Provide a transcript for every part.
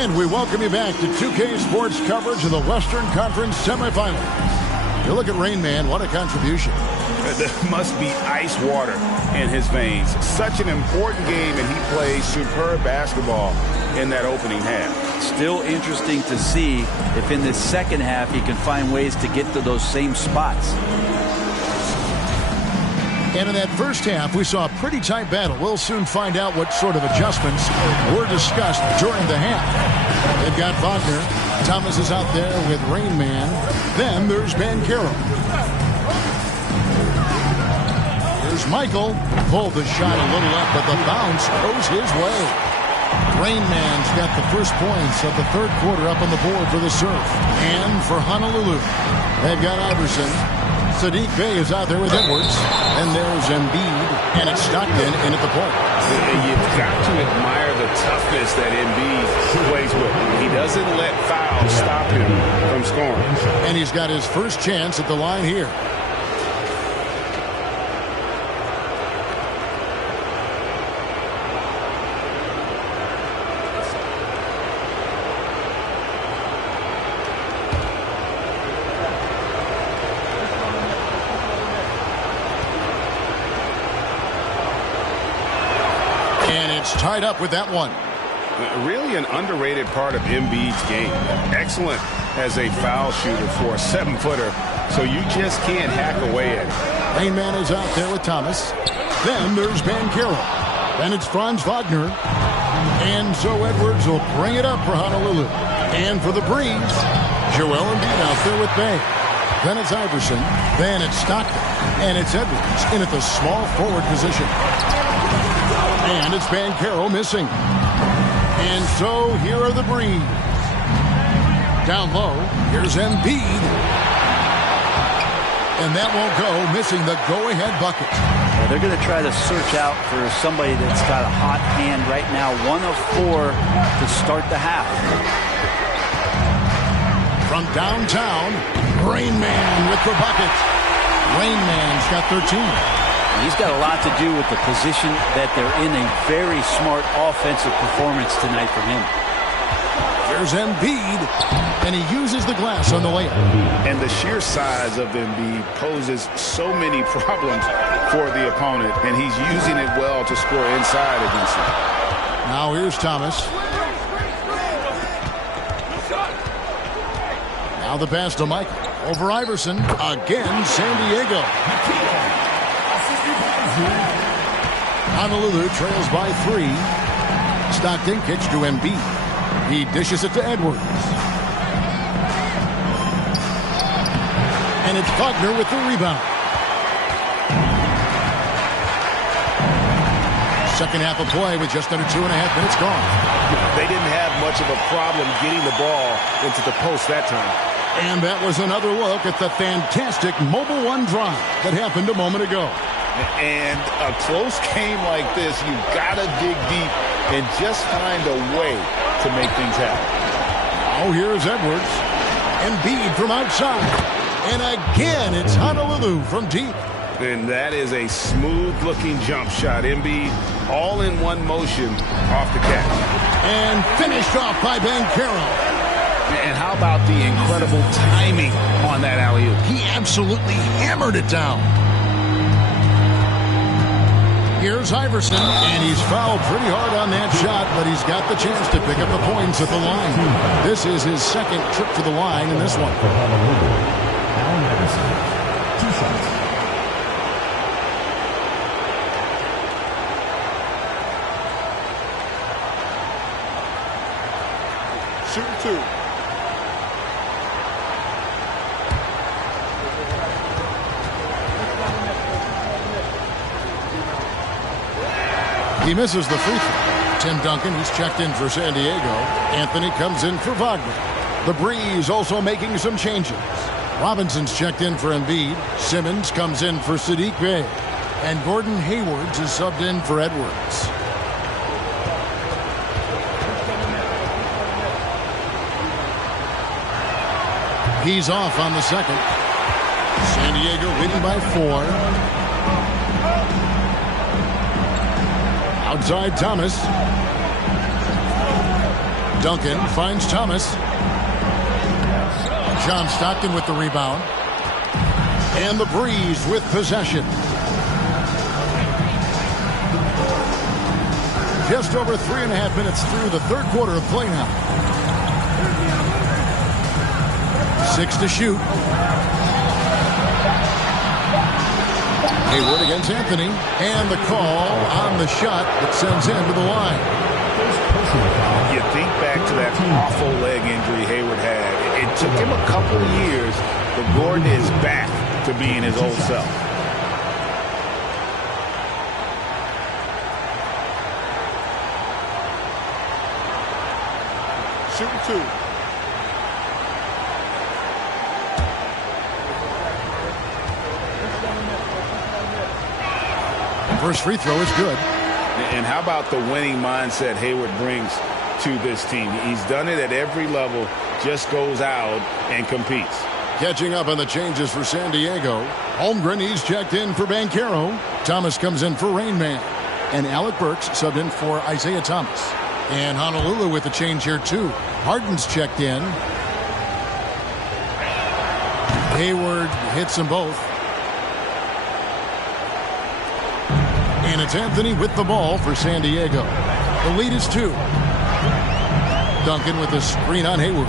And we welcome you back to 2K Sports coverage of the Western Conference semifinals. You look at Rain Man, what a contribution. There must be ice water in his veins. Such an important game, and he plays superb basketball in that opening half. Still interesting to see if in this second half he can find ways to get to those same spots. And in that first half, we saw a pretty tight battle. We'll soon find out what sort of adjustments were discussed during the half. They've got Wagner. Thomas is out there with Rain Man. Then there's Banchero. Here's Michael. Pulled the shot a little up, but the bounce goes his way. Rain Man's got the first points of the third quarter up on the board for the Surf. And for Honolulu, they've got Iverson. Saddiq Bey is out there with Edwards. And there's Embiid. And it's Stockton in at the point. And you've got to admire the toughness that Embiid plays with. He doesn't let fouls stop him from scoring. And he's got his first chance at the line here. Tied up with that one. Really an underrated part of Embiid's game. Excellent as a foul shooter for a 7-footer, so you just can't hack away at it. Rain Man is out there with Thomas. Then there's Banchero. Then it's Franz Wagner. And so Edwards will bring it up for Honolulu. And for the Breeze, Joel Embiid out there with Bey. Then it's Iverson. Then it's Stockton. And it's Edwards in at the small forward position. And it's Banchero missing. And so here are the Breeze. Down low, here's Embiid. And that won't go, missing the go-ahead bucket. Well, they're going to try to search out for somebody that's got a hot hand right now. 1 of 4 to start the half. From downtown, Rain Man with the bucket. Rain Man's got 13. He's got a lot to do with the position that they're in. A very smart offensive performance tonight from him. Here's Embiid, and he uses the glass on the layup. And the sheer size of Embiid poses so many problems for the opponent, and he's using it well to score inside against him. Now here's Thomas. Now the pass to Michael. Over Iverson. Again, San Diego. Honolulu trails by 3. Stockton kicks to Embiid. He dishes it to Edwards. And it's Wagner with the rebound. Second half of play with just under 2.5 minutes gone. They didn't have much of a problem getting the ball into the post that time. And that was another look at the fantastic Mobile One drive that happened a moment ago. And a close game like this, you've got to dig deep and just find a way to make things happen. Oh, here's Edwards. Embiid from outside. And again, it's Honolulu from deep. And that is a smooth-looking jump shot. Embiid all in one motion off the catch. And finished off by Banchero. And how about the incredible timing on that alley-oop? He absolutely hammered it down. Here's Iverson, and he's fouled pretty hard on that shot, but he's got the chance to pick up the points at the line. This is his second trip to the line in this one. Allen Iverson, 2 shots. Shooting 2. He misses the free throw. Tim Duncan, who's checked in for San Diego. Anthony comes in for Wagner. The Breeze also making some changes. Robinson's checked in for Embiid. Simmons comes in for Saddiq Bey. And Gordon Haywards is subbed in for Edwards. He's off on the second. San Diego leading by 4. Outside Thomas. Duncan finds Thomas. John Stockton with the rebound. And the Breeze with possession. Just over 3.5 minutes through the third quarter of play now. 6 to shoot. Hayward against Anthony. And the call on the shot that sends him to the line. You think back to that awful leg injury Hayward had. It took him a couple of years, but Gordon is back to being his old self. Shooting 2. First free throw is good. And how about the winning mindset Hayward brings to this team? He's done it at every level, just goes out and competes. Catching up on the changes for San Diego. Holmgren, he's checked in for Banchero. Thomas comes in for Rain Man. And Alec Burks subbed in for Isaiah Thomas. And Honolulu with the change here too. Harden's checked in. Hayward hits them both. And it's Anthony with the ball for San Diego. The lead is 2. Duncan with the screen on Hayward.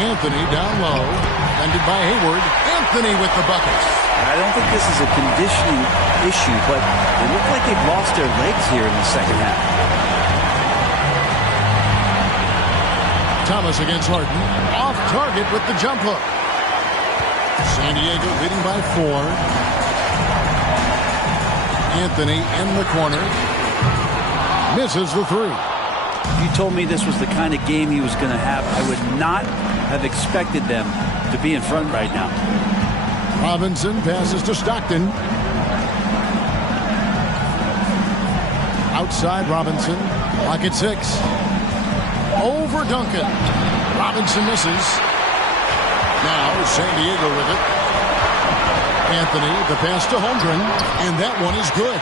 Anthony down low. Ended by Hayward. Anthony with the buckets. I don't think this is a conditioning issue, but they look like they've lost their legs here in the second half. Thomas against Harden. Off target with the jump hook. San Diego leading by 4. Anthony in the corner. Misses the 3. If you told me this was the kind of game he was going to have, I would not have expected them to be in front right now. Robinson passes to Stockton. Outside Robinson. Clock at 6. Over Duncan. Robinson misses. Now San Diego with it. Anthony, the pass to Holmgren, and that one is good.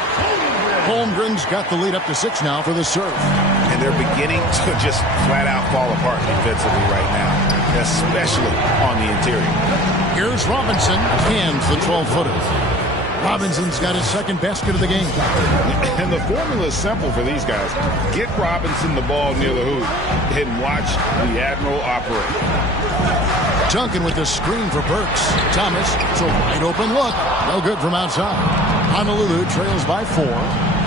Holmgren's got the lead up to 6 now for the serve. And they're beginning to just flat out fall apart defensively right now, especially on the interior. Here's Robinson, hands the 12-footer. Robinson's got his second basket of the game. And the formula is simple for these guys. Get Robinson the ball near the hoop and watch the Admiral operate. Duncan with the screen for Burks. Thomas, it's a wide open look. No good from outside. Honolulu trails by 4.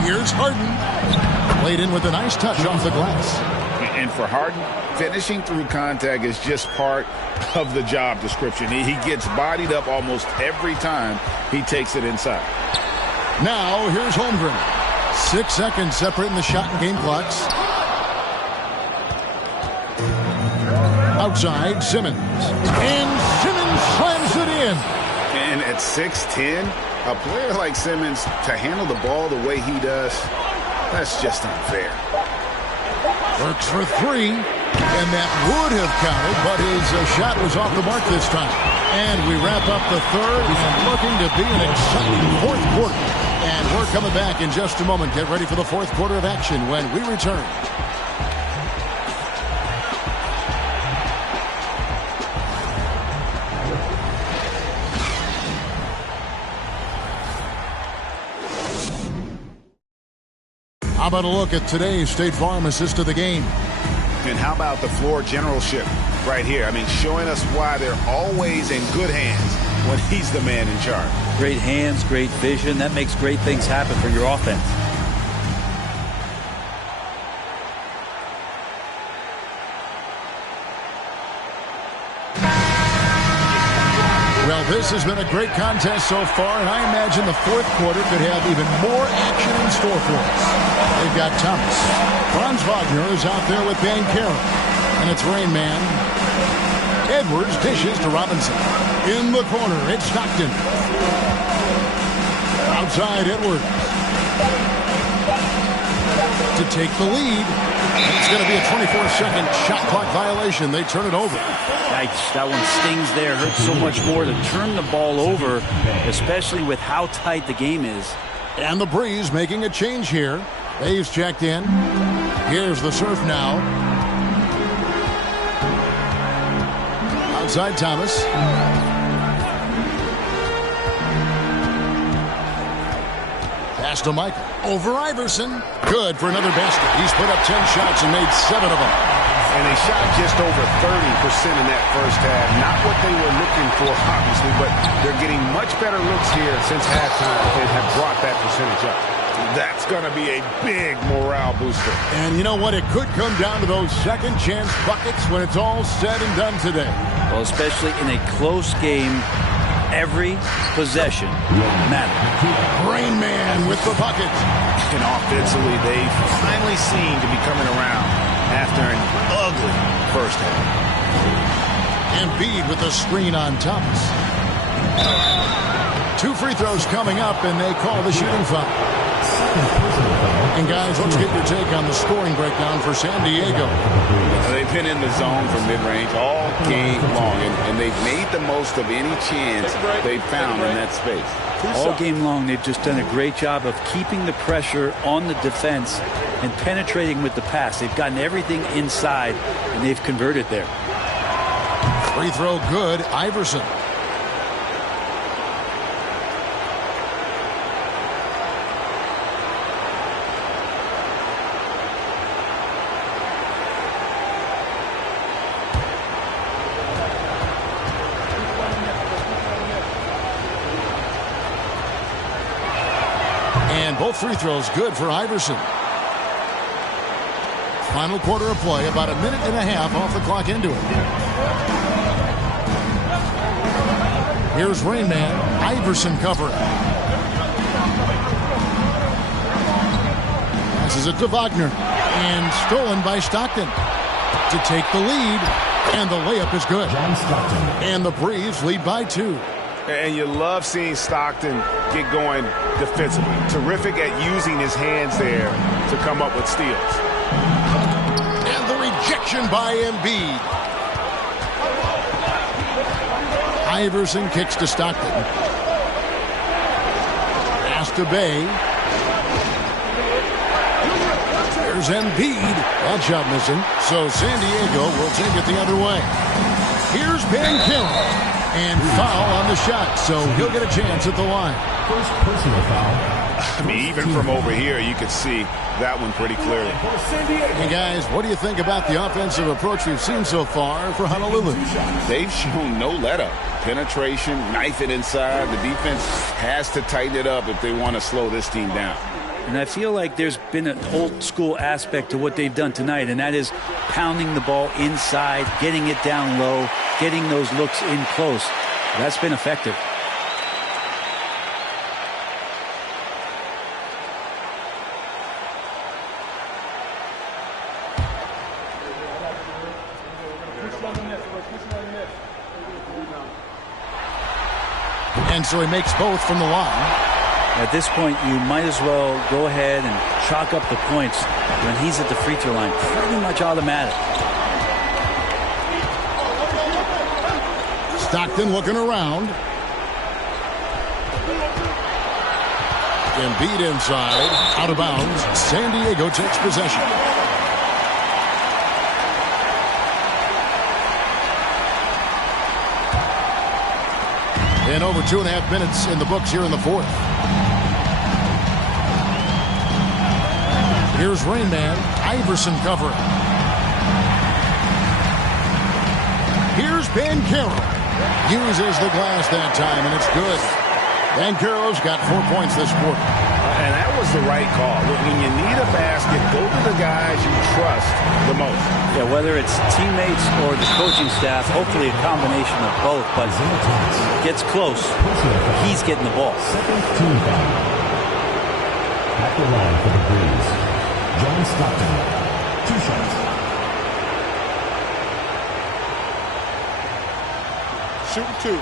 Here's Harden. Played in with a nice touch off the glass. And for Harden, finishing through contact is just part of the job description. He gets bodied up almost every time he takes it inside. Now, here's Holmgren. 6 seconds separating the shot and game clocks. Outside, Simmons. And Simmons slams it in. And at 6'10", a player like Simmons, to handle the ball the way he does, that's just unfair. Works for 3. And that would have counted, but his shot was off the mark this time. And we wrap up the third and looking to be an exciting fourth quarter. And we're coming back in just a moment. Get ready for the fourth quarter of action when we return. How about a look at today's State Farm assist of the game? And how about the floor generalship right here? I mean, showing us why they're always in good hands when he's the man in charge. Great hands, great vision. That makes great things happen for your offense. Well, this has been a great contest so far, and I imagine the fourth quarter could have even more action in store for us. They've got Thomas. Franz Wagner is out there with Banchero, and it's Rain Man. Edwards dishes to Robinson. In the corner, it's Stockton. Outside, Edwards. To take the lead. It's going to be a 24-second shot clock violation. They turn it over. Yikes, that one stings there. Hurts so much more to turn the ball over, especially with how tight the game is. And the Breeze making a change here. Dave's checked in. Here's the serve now. Outside Thomas. Pass to Michael. Over Iverson. Good for another basket. He's put up 10 shots and made 7 of them. And they shot just over 30% in that first half. Not what they were looking for, obviously, but they're getting much better looks here since halftime and have brought that percentage up. That's going to be a big morale booster. And you know what? It could come down to those second chance buckets when it's all said and done today. Well, especially in a close game, every possession matters. Rain Man with the bucket. And offensively, they finally seem to be coming around after an ugly first half. Embiid with the screen on Thomas. 2 free throws coming up, and they call the shooting foul. And guys, let's get your take on the scoring breakdown for San Diego. They've been in the zone for mid-range all game long, and they've made the most of any chance they've found in that space. All game long, they've just done a great job of keeping the pressure on the defense and penetrating with the pass. They've gotten everything inside, and they've converted there. Free throw good, Iverson. And both free throws good for Iverson. Final quarter of play, about a minute and a half off the clock into it. Here's Rain Man. Iverson covering. Passes it to Wagner. And stolen by Stockton. To take the lead. And the layup is good. And the Braves lead by 2. And you love seeing Stockton get going defensively. Terrific at using his hands there to come up with steals. And the rejection by Embiid. Iverson kicks to Stockton. Pass to Bay. There's Embiid. That shot missing. So San Diego will take it the other way. Here's Banchero. And foul on the shot, so he'll get a chance at the line. First personal foul. I mean, even from over here, you could see that one pretty clearly. Hey, guys, what do you think about the offensive approach we've seen so far for Honolulu? They've shown no let-up. Penetration, knife it inside. The defense has to tighten it up if they want to slow this team down. And I feel like there's been an old-school aspect to what they've done tonight, and that is pounding the ball inside, getting it down low, getting those looks in close. That's been effective. And so he makes both from the line. At this point, you might as well go ahead and chalk up the points when he's at the free throw line. Pretty much automatic. Stockton looking around. Embiid inside. Out of bounds. San Diego takes possession. And over 2.5 minutes in the books here in the fourth. Here's Rain Man. Iverson covering. Here's Banchero. Uses the glass that time, and it's good. Banchero's got 4 points this quarter. And that was the right call. When you need a basket, go to the guys you trust the most. Yeah, whether it's teammates or the coaching staff, hopefully a combination of both, but gets close. He's getting the ball. Second team foul. At the line for the Breeze, John Stockton. 2 shots. Shoot 2.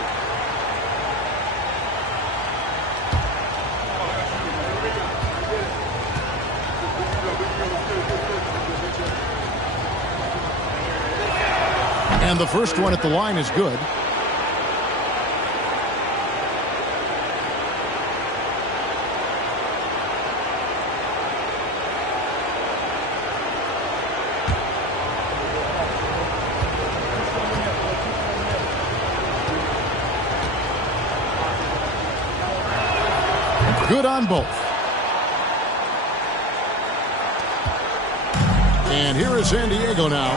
And the first one at the line is good. Good on both. And here is San Diego now.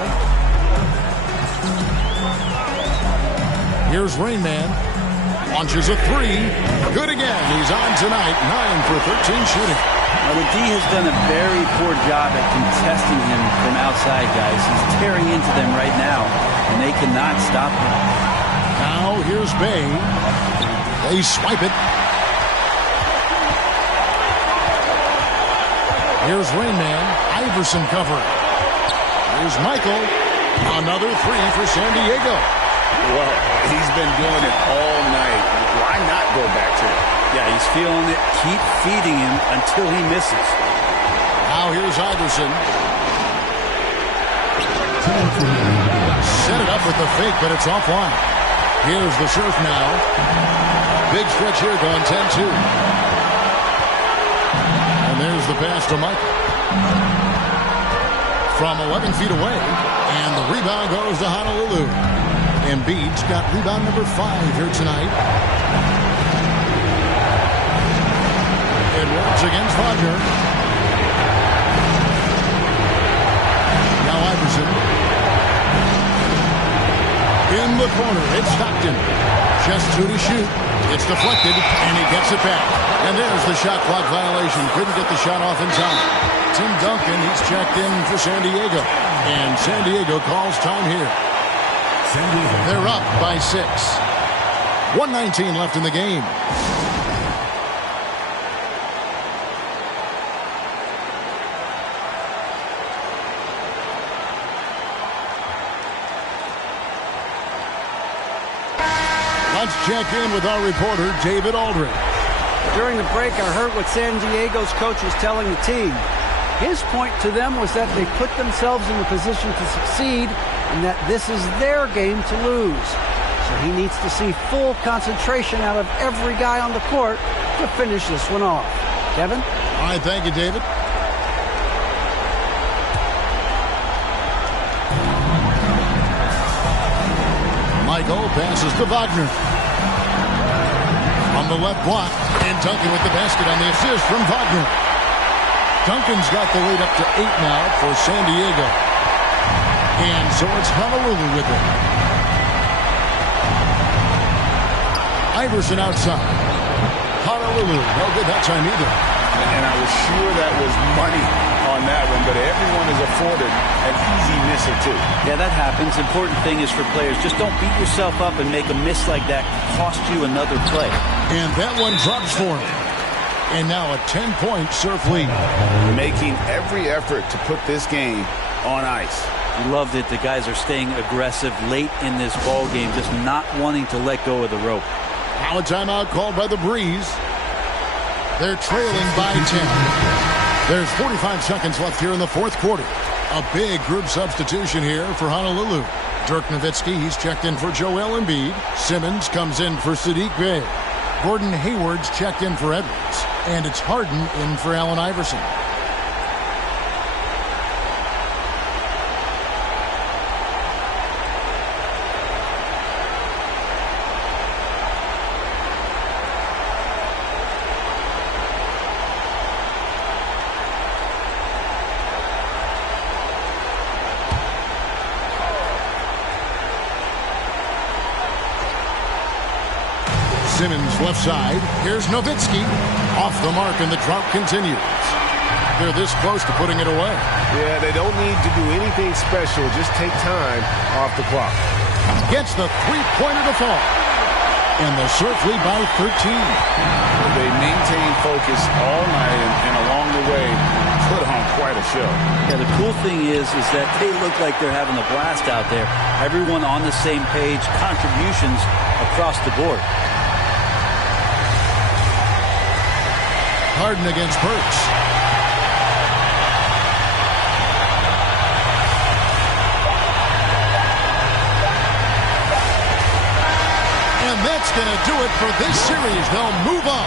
Here's Rain Man. Launches a three. Good again. He's on tonight. 9 for 13 shooting. Now, the D has done a very poor job at contesting him from outside, guys. He's tearing into them right now, and they cannot stop him. Now here's Bay. They swipe it. Here's Rain Man. Iverson covering. Here's Michael. Another three for San Diego. Well, he's been doing it all night. Why not go back to it? Yeah, he's feeling it. Keep feeding him until he misses. Now here's Iverson. Set it up with the fake, but it's offline. Here's the Surf now. Big stretch here going 10-2. And there's the pass to Michael. From 11 feet away. And the rebound goes to Honolulu. Embiid's got rebound number 5 here tonight. Edwards against Wagner. Now Iverson. In the corner, it's Stockton. Just 2 to shoot. It's deflected, and he gets it back. And there's the shot clock violation. Couldn't get the shot off in time. Tim Duncan, he's checked in for San Diego. And San Diego calls time here. They're up by 6. 1:19 left in the game. Let's check in with our reporter, David Aldridge. During the break, I heard what San Diego's coach was telling the team. His point to them was that they put themselves in a position to succeed and that this is their game to lose. So he needs to see full concentration out of every guy on the court to finish this one off. Kevin? All right, thank you, David. Michael passes to Wagner. On the left block, and Duncan with the basket on the assist from Wagner. Duncan's got the lead up to 8 now for San Diego. And so it's Honolulu with it. Iverson outside. Honolulu, no good that time either. And I was sure that was money on that one, but everyone is afforded an easy miss or two. Yeah, that happens. Important thing is for players, just don't beat yourself up and make a miss like that cost you another play. And that one drops for him. And now a 10-point Surf lead. Making every effort to put this game on ice. You loved it. The guys are staying aggressive late in this ball game, just not wanting to let go of the rope. Now a timeout called by the Breeze. They're trailing by 10. There's 45 seconds left here in the fourth quarter. A big group substitution here for Honolulu. Dirk Nowitzki, he's checked in for Joel Embiid. Simmons comes in for Saddiq Bey. Gordon Hayward's checked in for Edwards. And it's Harden in for Allen Iverson. Simmons left side. Here's Nowitzki. Off the mark, and the drought continues. They're this close to putting it away. Yeah, they don't need to do anything special. Just take time off the clock. Gets the three-pointer to fall. And the Surf lead by 13. They maintain focus all night and along the way put on quite a show. Yeah, the cool thing is that they look like they're having a blast out there. Everyone on the same page, contributions across the board. Harden against Burks. And that's going to do it for this series. They'll move on.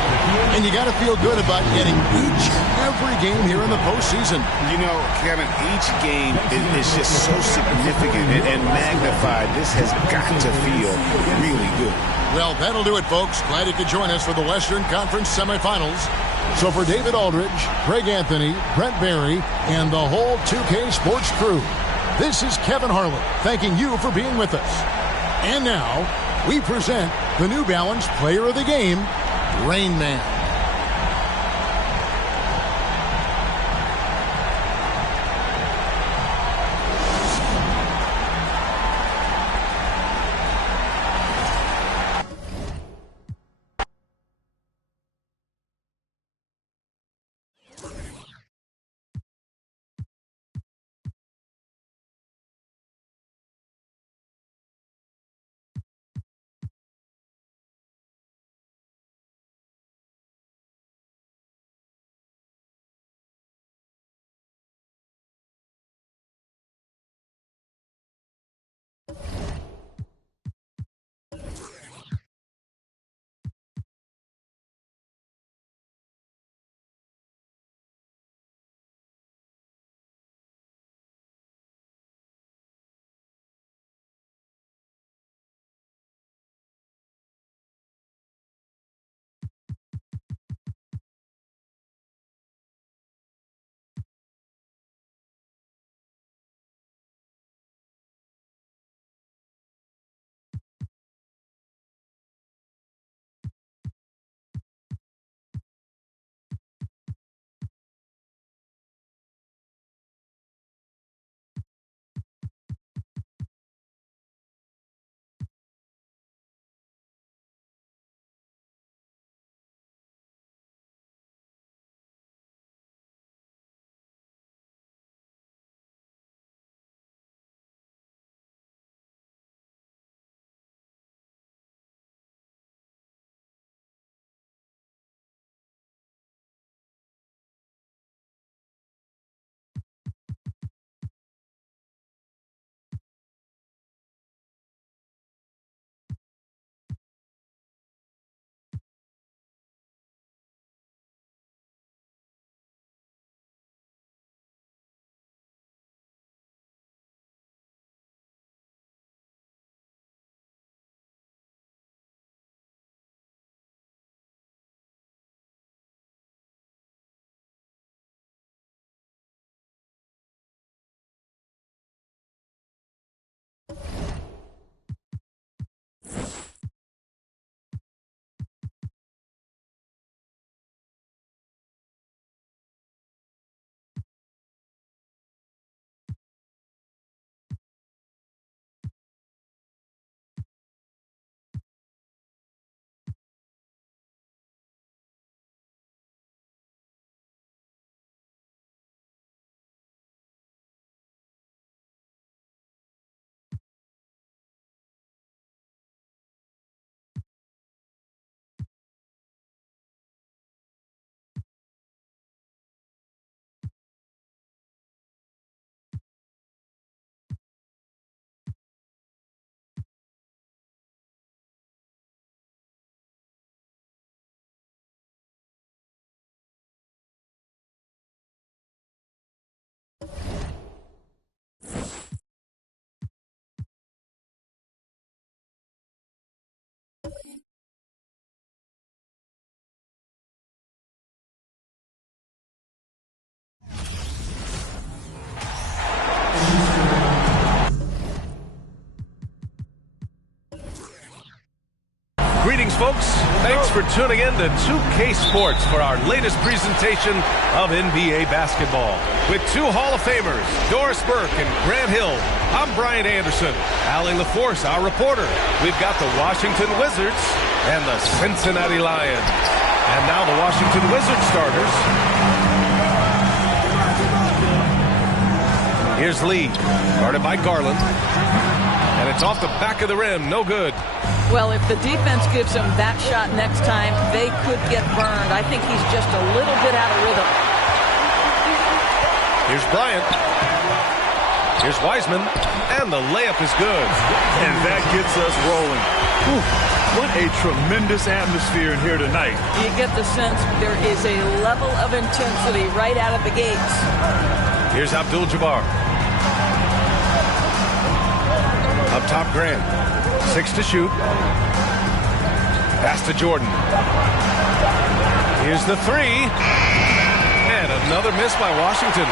And you got to feel good about getting each and every game here in the postseason. You know, Kevin, each game is just so significant and magnified. This has got to feel really good. Well, that'll do it, folks. Glad you could join us for the Western Conference semifinals. So for David Aldridge, Greg Anthony, Brent Barry, and the whole 2K Sports crew, this is Kevin Harlan thanking you for being with us. And now, we present the New Balance Player of the Game, Rain Man. Greetings, folks. Thanks for tuning in to 2K Sports for our latest presentation of NBA basketball. With two Hall of Famers, Doris Burke and Grant Hill, I'm Brian Anderson. Allie LaForce, our reporter. We've got the Washington Wizards and the Cincinnati Lions. And now the Washington Wizards starters. Here's Lee, guarded by Garland. And it's off the back of the rim, no good. Well, if the defense gives him that shot next time, they could get burned. I think he's just a little bit out of rhythm. Here's Bryant. Here's Wiseman. And the layup is good. And that gets us rolling. Whew, what a tremendous atmosphere in here tonight. You get the sense there is a level of intensity right out of the gates. Here's Abdul-Jabbar. Up top, Grant. 6 to shoot. Pass to Jordan. Here's the three. And another miss by Washington.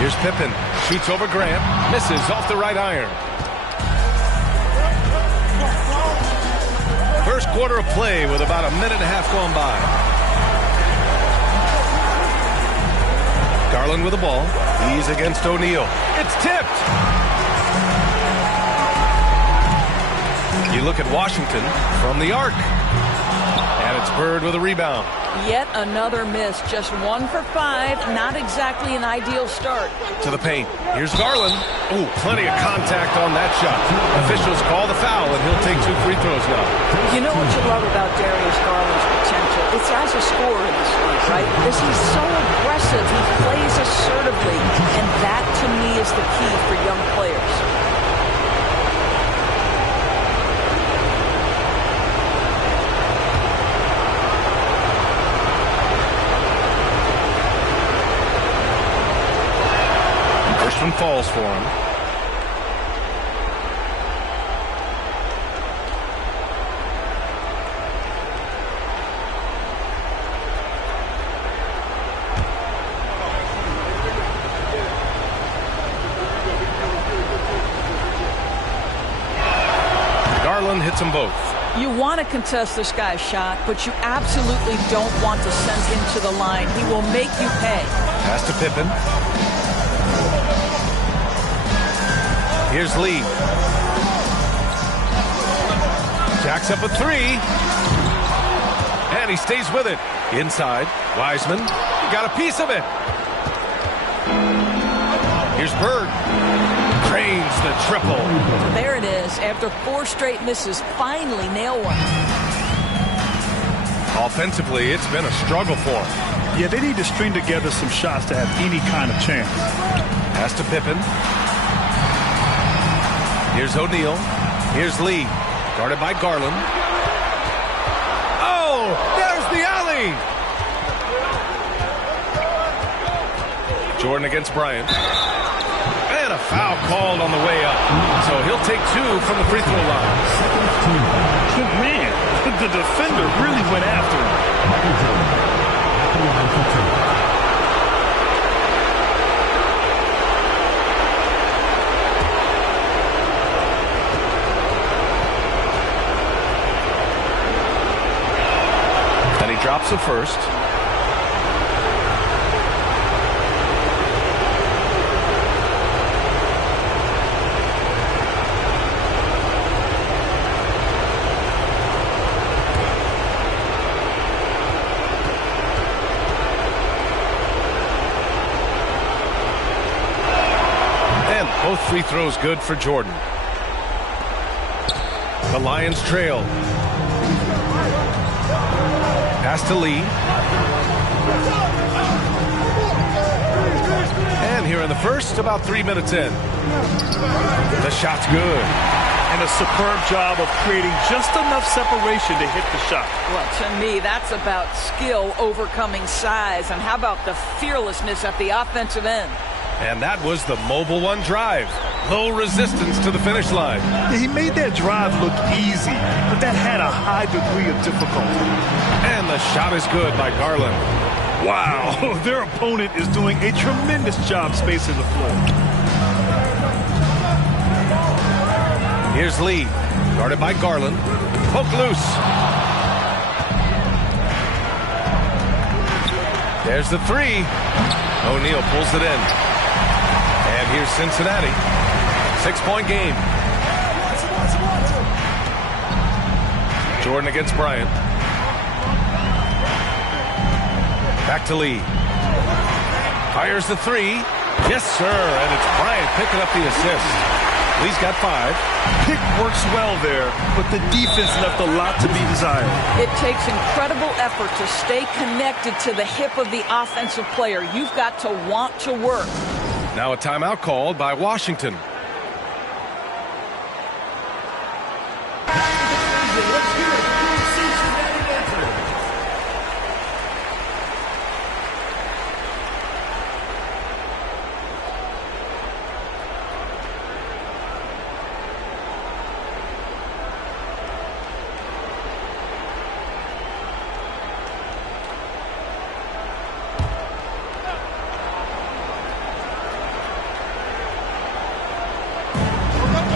Here's Pippen. Shoots over Grant. Misses off the right iron. First quarter of play with about a minute and a half gone by. Garland with the ball. He's against O'Neal. It's tipped. You look at Washington from the arc. And it's Bird with a rebound. Yet another miss. Just 1 for 5. Not exactly an ideal start. To the paint. Here's Garland. Ooh, plenty of contact on that shot. Officials call the foul, and he'll take 2 free throws now. You know what you love about Darius Garland's potential? It's as a scorer in this league, right? Because he's so aggressive. He plays assertively. And that, to me, is the key for young players. One falls for him. Garland hits them both. You want to contest this guy's shot, but you absolutely don't want to send him to the line. He will make you pay. Pass to Pippen. Here's Lee. Jacks up a 3. And he stays with it. Inside. Wiseman. Got a piece of it. Here's Bird. Cranes the triple. There it is. After 4 straight misses, finally nail one. Offensively, it's been a struggle for him. Yeah, they need to string together some shots to have any kind of chance. Pass to Pippen. Here's O'Neal. Here's Lee. Guarded by Garland. Oh, there's the alley. Jordan against Bryant. And a foul called on the way up. So he'll take 2 from the free throw line. Good man. The defender really went after him. Drops the first. And both free throws good for Jordan. The Lions trail. Pass to Lee. And here in the first, about 3 minutes in. The shot's good. And a superb job of creating just enough separation to hit the shot. Well, to me, that's about skill overcoming size. And how about the fearlessness at the offensive end? And that was the Mobile One drive. Low resistance to the finish line. He made that drive look easy, but that had a high degree of difficulty. And the shot is good by Garland. Wow, their opponent is doing a tremendous job spacing the floor. Here's Lee, guarded by Garland. Poke loose. There's the 3. O'Neal pulls it in. And here's Cincinnati. 6-point game. Jordan against Bryant. Back to Lee. Fires the 3. Yes, sir. And it's Bryant picking up the assist. Lee's got 5. Pick works well there, but the defense left a lot to be desired. It takes incredible effort to stay connected to the hip of the offensive player. You've got to want to work. Now a timeout called by Washington.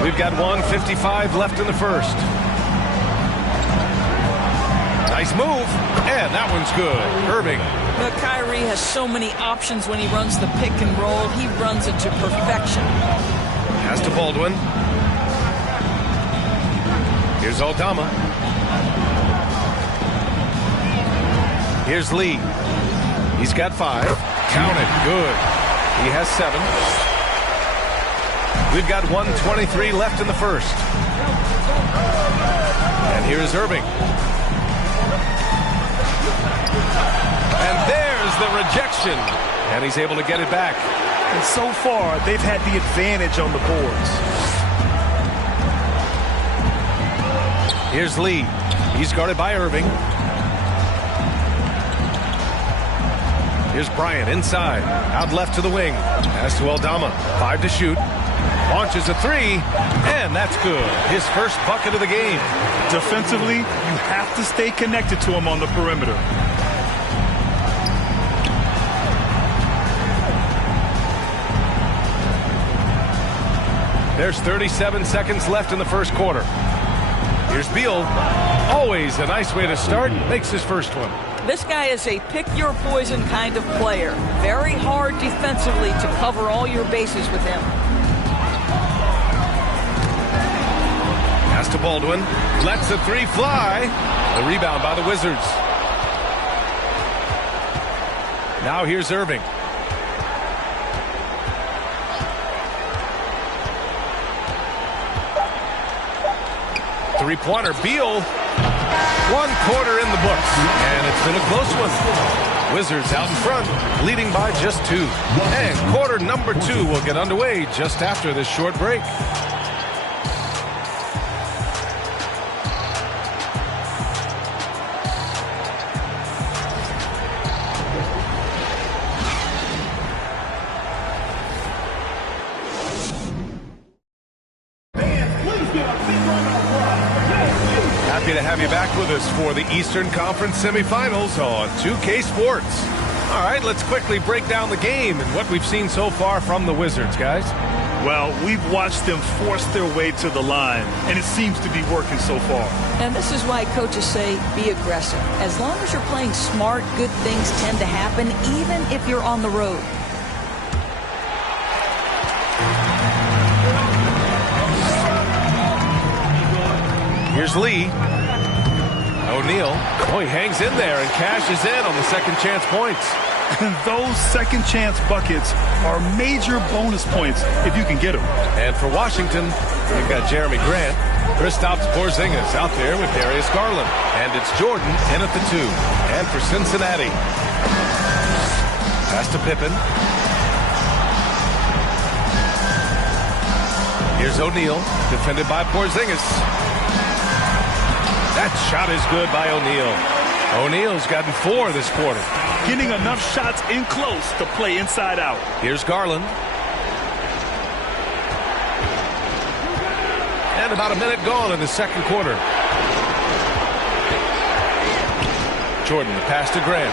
We've got 1:55 left in the first. Nice move, and that one's good. Irving. But Kyrie has so many options when he runs the pick and roll. He runs it to perfection. Pass to Baldwin. Here's Aldama. Here's Lee. He's got 5. Count it. Good. He has 7. We've got 1:23 left in the first. And here's Irving. And there's the rejection. And he's able to get it back. And so far, they've had the advantage on the boards. Here's Lee. He's guarded by Irving. Here's Bryant inside. Out left to the wing. Pass to Aldama. 5 to shoot. Launches a 3. And that's good. His first bucket of the game. Defensively, you have to stay connected to him on the perimeter. There's 37 seconds left in the first quarter. Here's Beal. Always a nice way to start. Makes his first one. This guy is a pick-your-poison kind of player. Very hard defensively to cover all your bases with him. Pass to Baldwin. Lets the 3 fly. The rebound by the Wizards. Now here's Irving. Three-pointer. Beal. 1 quarter in the books. And it's been a close one. Wizards out in front, leading by just 2. And quarter number 2 will get underway just after this short break. Happy to have you back with us for the Eastern Conference semifinals on 2K Sports. All right, let's quickly break down the game and what we've seen so far from the Wizards, guys. Well, we've watched them force their way to the line, and it seems to be working so far. And this is why coaches say be aggressive. As long as you're playing smart, good things tend to happen, even if you're on the road. Here's Lee. O'Neal. Oh, he hangs in there and cashes in on the second chance points. Those second chance buckets are major bonus points if you can get them. And for Washington, you've got Jeremy Grant. Kristaps Porzingis out there with Darius Garland. And it's Jordan in at the 2. And for Cincinnati, pass to Pippen. Here's O'Neal, defended by Porzingis. That shot is good by O'Neal. O'Neal's gotten 4 this quarter. Getting enough shots in close to play inside out. Here's Garland. And about a minute gone in the second quarter. Jordan, the pass to Grant.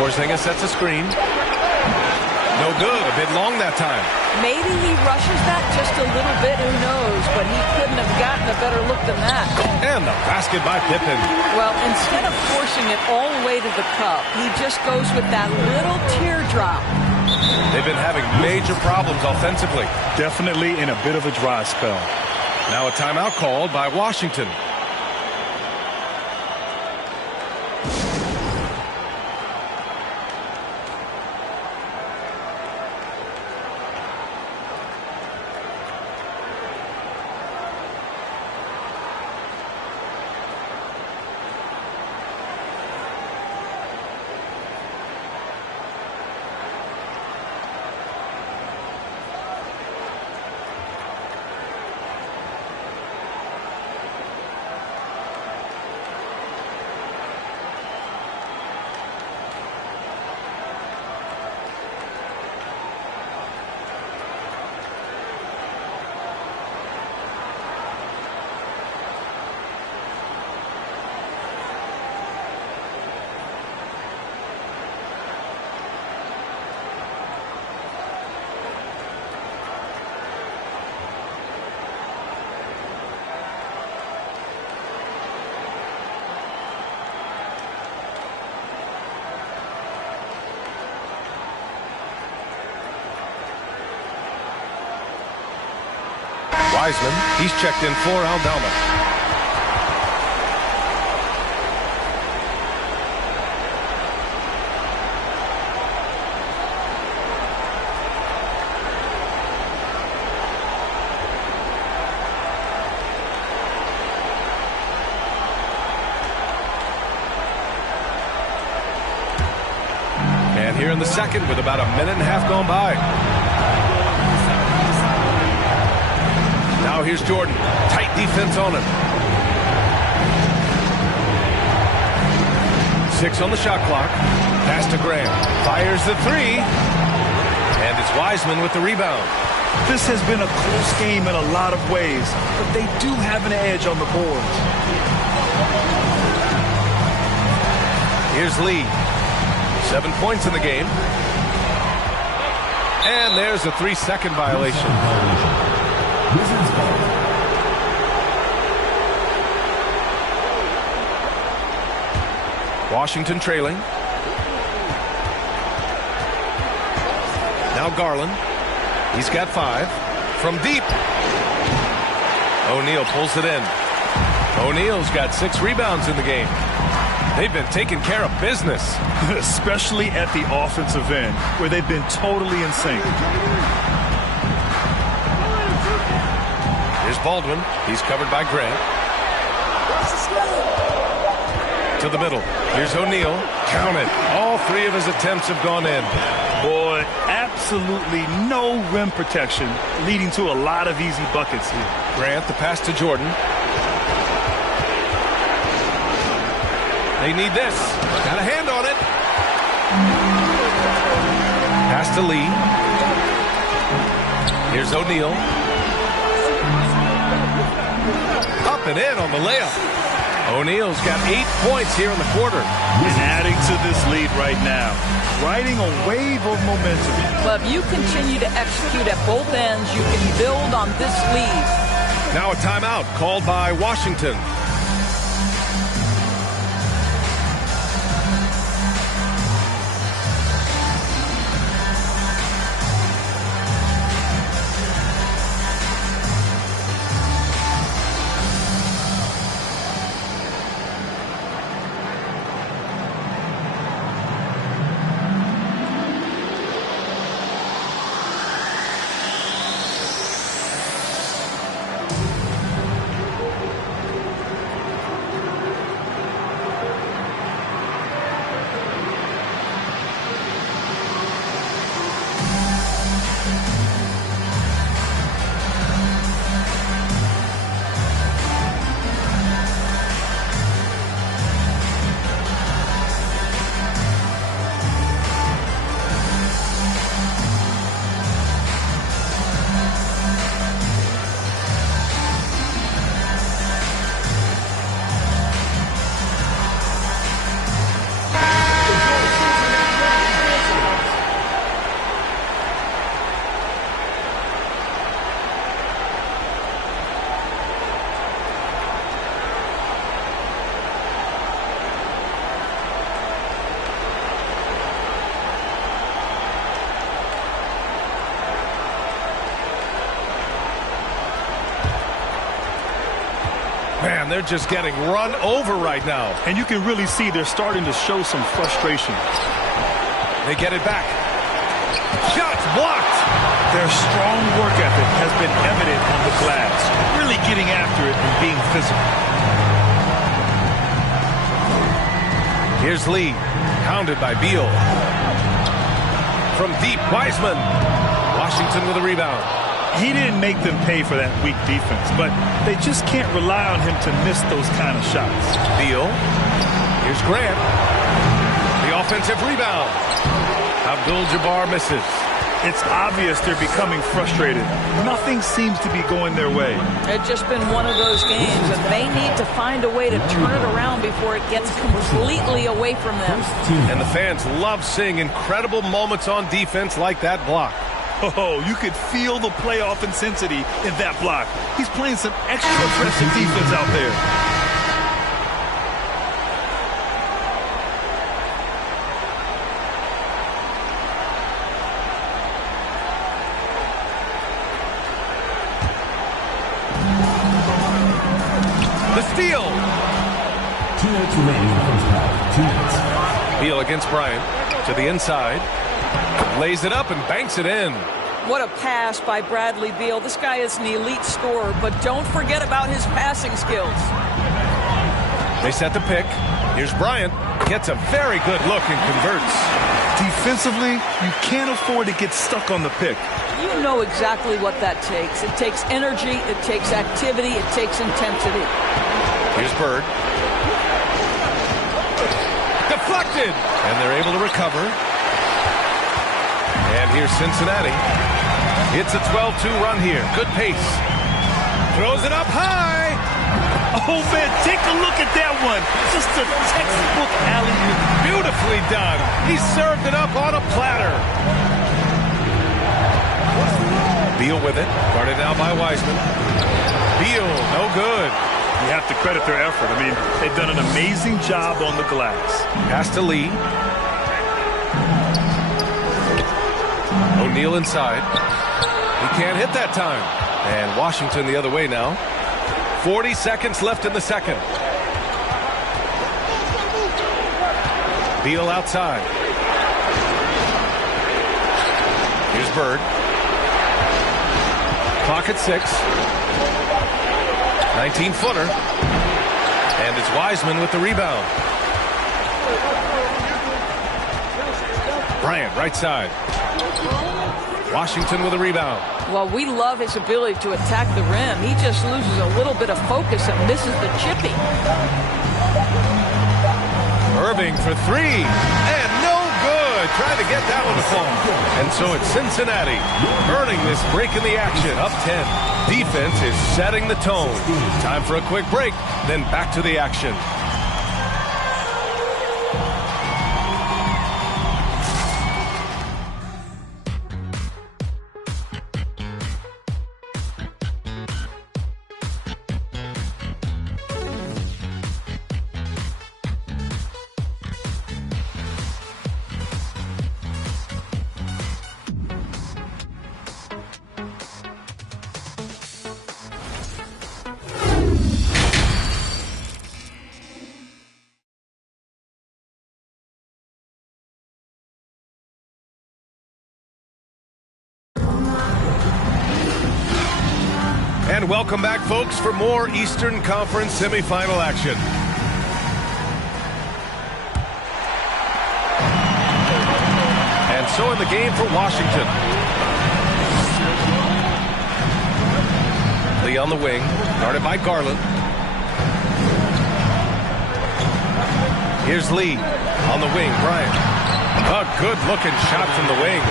Porzingis sets a screen. No good. A bit long that time. Maybe he rushes that just a little bit, who knows, but he couldn't have gotten a better look than that. And the basket by Pippen. Well, instead of forcing it all the way to the cup, he just goes with that little teardrop. They've been having major problems offensively. Definitely in a bit of a dry spell. Now a timeout called by Washington. Wiseman, he's checked in for Aldama. And here in the second with about a minute and a half gone by. Now here's Jordan. Tight defense on him. 6 on the shot clock. Pass to Graham. Fires the 3. And it's Wiseman with the rebound. This has been a close game in a lot of ways, but they do have an edge on the boards. Here's Lee. 7 points in the game. And there's a 3-second violation. Washington trailing. Now Garland. He's got 5. From deep. O'Neal pulls it in. O'Neal's got 6 rebounds in the game. They've been taking care of business. Especially at the offensive end, where they've been totally in sync. Here's Baldwin. He's covered by Grant. To the middle. Here's O'Neal. Count it. All 3 of his attempts have gone in. Boy, absolutely no rim protection, leading to a lot of easy buckets here. Grant, the pass to Jordan. They need this. Got a hand on it. Pass to Lee. Here's O'Neal. Up and in on the layup. O'Neal's got 8 points here in the quarter. And adding to this lead right now. Riding a wave of momentum. Well, if you continue to execute at both ends, you can build on this lead. Now a timeout called by Washington. Man, they're just getting run over right now. And you can really see they're starting to show some frustration. They get it back. Shots blocked. Their strong work ethic has been evident on the glass, really getting after it and being physical. Here's Lee, hounded by Beal. From deep, Wiseman. Washington with a rebound. He didn't make them pay for that weak defense, but they just can't rely on him to miss those kind of shots. Beal. Here's Grant. The offensive rebound. Abdul-Jabbar misses. It's obvious they're becoming frustrated. Nothing seems to be going their way. It's just been one of those games, and they need to find a way to turn it around before it gets completely away from them. And the fans love seeing incredible moments on defense like that block. Oh, you could feel the playoff intensity in that block. He's playing some extra aggressive defense out there. steal. 2 minutes remaining in the first half. 2 minutes. Beal against Bryant to the inside. Lays it up and banks it in. What a pass by Bradley Beal. This guy is an elite scorer, but don't forget about his passing skills. They set the pick. Here's Bryant. Gets a very good look and converts. Defensively, you can't afford to get stuck on the pick. You know exactly what that takes. It takes energy, it takes activity, it takes intensity. Here's Bird. Deflected! And they're able to recover. And here's Cincinnati. It's a 12-2 run here. Good pace. Throws it up high. Oh, man, take a look at that one. Just a textbook alley-oop. Beautifully done. He served it up on a platter. Beal with it. Guarded now by Wiseman. Beal, no good. You have to credit their effort. I mean, they've done an amazing job on the glass. Pass to Lee. O'Neal inside. He can't hit that time. And Washington the other way now. 40 seconds left in the second. Beal outside. Here's Bird. Clock at 6. 19-footer. And it's Wiseman with the rebound. Bryant, right side. Washington with a rebound. Well, we love his ability to attack the rim. He just loses a little bit of focus and misses the chippy. Irving for 3. And no good. Trying to get that one to fall. And so it's Cincinnati earning this break in the action. Up 10. Defense is setting the tone. Time for a quick break. Then back to the action. And welcome back, folks, for more Eastern Conference semifinal action. And so in the game for Washington. Lee on the wing, guarded by Garland. Here's Lee on the wing, Bryant. A good-looking shot from the wing.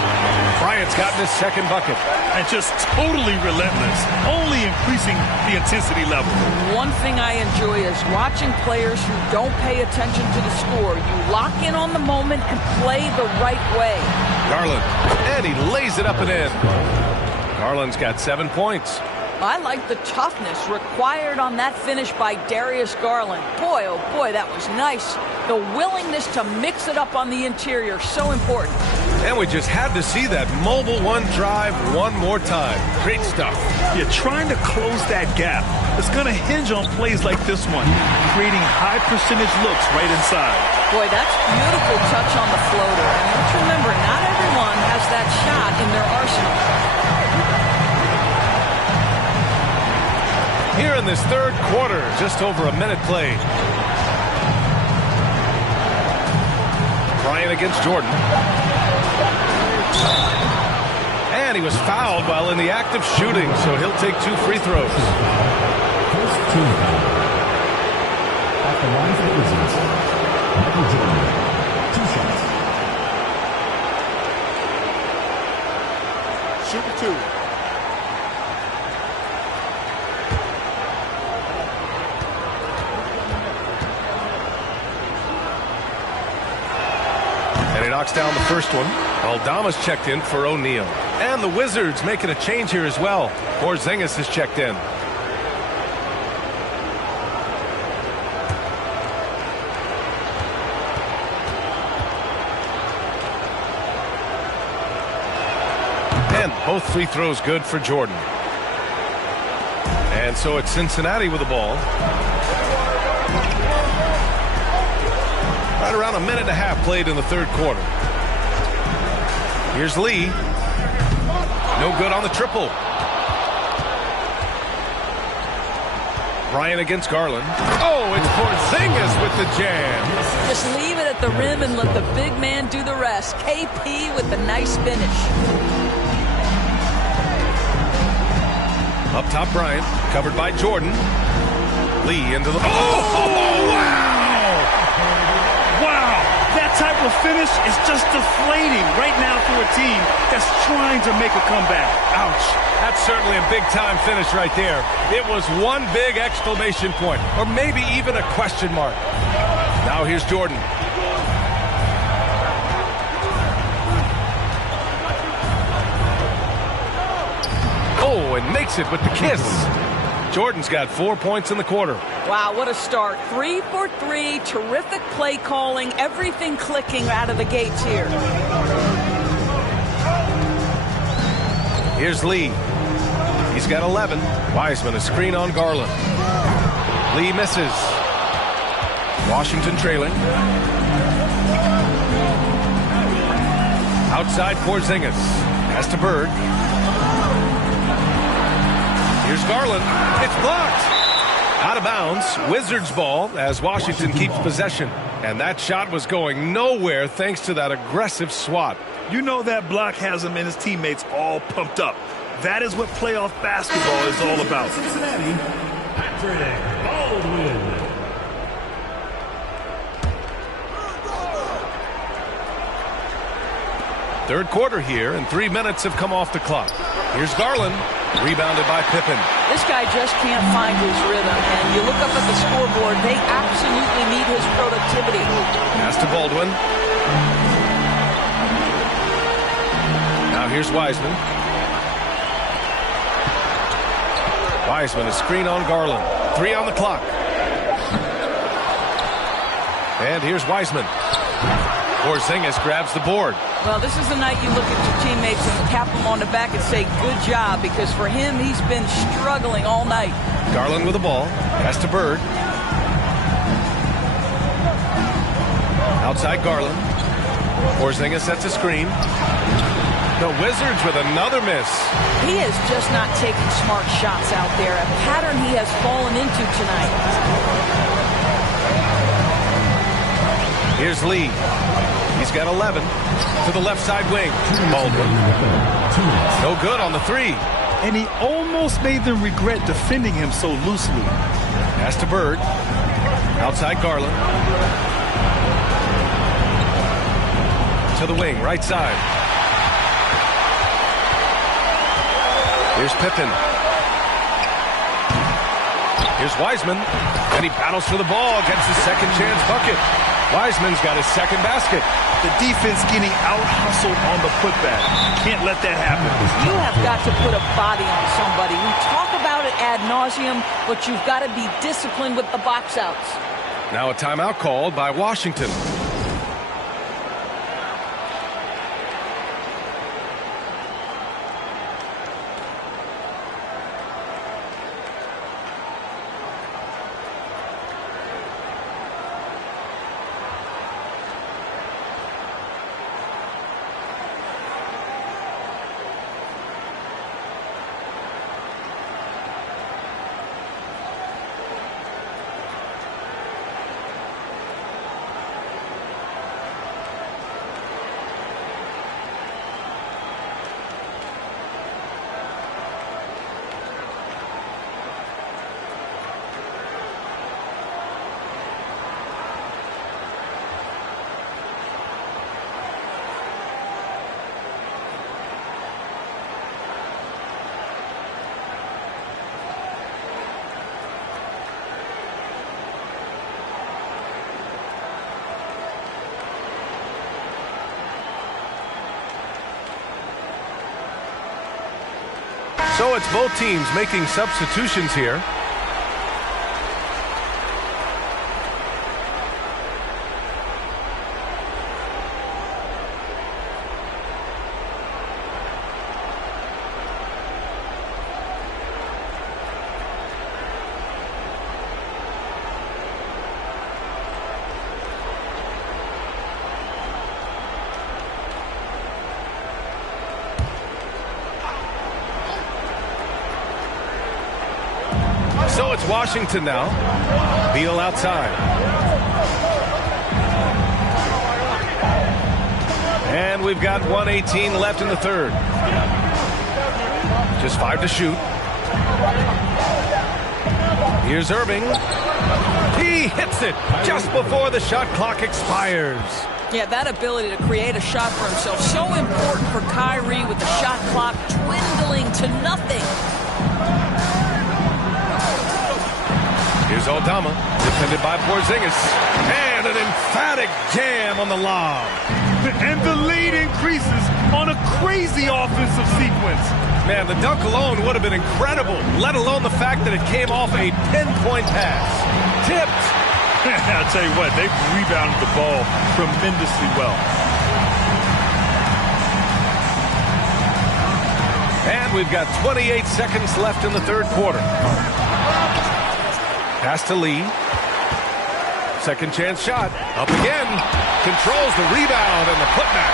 Bryant's gotten his second bucket. And just totally relentless, only increasing the intensity level. One thing I enjoy is watching players who don't pay attention to the score. You lock in on the moment and play the right way. Garland, and he lays it up and in. Garland's got 7 points. I like the toughness required on that finish by Darius Garland. Boy, oh boy, that was nice. The willingness to mix it up on the interior, so important. And we just had to see that mobile one drive one more time. Great stuff. You're trying to close that gap. It's going to hinge on plays like this one, creating high percentage looks right inside. Boy, that's beautiful touch on the floater. And let's remember, not everyone has that shot in their arsenal. Here in this third quarter, just over a minute played. Bryant against Jordan. And he was fouled while in the act of shooting, so he'll take 2 free throws. First team foul. At the line for the Wizards, Michael Jordan. 2 shots. Shoot 2. And he knocks down the first one. Aldama's checked in for O'Neal. And the Wizards making a change here as well. Porzingis has checked in. And both free throws good for Jordan. And so it's Cincinnati with the ball. Right around a minute and a half played in the third quarter. Here's Lee. No good on the triple. Bryant against Garland. Oh, it's Porzingis with the jam. Just leave it at the rim and let the big man do the rest. KP with the nice finish. Up top, Bryant. Covered by Jordan. Lee into the... Oh, wow! Wow! That type of finish is just deflating right now for a team that's trying to make a comeback. Ouch. That's certainly a big-time finish right there. It was one big exclamation point, or maybe even a question mark. Now here's Jordan. Oh, and makes it with the kiss. Jordan's got 4 points in the quarter. Wow, what a start. 3 for 3. Terrific play calling. Everything clicking out of the gates here. Here's Lee. He's got 11. Wiseman, a screen on Garland. Lee misses. Washington trailing. Outside Porzingis. Pass to Bird. Here's Garland. It's blocked. Out of bounds. Wizards ball as Washington keeps possession. And that shot was going nowhere thanks to that aggressive swat. You know that block has him and his teammates all pumped up. That is what playoff basketball is all about. Cincinnati, Patrick Baldwin. Third quarter here, and 3 minutes have come off the clock. Here's Garland, rebounded by Pippen. This guy just can't find his rhythm, and you look up at the scoreboard, they absolutely need his productivity. Pass to Baldwin. Now here's Wiseman. Wiseman, a screen on Garland. 3 on the clock. And here's Wiseman. Porzingis grabs the board. Well, this is the night you look at your teammates and tap them on the back and say, good job, because for him, he's been struggling all night. Garland with the ball. Pass to Bird. Outside Garland. Porzingis sets a screen. The Wizards with another miss. He is just not taking smart shots out there, a pattern he has fallen into tonight. Here's Lee. He's got 11 to the left side wing. Baldwin. No good on the 3. And he almost made them regret defending him so loosely. Pass to Bird. Outside Garland. To the wing, right side. Here's Pippen. Here's Wiseman. And he battles for the ball, gets his second chance bucket. Wiseman's got his second basket. The defense getting out-hustled on the putback. Can't let that happen. You have got to put a body on somebody. We talk about it ad nauseum, but you've got to be disciplined with the box outs. Now a timeout called by Washington. So it's both teams making substitutions here. So it's Washington now. Beal outside. And we've got 1:18 left in the third. Just 5 to shoot. Here's Irving. He hits it just before the shot clock expires. Yeah, that ability to create a shot for himself, so important for Kyrie with the shot clock dwindling to nothing. Here's Aldama, defended by Porzingis. And an emphatic jam on the lob. And the lead increases on a crazy offensive sequence. Man, the dunk alone would have been incredible, let alone the fact that it came off a pinpoint pass. Tipped. I'll tell you what, they've rebounded the ball tremendously well. And we've got 28 seconds left in the third quarter. Pass to Lee. Second chance shot. Up again. Controls the rebound and the putback.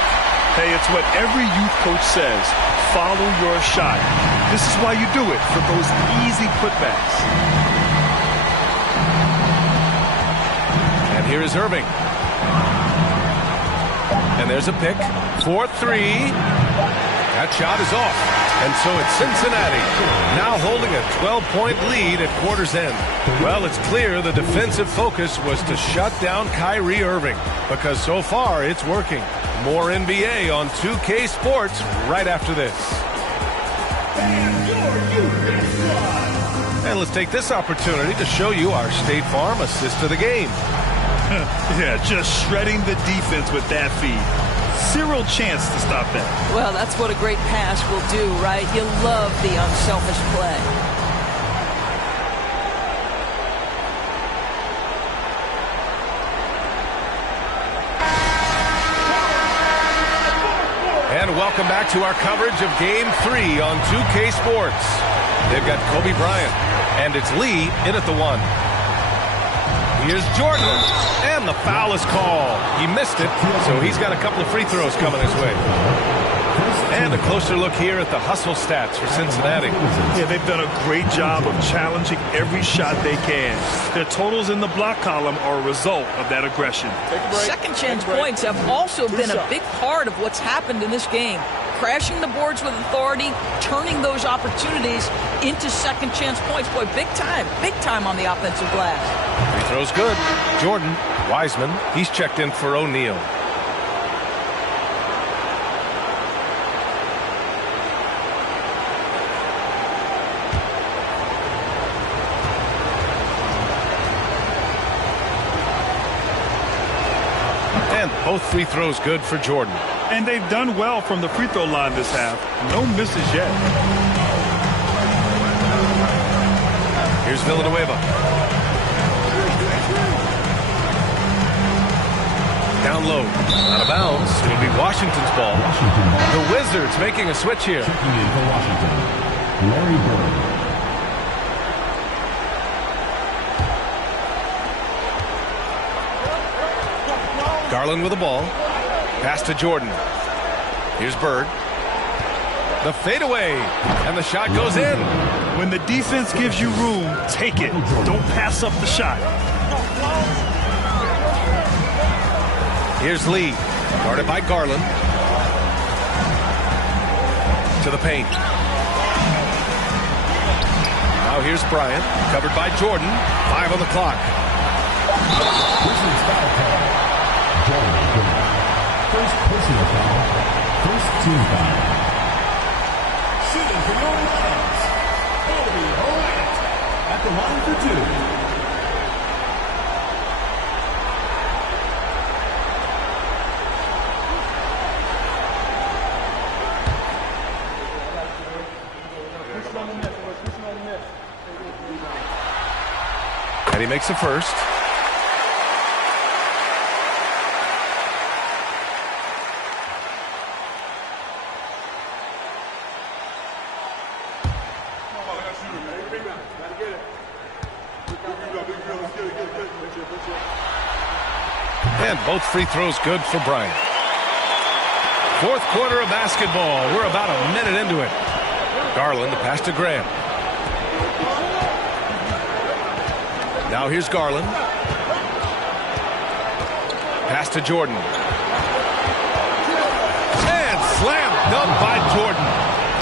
Hey, it's what every youth coach says. Follow your shot. This is why you do it, for those easy putbacks. And here is Irving. And there's a pick. 4-3. That shot is off. And so it's Cincinnati, now holding a 12-point lead at quarter's end. Well, it's clear the defensive focus was to shut down Kyrie Irving, because so far it's working. More NBA on 2K Sports right after this. And let's take this opportunity to show you our State Farm assist to the game. Yeah, just shredding the defense with that feed. Zero chance to stop that. Well, that's what a great pass will do, right? You love the unselfish play. And welcome back to our coverage of Game 3 on 2K Sports. They've got Kobe Bryant, and it's Lee in at the 1. Here's Jordan, and the foul is called. He missed it, so he's got a couple of free throws coming his way. And a closer look here at the hustle stats for Cincinnati. Yeah, they've done a great job of challenging every shot they can. Their totals in the block column are a result of that aggression. Second chance points have also been a big part of what's happened in this game. Crashing the boards with authority, turning those opportunities into second chance points. Boy, big time on the offensive glass. Free throw's good. Jordan, Wiseman, he's checked in for O'Neal. And both free throws good for Jordan. And they've done well from the free throw line this half. No misses yet. Here's Villanueva. Down low. Out of bounds. It'll be Washington's ball. The Wizards making a switch here. Checking in for Washington, Larry Bird. Garland with the ball. Pass to Jordan. Here's Bird. The fadeaway. And the shot goes in. When the defense gives you room, take it. Don't pass up the shot. Here's Lee. Guarded by Garland. To the paint. Now here's Bryant. Covered by Jordan. 5 on the clock. First personal foul, first team foul. Shooting for your Lions, Kobe Bryant at the line for 2. And he makes the first. And both free throws good for Bryant. Fourth quarter of basketball. We're about a minute into it. Garland, the pass to Graham. Now here's Garland. Pass to Jordan. And slam dunk by Jordan.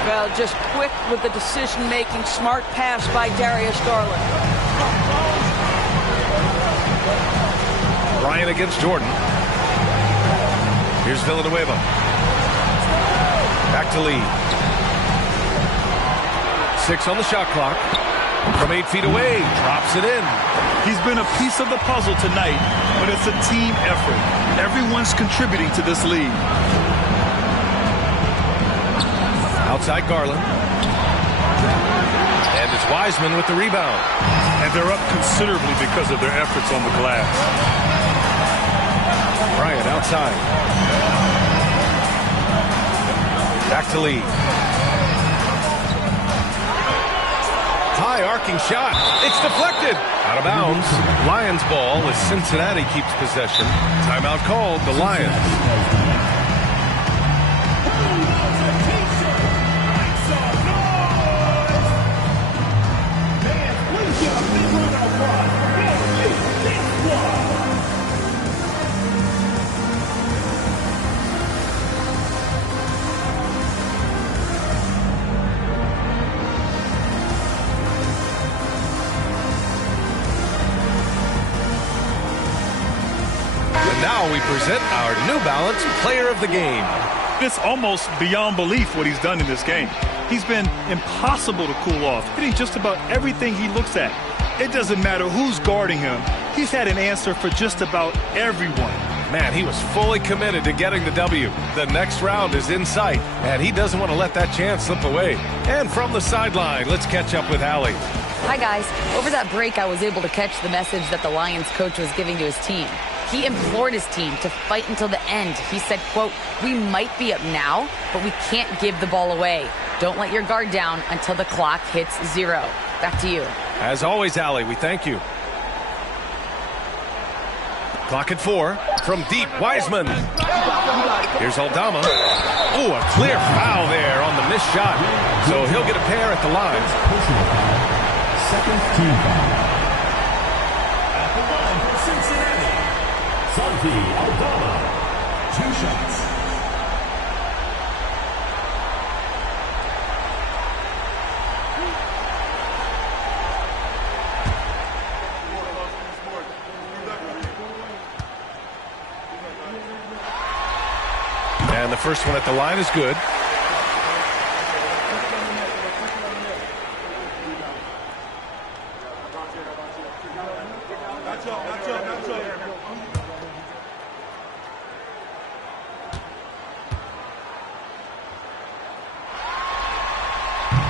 Well, just quick with the decision-making, smart pass by Darius Garland. Bryant against Jordan. Here's Villanueva. Back to Lee. 6 on the shot clock. From 8 feet away, drops it in. He's been a piece of the puzzle tonight, but it's a team effort. Everyone's contributing to this lead. Outside Garland. And it's Wiseman with the rebound. And they're up considerably because of their efforts on the glass. Bryant outside. Back to Lee. High arcing shot. It's deflected. Out of bounds. Lions ball as Cincinnati keeps possession. Timeout called. The Lions. Now we present our New Balance Player of the Game. It's almost beyond belief what he's done in this game. He's been impossible to cool off, hitting just about everything he looks at. It doesn't matter who's guarding him. He's had an answer for just about everyone. Man, he was fully committed to getting the W. The next round is in sight, and he doesn't want to let that chance slip away. And from the sideline, let's catch up with Allie. Hi, guys. Over that break, I was able to catch the message that the Lions coach was giving to his team. He implored his team to fight until the end. He said, quote, "We might be up now, but we can't give the ball away. Don't let your guard down until the clock hits 0. Back to you. As always, Allie, we thank you. Clock at 4. From deep, Wiseman. Here's Aldama. Oh, a clear foul there on the missed shot. So he'll get a pair at the line. Personal foul. Second team foul. At the line for Cincinnati, Santi Aldama. 2 shots. And the first one at the line is good.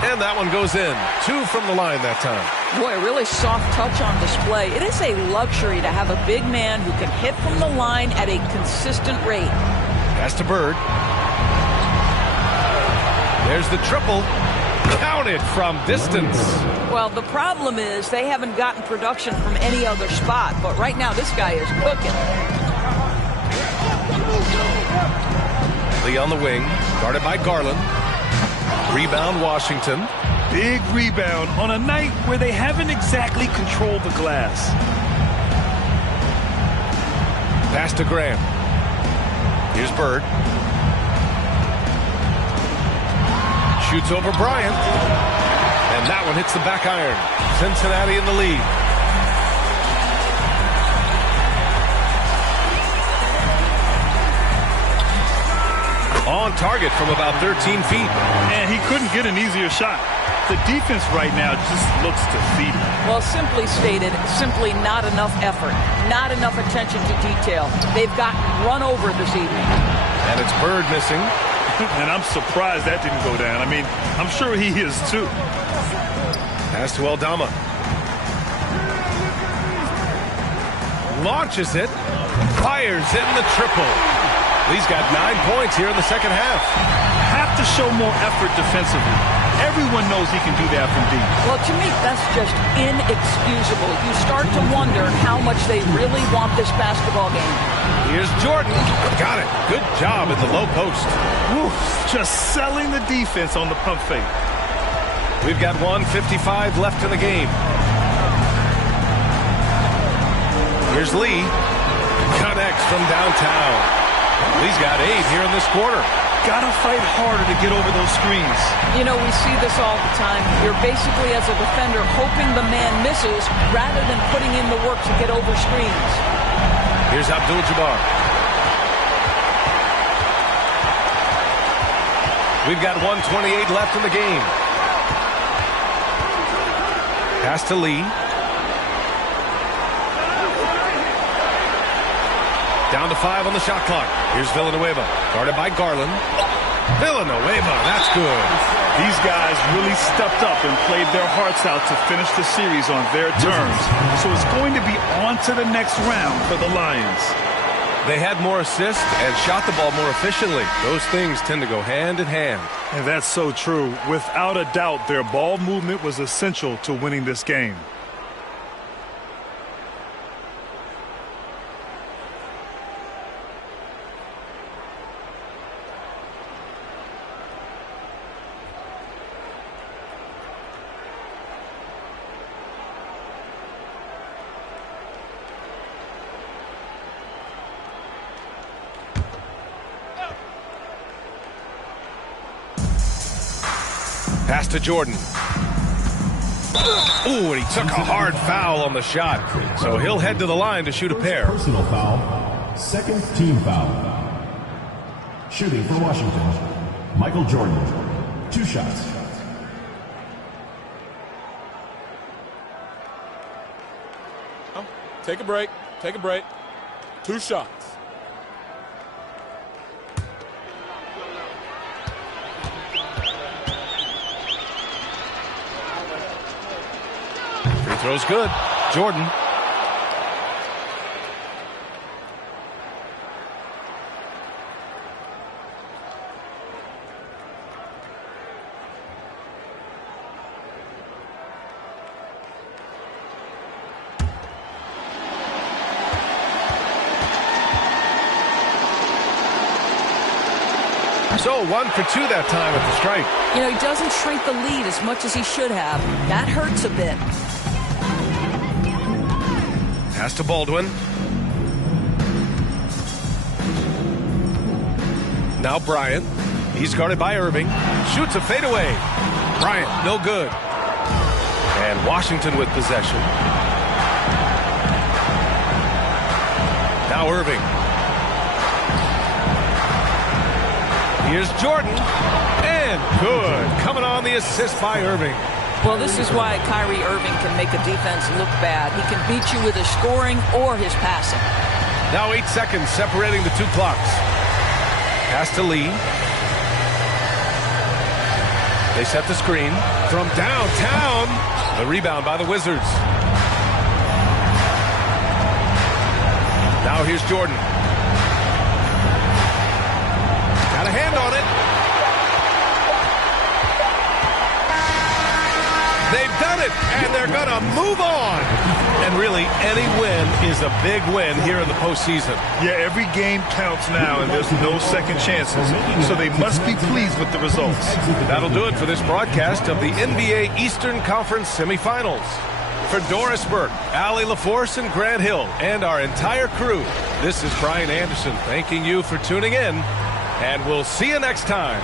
And that one goes in. 2 from the line that time. Boy, a really soft touch on display. It is a luxury to have a big man who can hit from the line at a consistent rate. Pass to Bird. There's the triple. Counted from distance. Well, the problem is they haven't gotten production from any other spot, but right now this guy is cooking. Lee on the wing, guarded by Garland. Rebound, Washington. Big rebound on a night where they haven't exactly controlled the glass. Pass to Graham. Here's Bird. Shoots over Bryant. And that one hits the back iron. Cincinnati in the lead. On target from about 13 feet. And he couldn't get an easier shot. The defense right now just looks defeated. Well, simply stated, simply not enough effort. Not enough attention to detail. They've gotten run over this evening. And it's Bird missing. And I'm surprised that didn't go down. I mean, I'm sure he is too. Pass to Aldama. Launches it. Fires in the triple. Lee's got 9 points here in the second half. Have to show more effort defensively. Everyone knows he can do that from deep. Well, to me, that's just inexcusable. You start to wonder how much they really want this basketball game. Here's Jordan. Got it. Good job at the low post. Woo, just selling the defense on the pump fake. We've got 1:55 left in the game. Here's Lee. Connects from downtown. Lee's got 8 here in this quarter. Gotta fight harder to get over those screens. You know, we see this all the time. You're basically, as a defender, hoping the man misses rather than putting in the work to get over screens. Here's Abdul-Jabbar. We've got 1:28 left in the game. Pass to Lee. Down to 5 on the shot clock. Here's Villanueva, guarded by Garland. Villanueva, that's good. These guys really stepped up and played their hearts out to finish the series on their terms. So it's going to be on to the next round for the Lions. They had more assists and shot the ball more efficiently. Those things tend to go hand in hand. And that's so true. Without a doubt, their ball movement was essential to winning this game. Pass to Jordan. Ooh, and he took a hard foul on the shot. So he'll head to the line to shoot a pair. Personal foul. Second team foul. Shooting for Washington, Michael Jordan. 2 shots. Take a break. Take a break. 2 shots. Free throw's good. Jordan. So 1 for 2 that time at the strike. You know, he doesn't shrink the lead as much as he should have. That hurts a bit. Pass to Baldwin. Now Bryant. He's guarded by Irving. Shoots a fadeaway. Bryant, no good. And Washington with possession. Now Irving. Here's Jordan. And good. Coming on the assist by Irving. Well, this is why Kyrie Irving can make a defense look bad. He can beat you with his scoring or his passing. Now 8 seconds separating the 2 clocks. Pass to Lee. They set the screen from downtown. The rebound by the Wizards. Now here's Jordan. Got a hand on it. They've done it, and they're going to move on. And really, any win is a big win here in the postseason. Yeah, every game counts now, and there's no second chances. So they must be pleased with the results. That'll do it for this broadcast of the NBA Eastern Conference semifinals. For Doris Burke, Allie LaForce, and Grant Hill, and our entire crew, this is Brian Anderson thanking you for tuning in, and we'll see you next time.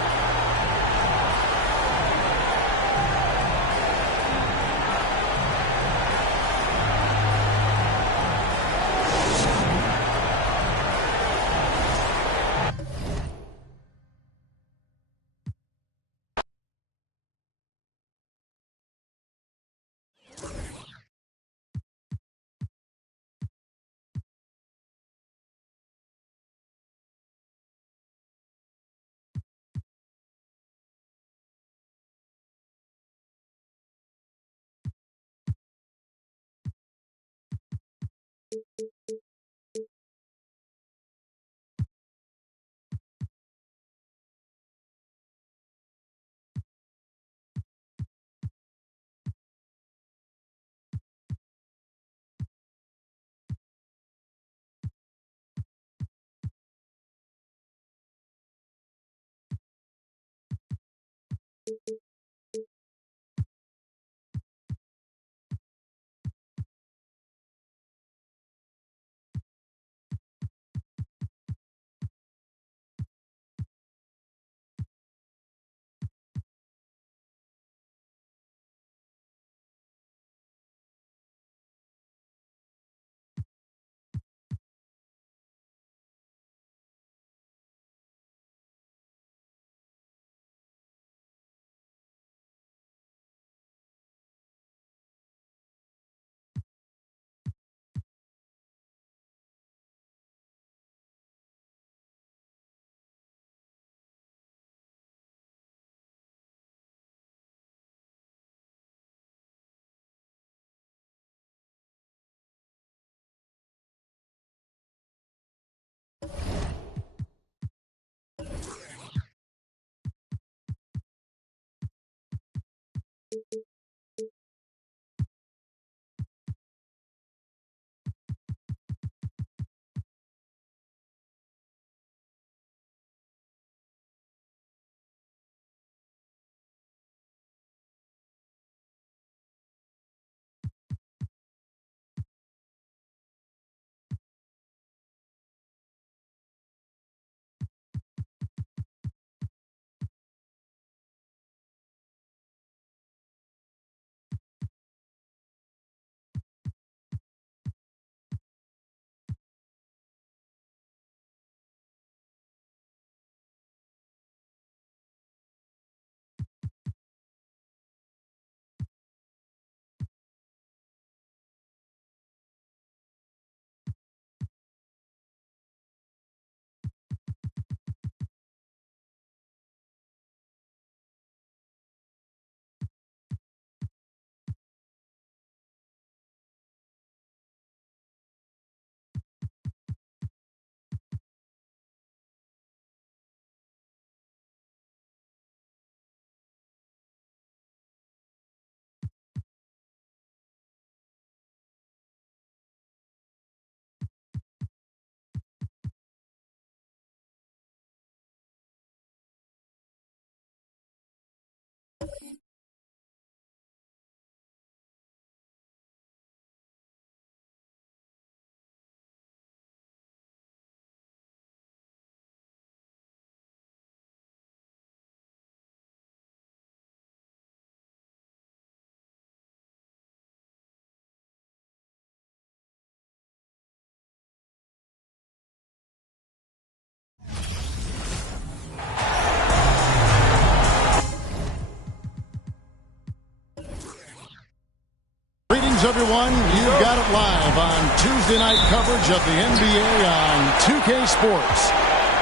Greetings, everyone. You've got it live on Tuesday night coverage of the NBA on 2K Sports.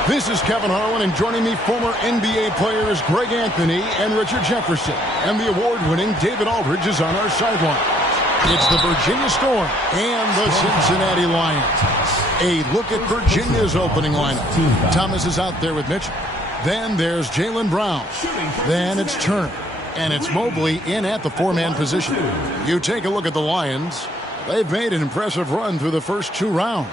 This is Kevin Harlan, and joining me, former NBA players Greg Anthony and Richard Jefferson. And the award-winning David Aldridge is on our sideline. It's the Virginia Storm and the Cincinnati Lions. A look at Virginia's opening lineup. Thomas is out there with Mitchell. Then there's Jaylen Brown. Then it's Turner. And it's Mobley in at the four-man position. You take a look at the Lions. They've made an impressive run through the first two rounds.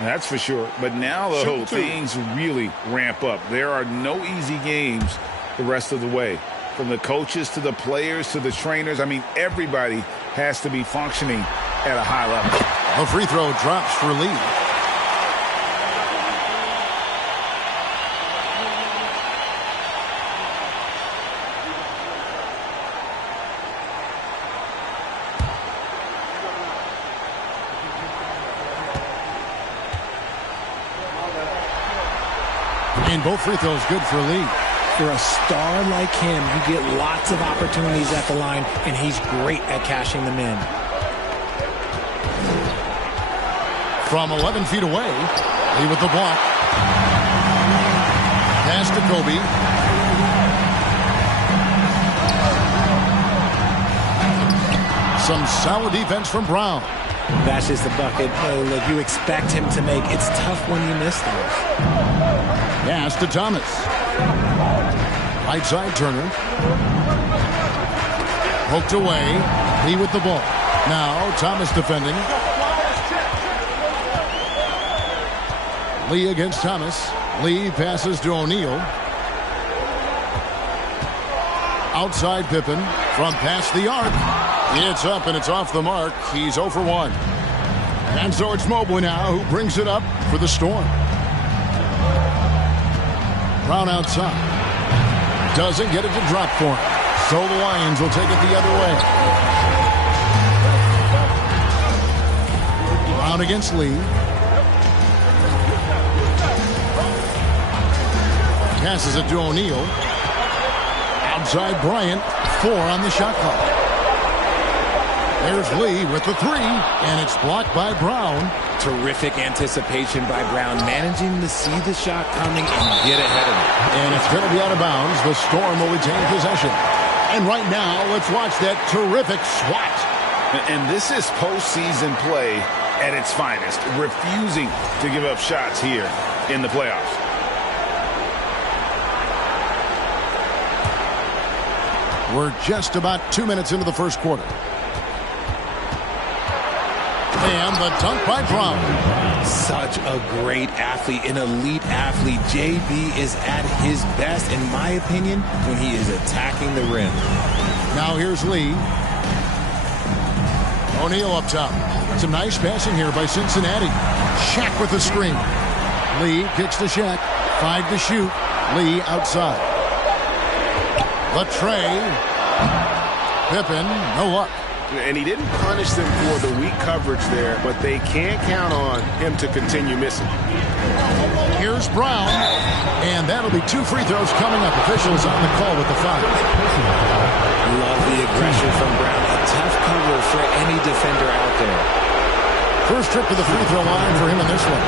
That's for sure. But now, though, things really ramp up. There are no easy games the rest of the way. From the coaches to the players to the trainers. I mean, everybody has to be functioning at a high level. A free throw drops for Lee. And both free throws good for Lee. For a star like him, you get lots of opportunities at the line, and he's great at cashing them in. From 11 feet away, Lee with the block. Pass to Kobe. Some solid defense from Brown. That's just the bucket that you expect him to make. It's tough when you miss those. Pass to Thomas. Right side Turner. Poked away. Lee with the ball. Now Thomas defending. Lee against Thomas. Lee passes to O'Neal. Outside Pippen from past the arc. It's up and it's off the mark. He's 0 for 1. And so it's Mobley now who brings it up for the Storm. Brown outside. Doesn't get it to drop for him. So the Lions will take it the other way. Brown against Lee. Passes it to O'Neal. Outside Bryant. 4 on the shot clock. There's Lee with the 3, and it's blocked by Brown. Terrific anticipation by Brown, managing to see the shot coming and get ahead of it. And it's going to be out of bounds. The Storm will retain possession. And right now, let's watch that terrific swat. And this is postseason play at its finest, refusing to give up shots here in the playoffs. We're just about 2 minutes into the first quarter. And the dunk by Brown. Such a great athlete, an elite athlete. JB is at his best, in my opinion, when he is attacking the rim. Now here's Lee. O'Neal up top. Some nice passing here by Cincinnati. Shaq with the screen. Lee kicks to Shaq. 5 to shoot. Lee outside. The tray. Pippen, no luck. And he didn't punish them for the weak coverage there, but they can't count on him to continue missing. Here's Brown. And that'll be 2 free throws coming up. Officials on the call with the foul. Love the aggression from Brown. A tough cover for any defender out there. First trip to the free throw line for him in this one.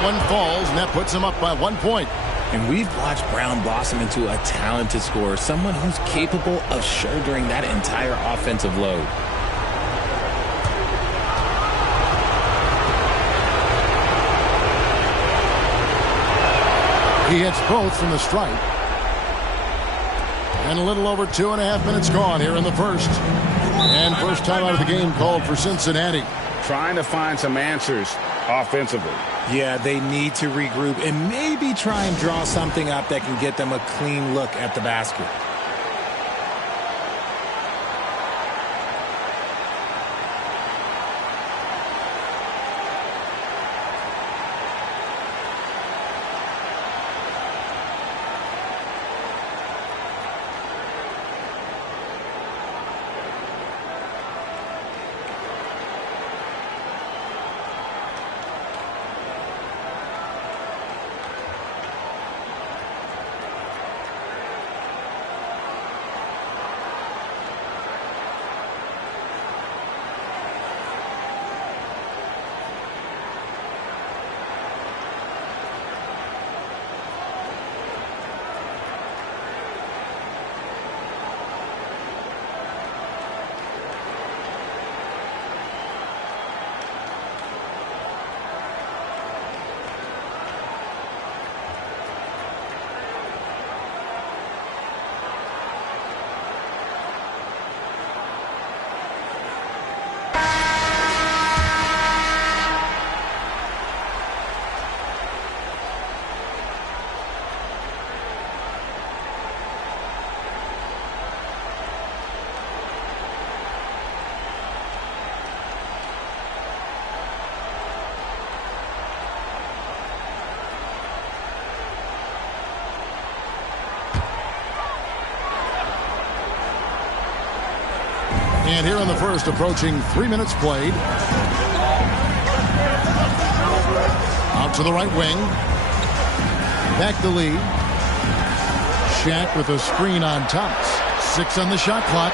One falls, and that puts him up by 1 point. And we've watched Brown blossom into a talented scorer, someone who's capable of shouldering that entire offensive load. He hits both from the stripe. And a little over 2.5 minutes gone here in the first. And first time out of the game called for Cincinnati. Trying to find some answers offensively. Yeah, they need to regroup and maybe try and draw something up that can get them a clean look at the basket. And here in the first, approaching 3 minutes played. Out to the right wing. Back to Lee. Shaq with a screen on Thomas. 6 on the shot clock.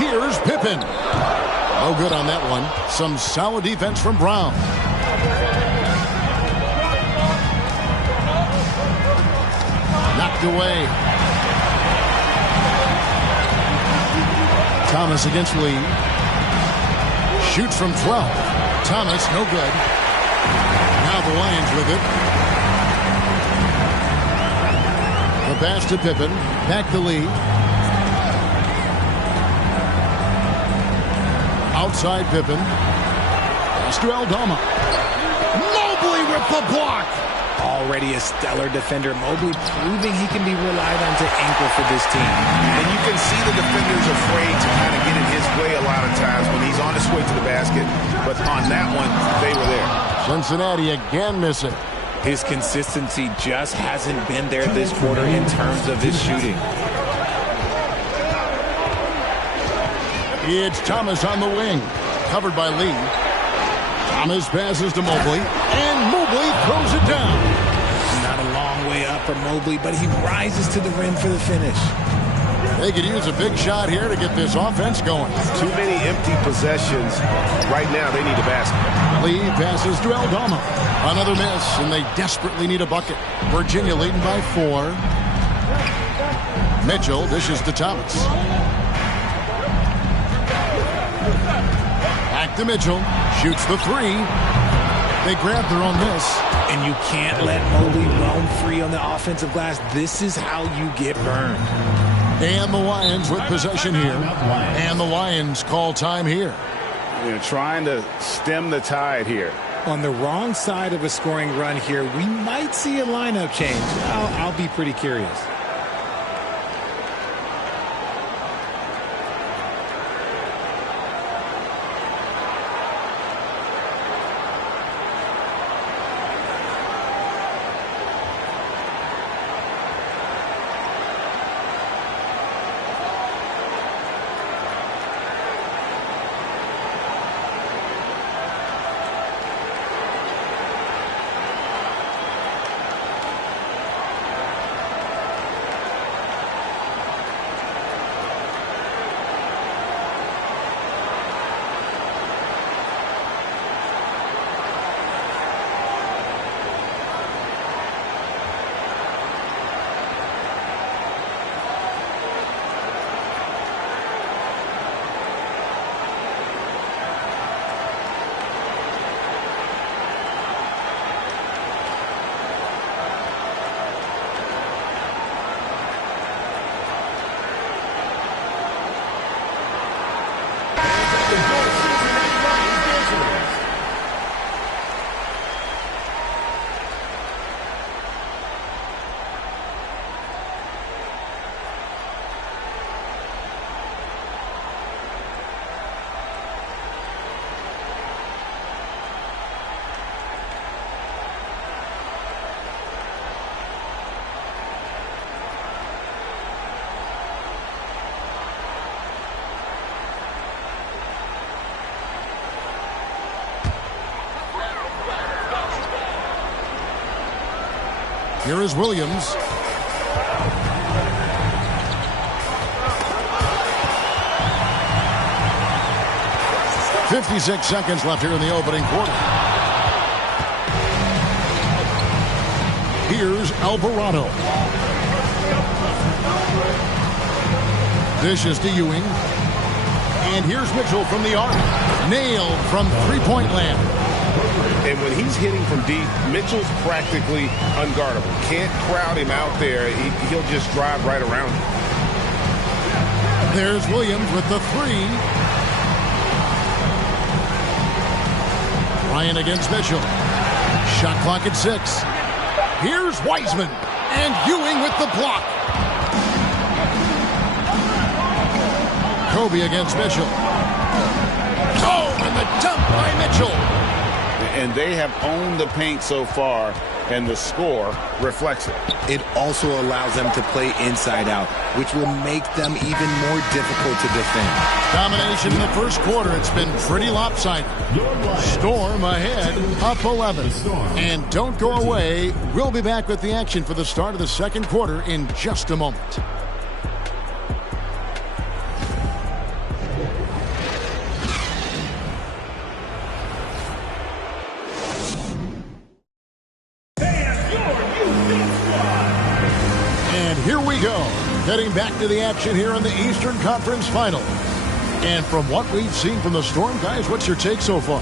Here's Pippen. No good on that one. Some solid defense from Brown. Knocked away. Thomas against Lee. Shoots from 12. Thomas, no good. Now the Lions with it. The pass to Pippen. Back to Lee. Outside Pippen. Pass to Aldama. Mobley with the block. Already a stellar defender. Mobley proving he can be relied on to anchor for this team. And you can see the defenders afraid to kind of get in his way a lot of times when he's on his way to the basket. But on that one, they were there. Cincinnati again missing. His consistency just hasn't been there this quarter in terms of his shooting. It's Thomas on the wing. Covered by Lee. Thomas passes to Mobley. And Mobley throws it down. Not a long way up for Mobley, but he rises to the rim for the finish. They could use a big shot here to get this offense going. Too many empty possessions. Right now, they need a basket. Lee passes to Aldama. Another miss, and they desperately need a bucket. Virginia leading by 4. Mitchell dishes to Thomas. Back to Mitchell. Shoots the 3. They grab their own miss. And you can't let Mobley roam free on the offensive glass. This is how you get burned. And the Lions with possession here. And the Lions call time here. They're trying to stem the tide here. On the wrong side of a scoring run here, we might see a lineup change. I'll be pretty curious. Here is Williams. "56 seconds left here in the opening quarter. Here's Alvarado. Dishes to Ewing. And here's Mitchell from the arc. Nailed from three-point land. And when he's hitting from deep, Mitchell's practically unguardable. Can't crowd him out there. He'll just drive right around you. There's Williams with the 3. Ryan against Mitchell. Shot clock at 6. Here's Wiseman. And Ewing with the block. Kobe against Mitchell. Oh, and the dunk by Mitchell. And they have owned the paint so far, and the score reflects it. It also allows them to play inside out, which will make them even more difficult to defend. Domination in the first quarter. It's been pretty lopsided. Storm ahead, up 11. And don't go away. We'll be back with the action for the start of the second quarter in just a moment. Heading back to the action here in the Eastern Conference Final. And from what we've seen from the Storm, guys, what's your take so far?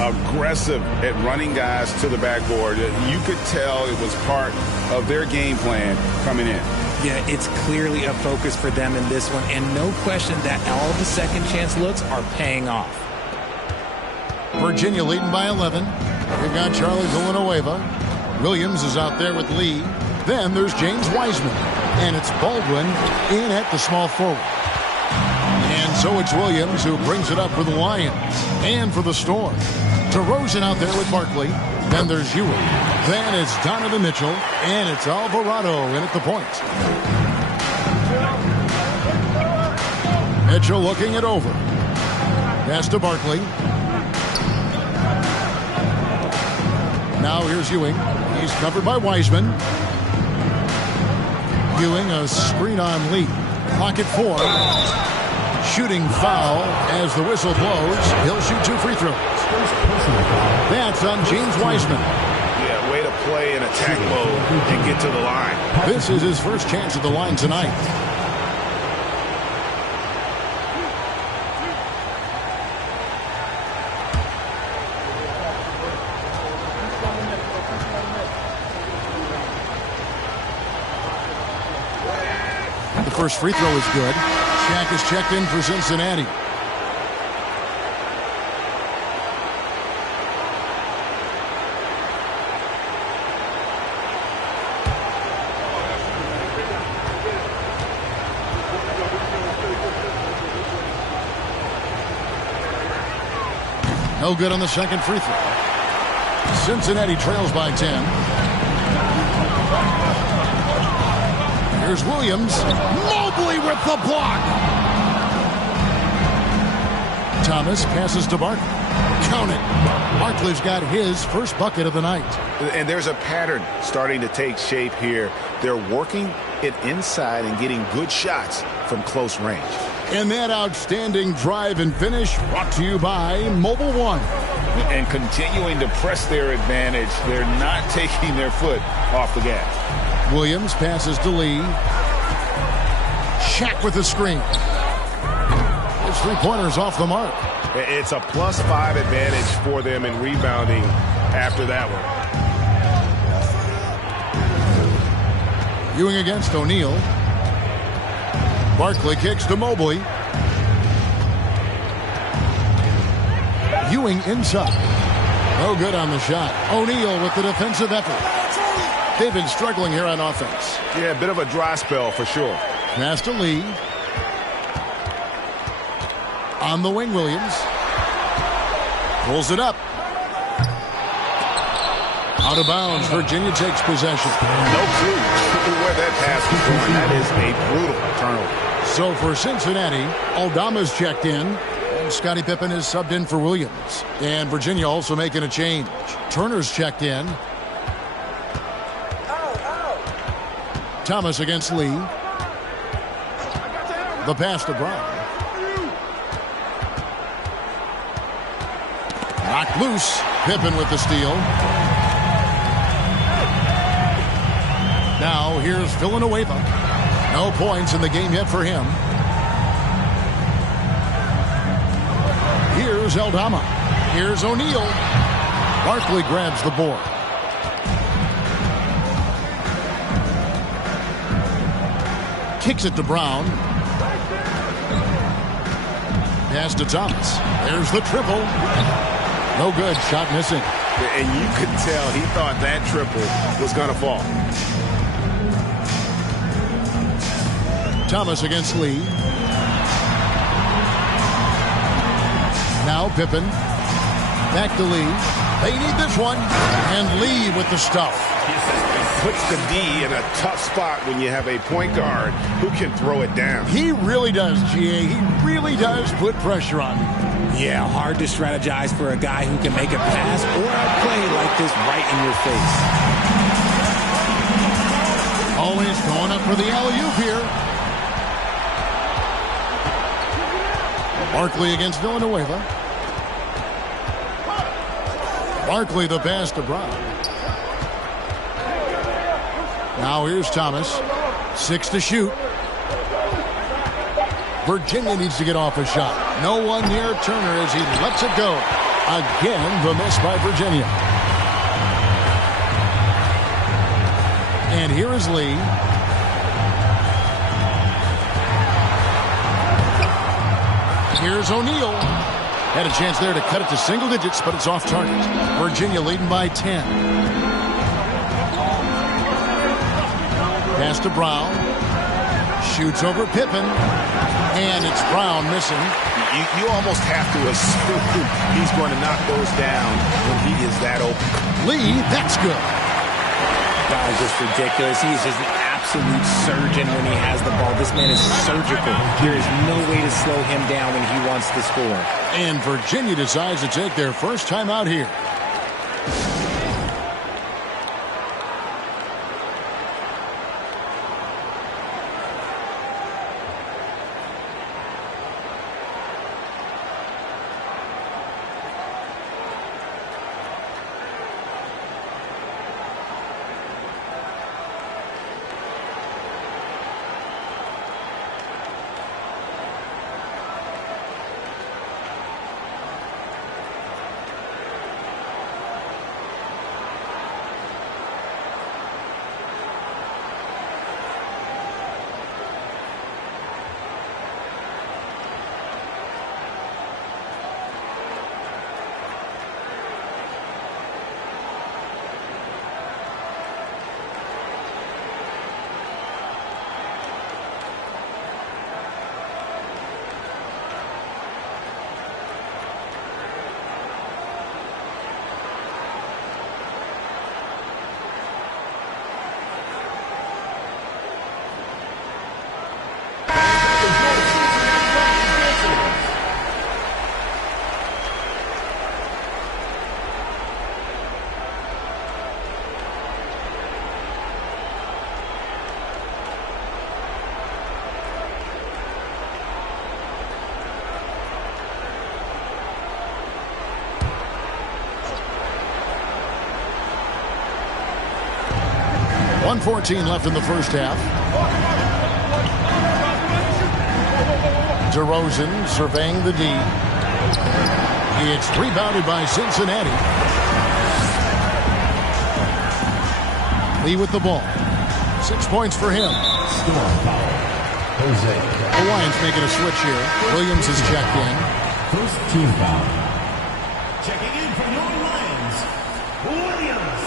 Aggressive at running guys to the backboard. You could tell it was part of their game plan coming in. Yeah, it's clearly a focus for them in this one. And no question that all the second chance looks are paying off. Virginia leading by 11. We've got Charlie Villanueva. Williams is out there with Lee. Then there's James Wiseman. And it's Baldwin in at the small forward. And so it's Williams who brings it up for the Lions and for the Storm. DeRozan out there with Barkley. Then there's Ewing. Then it's Donovan Mitchell. And it's Alvarado in at the point. Mitchell looking it over. Pass to Barkley. Now here's Ewing. He's covered by Wiseman. Ewing, a screen on Lee. Clock at 4. Shooting foul as the whistle blows. He'll shoot 2 free throws. That's on James Wiseman. Yeah, way to play in attack mode and get to the line. This is his first chance at the line tonight. The first free throw is good. Shaq is checked in for Cincinnati. No good on the second free throw. Cincinnati trails by 10. Here's Williams. Mobley with the block. Thomas passes to Barkley. Count it. Barkley's got his first bucket of the night. And there's a pattern starting to take shape here. They're working it inside and getting good shots from close range. And that outstanding drive and finish brought to you by Mobile One. And continuing to press their advantage. They're not taking their foot off the gas. Williams passes to Lee. Shaq with the screen. His 3-pointer's off the mark. It's a +5 advantage for them in rebounding after that one. Ewing against O'Neal. Barkley kicks to Mobley. Ewing inside. No good on the shot. O'Neal with the defensive effort. They've been struggling here on offense. Yeah, a bit of a dry spell for sure. Pass to Lee. On the wing, Williams. Pulls it up. Out of bounds. Virginia takes possession. No clue where that pass was going. That is a brutal turnover. So for Cincinnati, Aldama's checked in. And Scottie Pippen is subbed in for Williams. And Virginia also making a change. Turner's checked in. Thomas against Lee. The pass to Brown. Knocked loose. Pippen with the steal. Now here's Villanueva. No points in the game yet for him. Here's Aldama. Here's O'Neal. Barkley grabs the board. Kicks it to Brown. Pass to Thomas. There's the triple. No good. Shot missing. And you could tell he thought that triple was going to fall. Thomas against Lee. Now Pippen. Back to Lee. They need this one. And Lee with the stuff. Puts the D in a tough spot when you have a point guard who can throw it down. He really does, GA. He really does put pressure on you. Yeah, hard to strategize for a guy who can make a pass or a play like this right in your face. Always going up for the alley-oop here. Barkley against Villanueva. Barkley the pass to Brown. Now here's Thomas. 6 to shoot. Virginia needs to get off a shot. No one near Turner as he lets it go. Again, the miss by Virginia. And here is Lee. Here's O'Neal. Had a chance there to cut it to single digits, but it's off target. Virginia leading by 10. Pass to Brown. Shoots over Pippen. And it's Brown missing. You almost have to assume he's going to knock those down when he is that open. Lee, that's good. That is just ridiculous. He's just an absolute surgeon when he has the ball. This man is surgical. There is no way to slow him down when he wants to score. And Virginia decides to take their first time out here. 3:14 left in the first half. DeRozan surveying the D. It's rebounded by Cincinnati. Lee with the ball. 6 points for him. The Lions making a switch here. Williams is checked in. First team foul. Checking in for your Lions, Williams.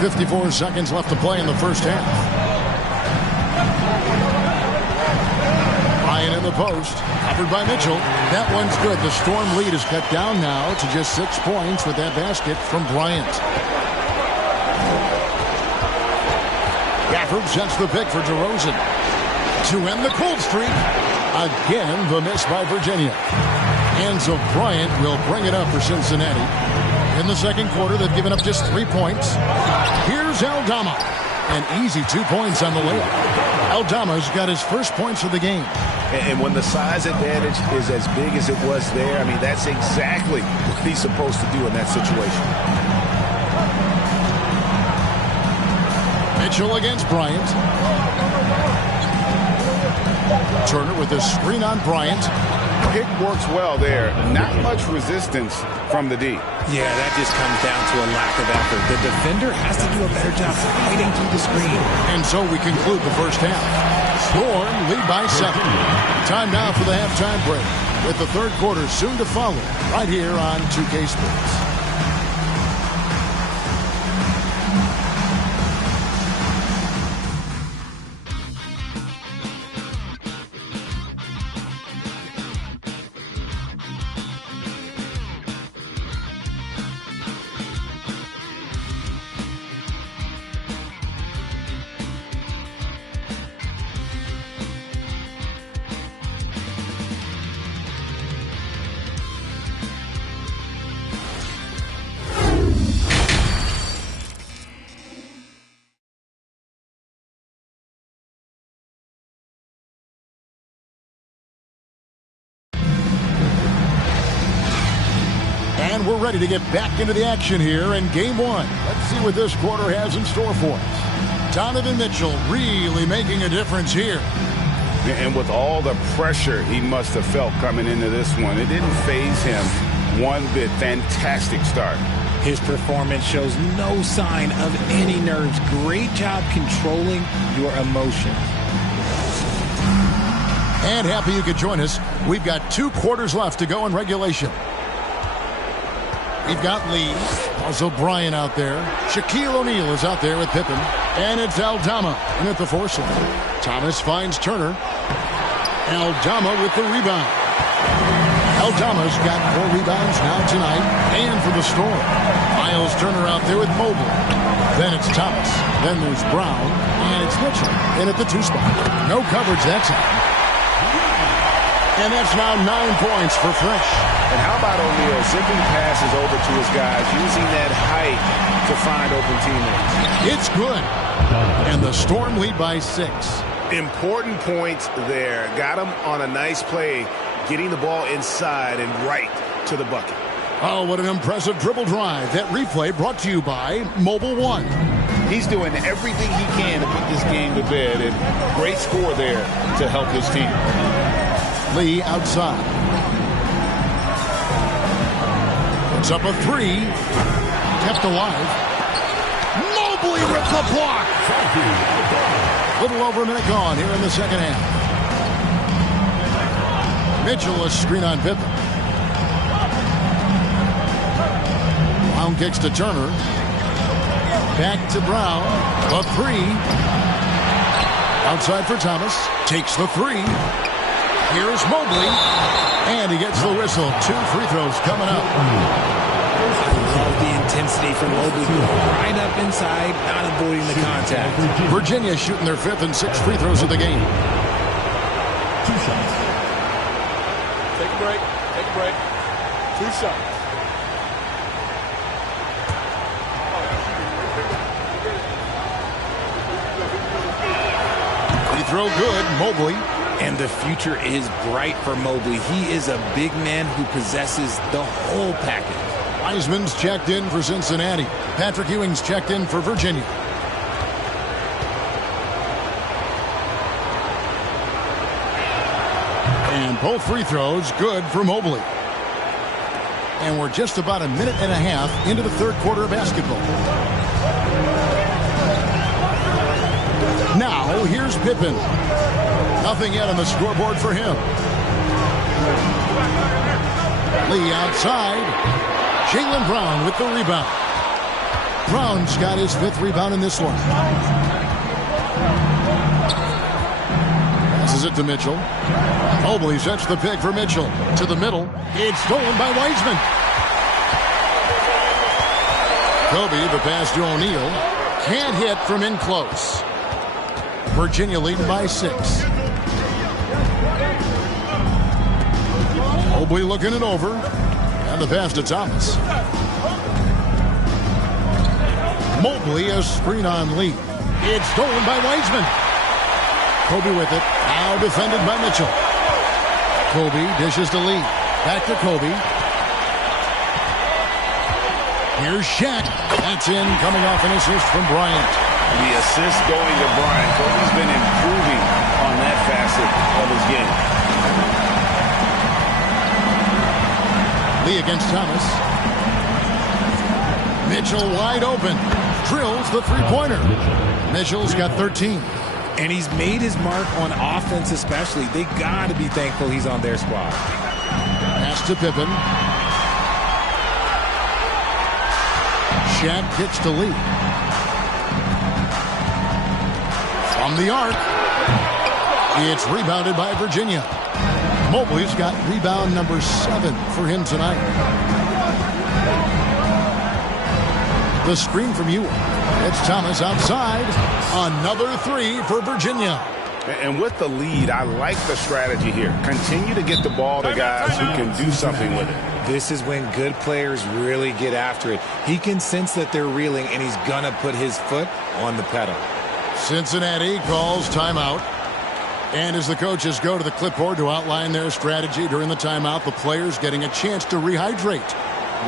54 seconds left to play in the first half. Bryant in the post. Covered by Mitchell. That one's good. The Storm lead is cut down now to just 6 points with that basket from Bryant. Gafford sets the pick for DeRozan. To end the cold streak. Again, the miss by Virginia. And so Bryant will bring it up for Cincinnati. In the second quarter, they've given up just 3 points. Here's Aldama. An easy 2 points on the layup. Aldama's got his first points of the game. And when the size advantage is as big as it was there, I mean, that's exactly what he's supposed to do in that situation. Mitchell against Bryant. Turner with a screen on Bryant. Pick works well there. Not much resistance from the D. Yeah, that just comes down to a lack of effort. The defender has to do a better job fighting through the screen. And so we conclude the first half. Storm lead by 7. Time now for the halftime break, with the third quarter soon to follow right here on 2K Sports. And we're ready to get back into the action here in game one. Let's see what this quarter has in store for us. Donovan Mitchell really making a difference here. And with all the pressure he must have felt coming into this one, it didn't faze him one bit. Fantastic start. His performance shows no sign of any nerves. Great job controlling your emotions. And happy you could join us. We've got 2 quarters left to go in regulation. We've got Lee, also Bryant out there. Shaquille O'Neal is out there with Pippen. And it's Aldama in at the foursome. Thomas finds Turner. Aldama with the rebound. Aldama's got 4 rebounds now tonight. And for the Storm, Miles Turner out there with Mobley. Then it's Thomas. Then there's Brown. And it's Mitchell in at the 2 spot. No coverage that time. And that's now 9 points for Fresh. And how about O'Neal zipping passes over to his guys, using that height to find open teammates? It's good. And the Storm lead by 6. Important points there. Got him on a nice play, getting the ball inside and right to the bucket. Oh, what an impressive dribble drive. That replay brought to you by Mobile One. He's doing everything he can to put this game to bed, and great score there to help his team. Lee outside. Puts up a 3. Kept alive. Mobley with the block. Little over a minute gone here in the second half. Mitchell a screen on Pippen. Brown kicks to Turner. Back to Brown. A 3. Outside for Thomas. Takes the 3. Here's Mobley. And he gets the whistle. 2 free throws coming up. I love the intensity from Mobley. Right up inside, not avoiding the contact. Virginia shooting their 5th and 6th free throws of the game. 2 shots. Take a break. Take a break. 2 shots. Free throw good. Mobley. And the future is bright for Mobley. He is a big man who possesses the whole package. Wiseman's checked in for Cincinnati. Patrick Ewing's checked in for Virginia. And both free throws good for Mobley. And we're just about a minute and a half into the third quarter of basketball. Now, here's Pippen. Nothing yet on the scoreboard for him. Lee outside. Jaylen Brown with the rebound. Brown's got his 5th rebound in this one. Passes it to Mitchell. Mobley sets the pick for Mitchell. To the middle. It's stolen by Wiseman. Kobe, the pass to O'Neal. Can't hit from in close. Virginia leading by 6. Mobley looking it over. And the pass to Thomas. Mobley a screen on Lee. It's stolen by Wiseman. Kobe with it. Now defended by Mitchell. Kobe dishes to Lee. Back to Kobe. Here's Shaq. That's in, coming off an assist from Bryant. The assist going to Bryant. Kobe's been improving on that facet of his game. Lee against Thomas. Mitchell wide open. Drills the three-pointer. Mitchell's got 13. And he's made his mark on offense especially. They got to be thankful he's on their squad. Pass to Pippen. Shaq kicks to Lee. From the arc. It's rebounded by Virginia. Mobley's got rebound number 7 for him tonight. The screen from Ewing. It's Thomas outside. Another 3 for Virginia. And with the lead, I like the strategy here. Continue to get the ball to guys who can do something with it. This is when good players really get after it. He can sense that they're reeling, and he's going to put his foot on the pedal. Cincinnati calls timeout. And as the coaches go to the clipboard to outline their strategy during the timeout, the players getting a chance to rehydrate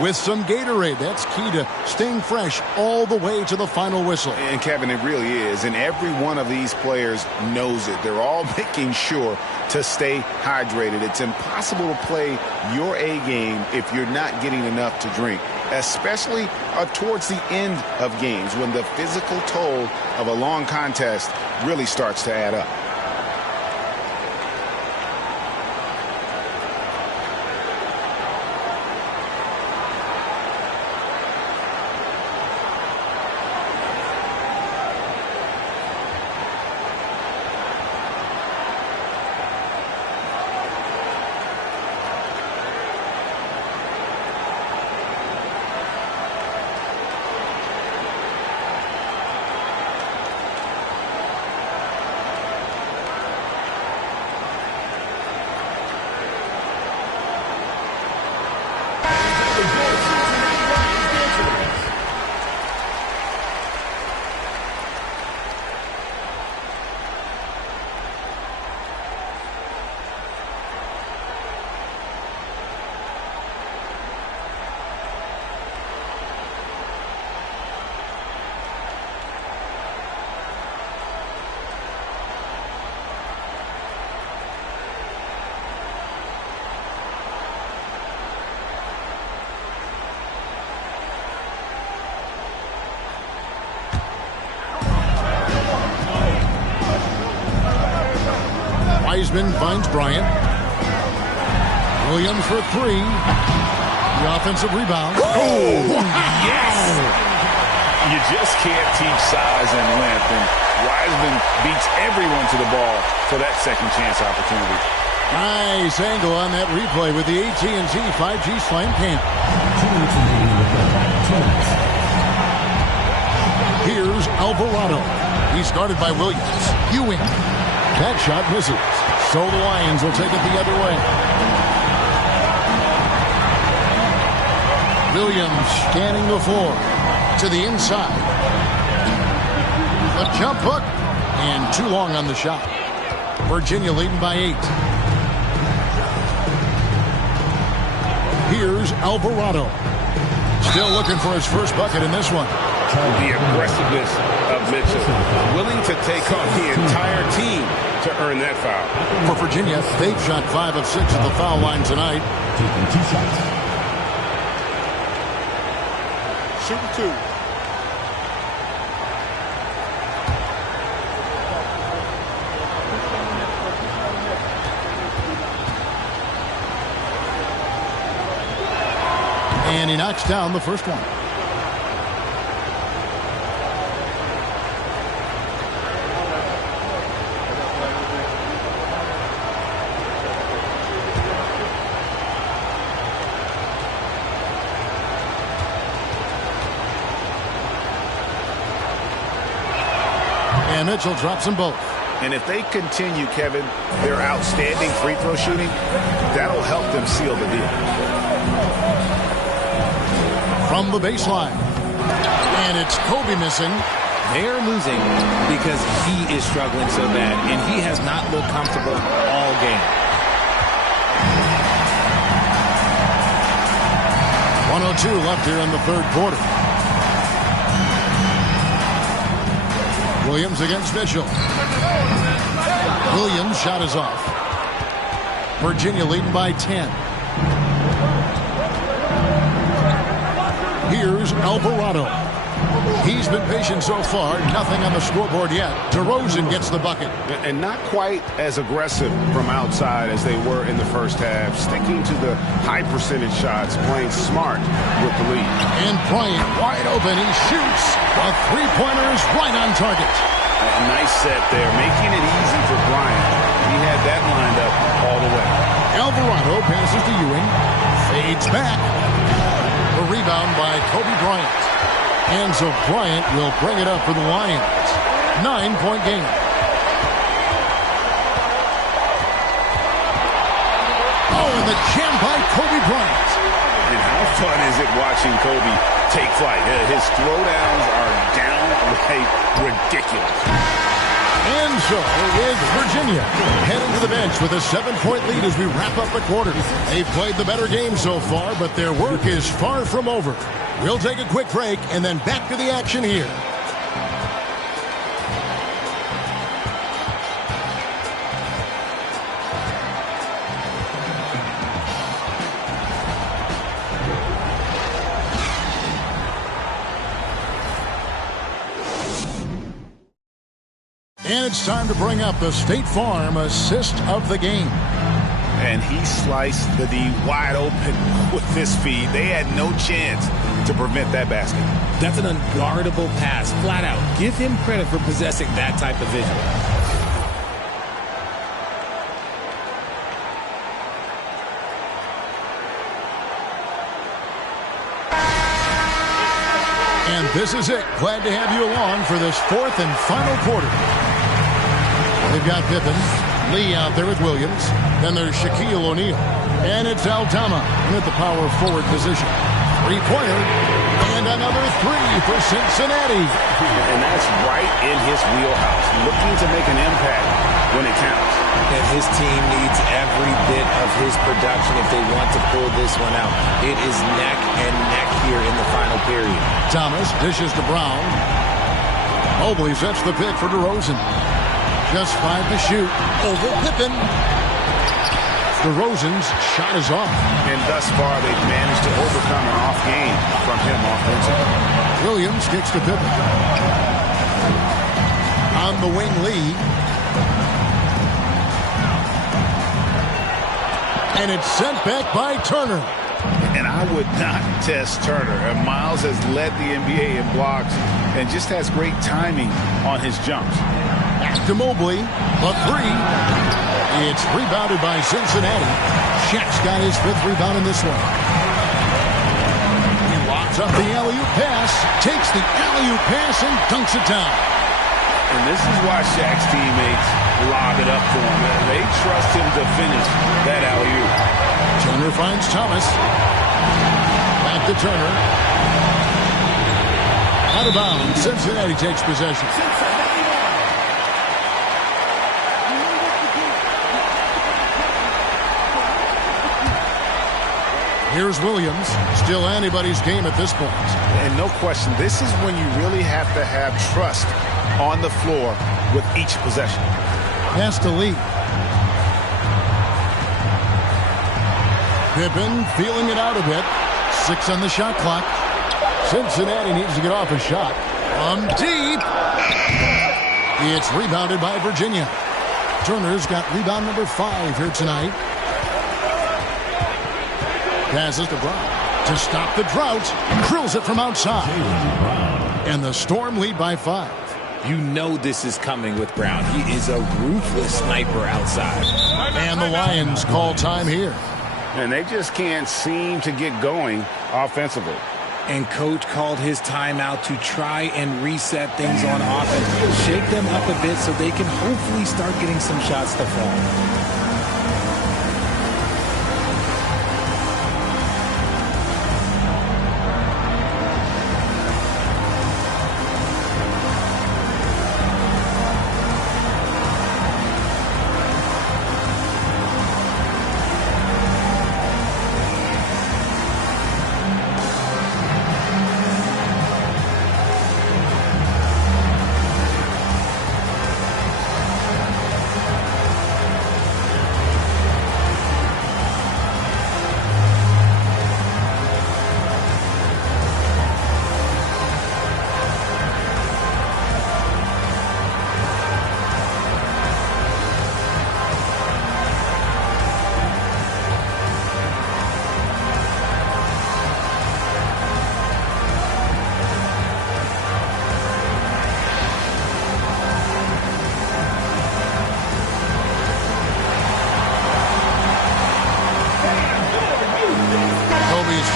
with some Gatorade. That's key to staying fresh all the way to the final whistle. And Kevin, it really is. And every one of these players knows it. They're all making sure to stay hydrated. It's impossible to play your A game if you're not getting enough to drink, especially towards the end of games when the physical toll of a long contest really starts to add up. Wiseman finds Bryant. Williams for 3. The offensive rebound. Oh, yes! You just can't teach size and length, and Wiseman beats everyone to the ball for that second chance opportunity. Nice angle on that replay with the AT&T 5G Slam Cam. Here's Alvarado. He's guarded by Williams. Ewing. That shot misses. So the Lions will take it the other way. Williams scanning the floor to the inside. A jump hook and too long on the shot. Virginia leading by 8. Here's Alvarado. Still looking for his first bucket in this one. The aggressiveness of Mitchell, willing to take on the entire team to earn that foul. For Virginia, they've shot 5 of 6 at the foul line tonight. Taking 2 shots. Shooting 2. And he knocks down the first one. And Mitchell drops them both. And if they continue, Kevin, their outstanding free throw shooting, that'll help them seal the deal. From the baseline. And it's Kobe missing. They're losing because he is struggling so bad, and he has not looked comfortable all game. 1:02 left here in the third quarter. Williams against Mitchell. Williams' shot is off. Virginia leading by 10. Here's Alvarado. He's been patient so far. Nothing on the scoreboard yet. DeRozan gets the bucket. And not quite as aggressive from outside as they were in the first half. Sticking to the high percentage shots. Playing smart with the lead. And Bryant wide open. He shoots. A three-pointer is right on target. A nice set there. Making it easy for Bryant. He had that lined up all the way. Alvarado passes to Ewing. Fades back. A rebound by Kobe Bryant. And so Bryant will bring it up for the Lions. 9-point game. Oh, and the jam by Kobe Bryant. And how fun is it watching Kobe take flight? His throwdowns are downright ridiculous. And so, with Virginia heading to the bench with a 7-point lead as we wrap up the quarter. They've played the better game so far, but their work is far from over. We'll take a quick break and then back to the action here. And it's time to bring up the State Farm assist of the game. And he sliced the D wide open with this feed. They had no chance to prevent that basket. That's an unguardable pass, flat out. Give him credit for possessing that type of vision. And this is it. Glad to have you along for this fourth and final quarter. They've got Pippen, Lee out there with Williams. Then there's Shaquille O'Neal. And it's Aldama at the power forward position. Three-pointer. And another three for Cincinnati. And that's right in his wheelhouse. Looking to make an impact when it counts. And his team needs every bit of his production if they want to pull this one out. It is neck and neck here in the final period. Thomas dishes to Brown. Mobley sets the pick for DeRozan. Just 5 to shoot. Over Pippen. DeRozan's shot is off. And thus far, they've managed to overcome an off game from him offensively. Williams kicks to Pippen. On the wing, Lee. And it's sent back by Turner. And I would not test Turner. And Miles has led the NBA in blocks and just has great timing on his jumps. Back to Mobley. A three. It's rebounded by Cincinnati. Shaq's got his 5th rebound in this one. He locks up the alley-oop pass. Takes the alley-oop pass and dunks it down. And this is why Shaq's teammates lob it up for him. They trust him to finish that alley-oop. Turner finds Thomas. Back to Turner. Out of bounds. Cincinnati takes possession. Here's Williams. Still anybody's game at this point. And no question, this is when you really have to have trust on the floor with each possession. Pass to Lee. Pippen feeling it out a bit. 6 on the shot clock. Cincinnati needs to get off a shot. From deep. It's rebounded by Virginia. Turner's got rebound number 5 here tonight. Passes to Brown to stop the drought. Drills it from outside. And the Storm lead by 5. You know this is coming with Brown. He is a ruthless sniper outside. And the Lions call time here. And they just can't seem to get going offensively. And coach called his timeout to try and reset things on offense. Shake them up a bit so they can hopefully start getting some shots to fall.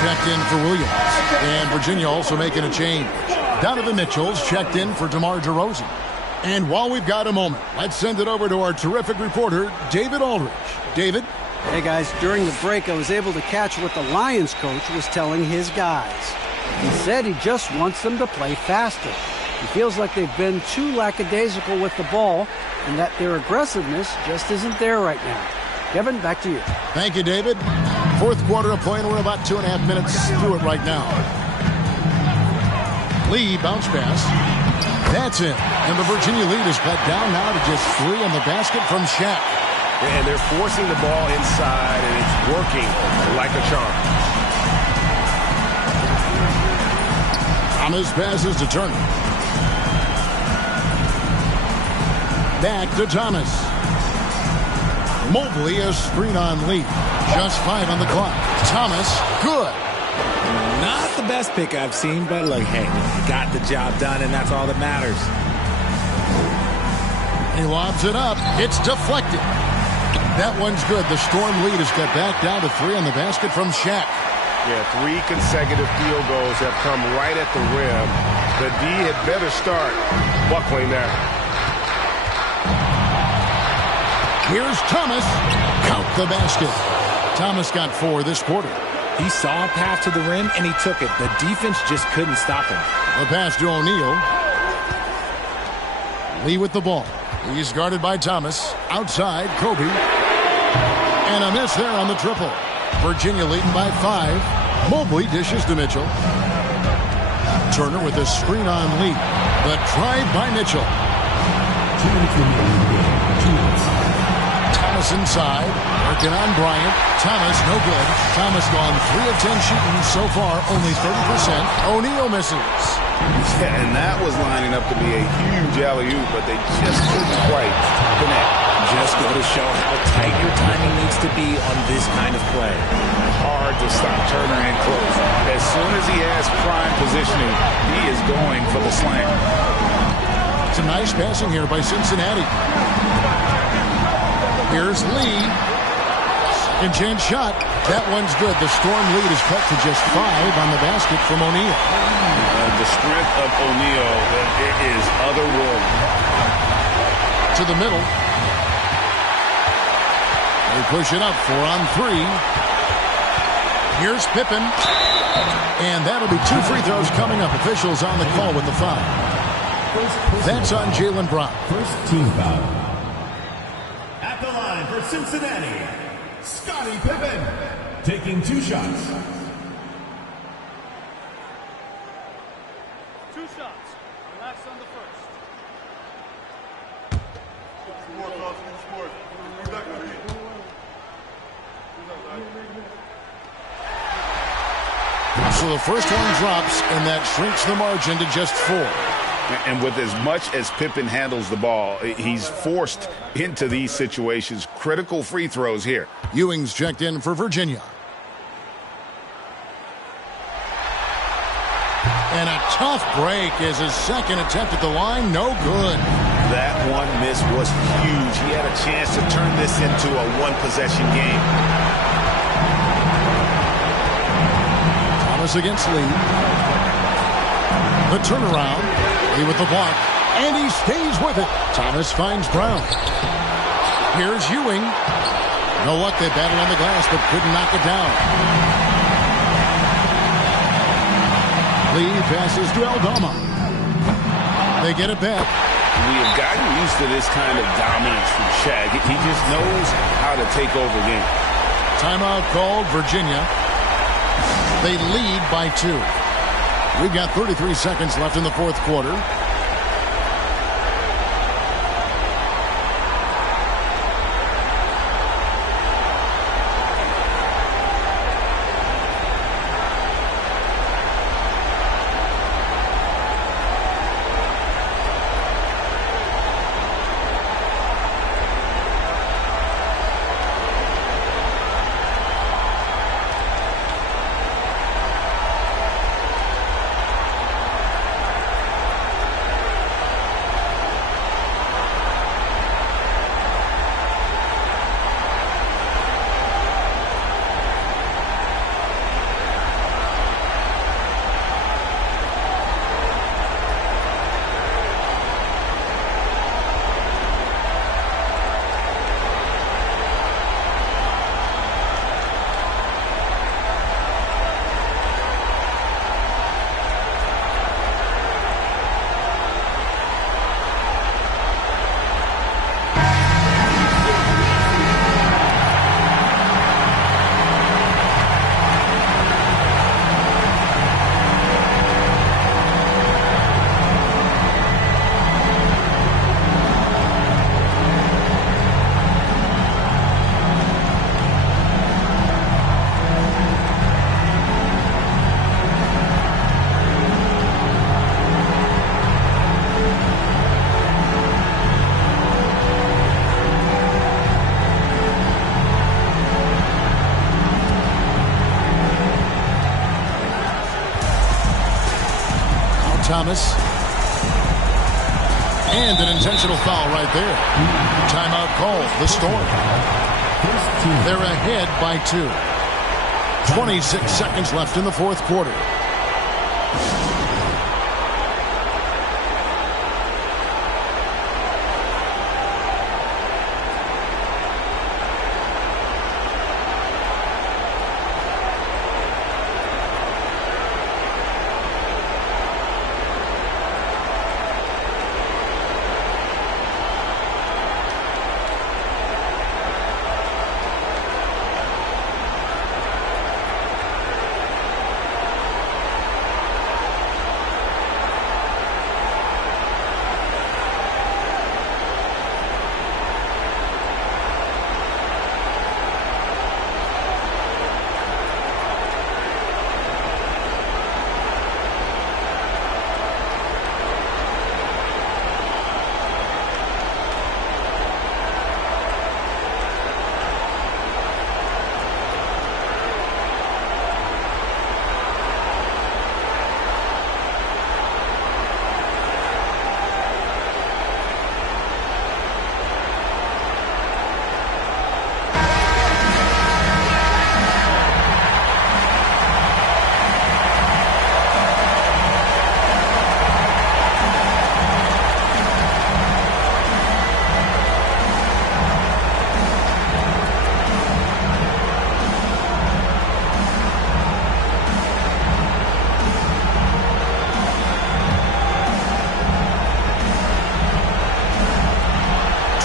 Checked in for Williams. And Virginia also making a change. Donovan Mitchell's checked in for DeMar DeRozan. And while we've got a moment, let's send it over to our terrific reporter, David Aldridge. David? Hey, guys, during the break, I was able to catch what the Lions coach was telling his guys. He said he just wants them to play faster. He feels like they've been too lackadaisical with the ball and that their aggressiveness just isn't there right now. Kevin, back to you. Thank you, David. Fourth quarter of play, and we're about 2.5 minutes through it right now. Lee bounce pass. That's it. And the Virginia lead is cut down now to just 3 on the basket from Shaq. And they're forcing the ball inside, and it's working like a charm. Thomas passes to Turner. Back to Thomas. Mobley a screen on Lee. Just 5 on the clock. Thomas, good. Not the best pick I've seen, but look, hey, got the job done, and that's all that matters. He lobs it up. It's deflected. That one's good. The Storm lead has got back down to 3 on the basket from Shaq. Yeah, 3 consecutive field goals have come right at the rim. The D had better start buckling there. Here's Thomas. Count the basket. Thomas got 4 this quarter. He saw a path to the rim, and he took it. The defense just couldn't stop him. The pass to O'Neal. Lee with the ball. He's guarded by Thomas. Outside, Kobe. And a miss there on the triple. Virginia leading by 5. Mobley dishes to Mitchell. Turner with a screen on Lee. The drive by Mitchell. 2 minutes remaining. 2 minutes. Thomas inside, working on Bryant. Thomas, no good. Thomas gone 3 of 10 shooting so far, only 30%. O'Neal misses. Yeah, and that was lining up to be a huge alley-oop, but they just couldn't quite connect. Just go to show how tight your timing needs to be on this kind of play. Hard to stop Turner in close. As soon as he has prime positioning, he is going for the slam. Some nice passing here by Cincinnati. Here's Lee. Second chance shot. That one's good. The Storm lead is cut to just 5 on the basket from O'Neal. The strength of O'Neal, it is otherworldly. To the middle. They push it up 4 on 3. Here's Pippen. And that'll be 2 free throws coming up. Officials on the call with the foul. That's on Jaylen Brown. First team foul. At the line for Cincinnati, Scottie Pippen. taking 2 shots. 2 shots. Relax on the first. So the first one drops, and that shrinks the margin to just 4. And with as much as Pippen handles the ball, he's forced into these situations. Critical free throws here. Ewing's checked in for Virginia. And a tough break is his second attempt at the line. No good. That one miss was huge. He had a chance to turn this into a one-possession game. Thomas against Lee. The turnaround. Lee with the block. And he stays with it. Thomas finds Brown. Here's Ewing. No luck. They battled on the glass but couldn't knock it down. Lee passes to Aldama. They get it back. We have gotten used to this kind of dominance from Shaq. He just knows how to take over games. Timeout called, Virginia. They lead by 2. We've got 33 seconds left in the fourth quarter. Thomas. And an intentional foul right there. Timeout called. The Storm. They're ahead by 2. 26 seconds left in the fourth quarter.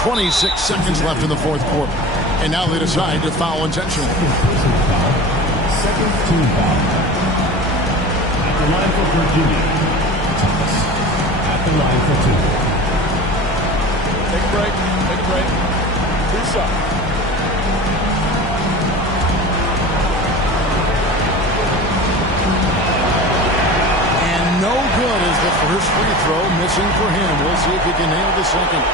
.26 seconds left in the fourth quarter. And now they decide to foul intentionally. 15 foul. At the line for Virginia, Thomas. At the line for 2. Take a break. Take a break. 2 shots. And no good is the first free throw, missing for him. We'll see if he can nail the second.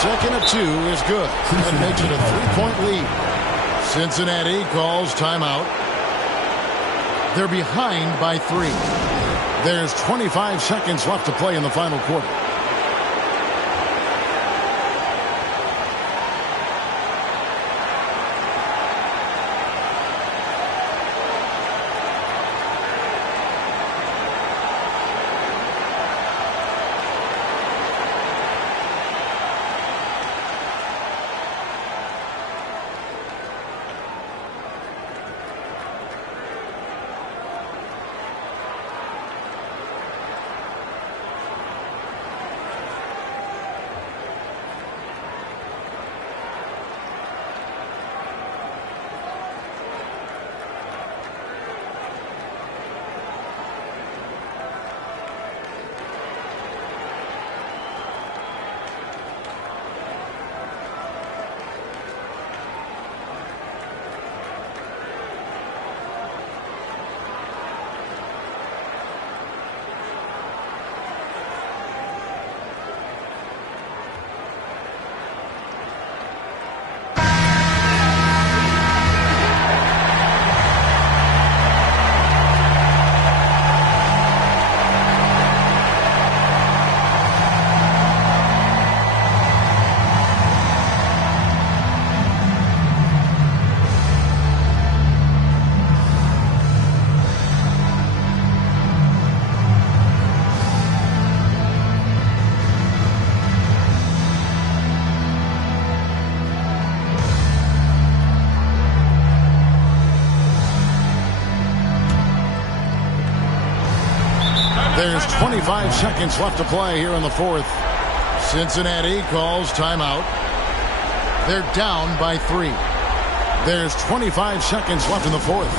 Second of 2 is good. That makes it a 3-point lead. Cincinnati calls timeout. They're behind by 3. There's 25 seconds left to play in the final quarter. There's 25 seconds left to play here in the fourth. Cincinnati calls timeout. They're down by 3. There's 25 seconds left in the fourth.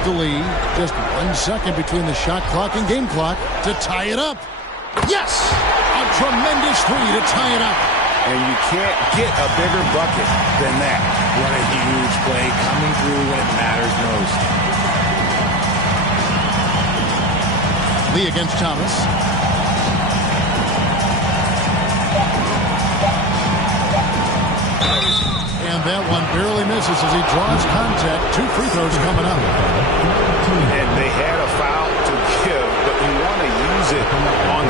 The lead. Just 1 second between the shot clock and game clock to tie it up. Yes! A tremendous 3 to tie it up. And you can't get a bigger bucket than that. What a huge play, coming through when it matters most. Lee against Thomas. And that one barely misses as he draws contact. 2 free throws coming up. And they had a foul to give, but you want to use it on the ground.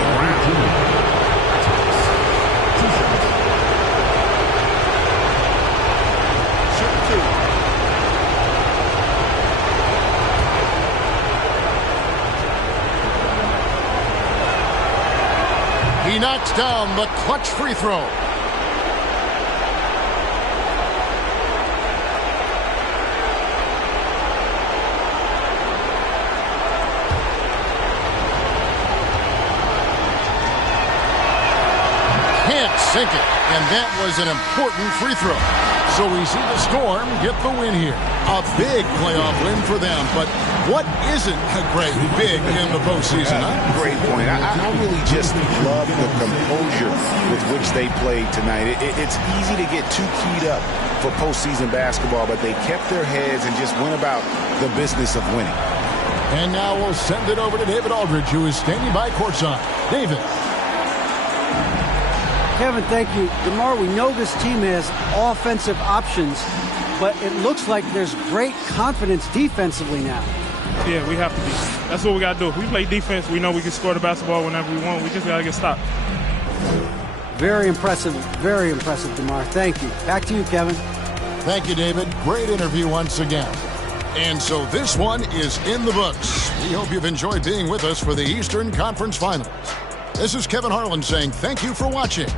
He knocks down the clutch free throw. Can't sink it, and that was an important free throw. So we see the Storm get the win here. A big playoff win for them, but what isn't a great big in the postseason, huh? Great point. I really just love the composure with which they played tonight. It's easy to get too keyed up for postseason basketball, but they kept their heads and just went about the business of winning. And now we'll send it over to David Aldridge, who is standing by courtside. David. Kevin, thank you. DeMar, we know this team has offensive options, but it looks like there's great confidence defensively now. Yeah, we have to be. That's what we got to do. If we play defense, we know we can score the basketball whenever we want. We just got to get stopped. Very impressive, DeMar. Thank you. Back to you, Kevin. Thank you, David. Great interview once again. And so this one is in the books. We hope you've enjoyed being with us for the Eastern Conference Finals. This is Kevin Harlan saying thank you for watching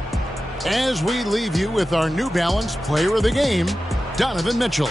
as we leave you with our New Balance Player of the Game, Donovan Mitchell.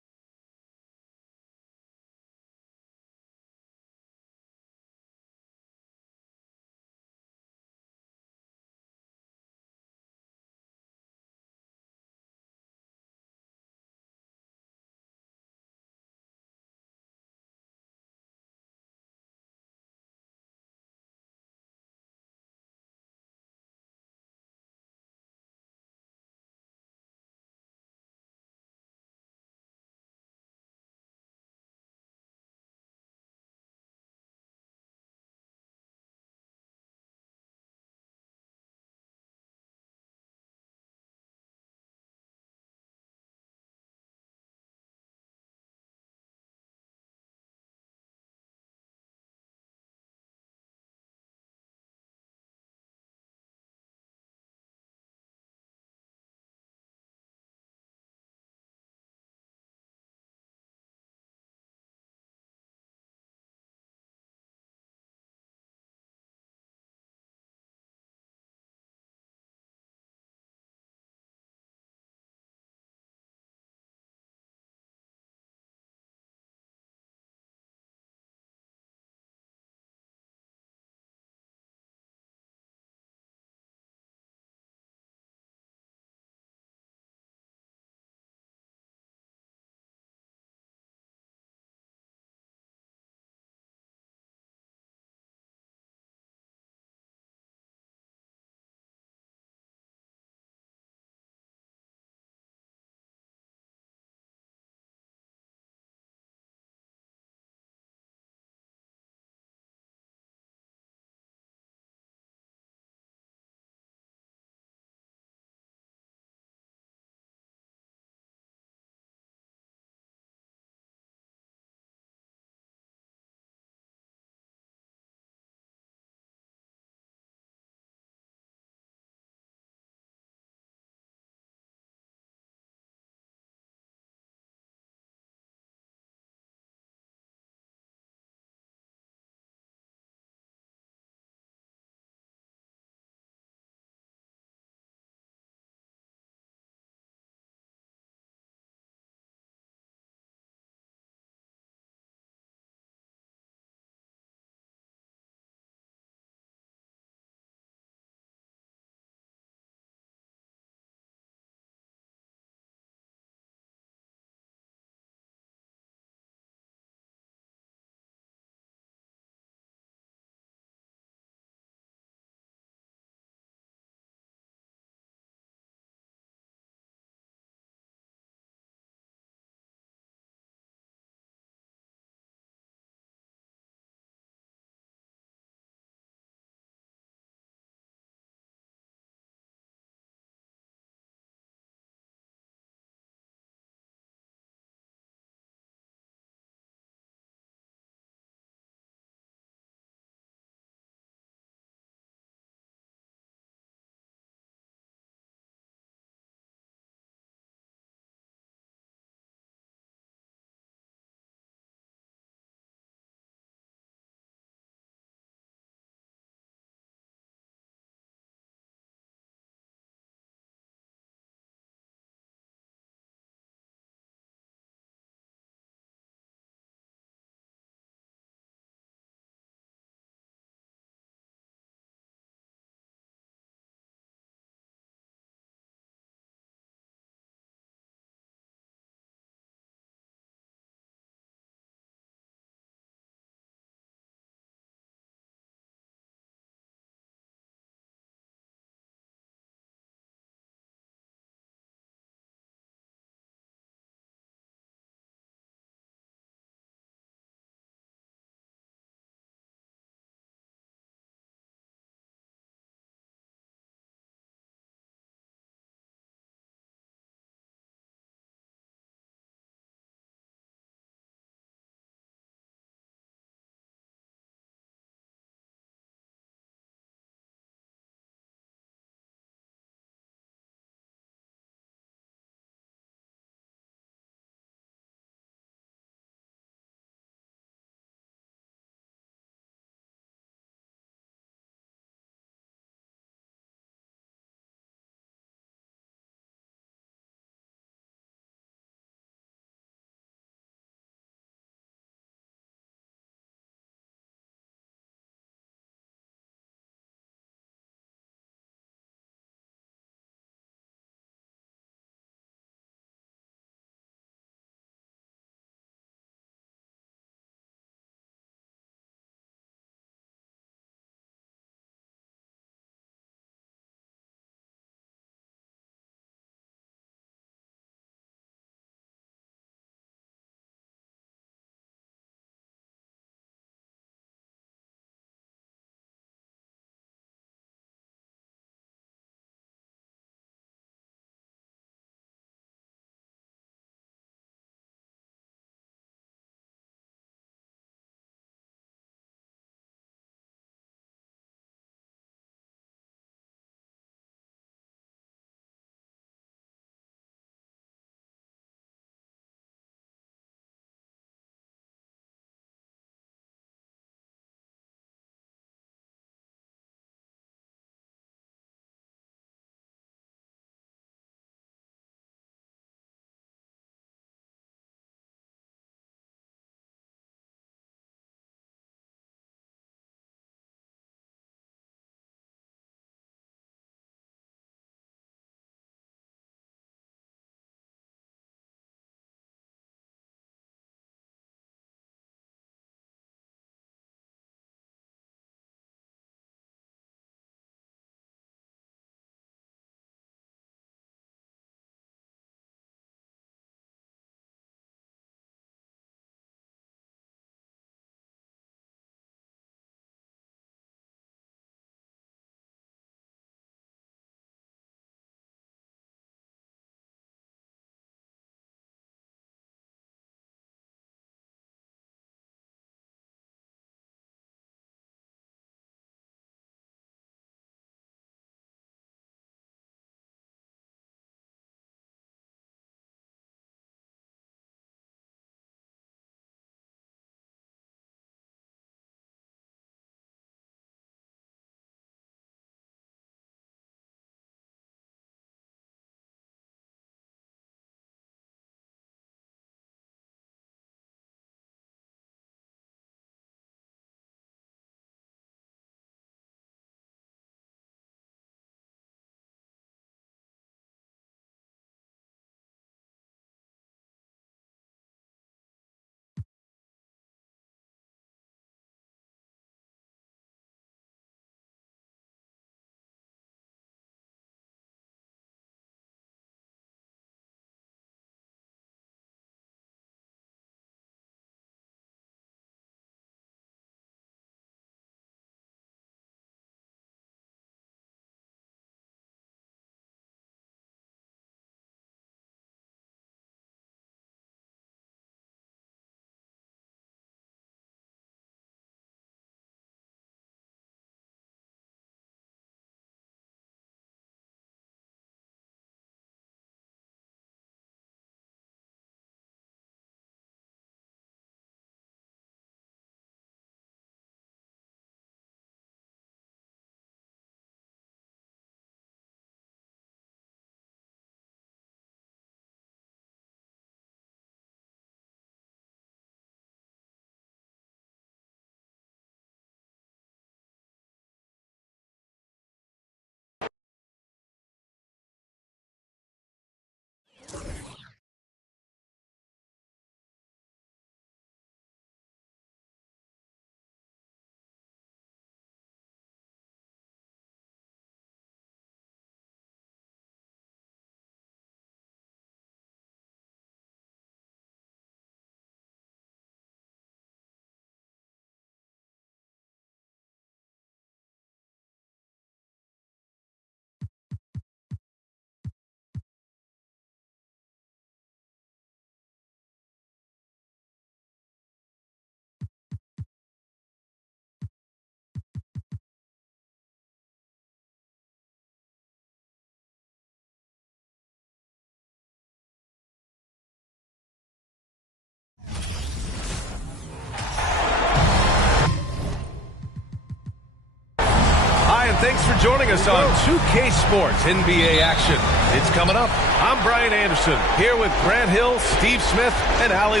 thanks for joining us on 2K Sports NBA action. It's coming up. I'm Brian Anderson, here with Grant Hill, Steve Smith, and Allie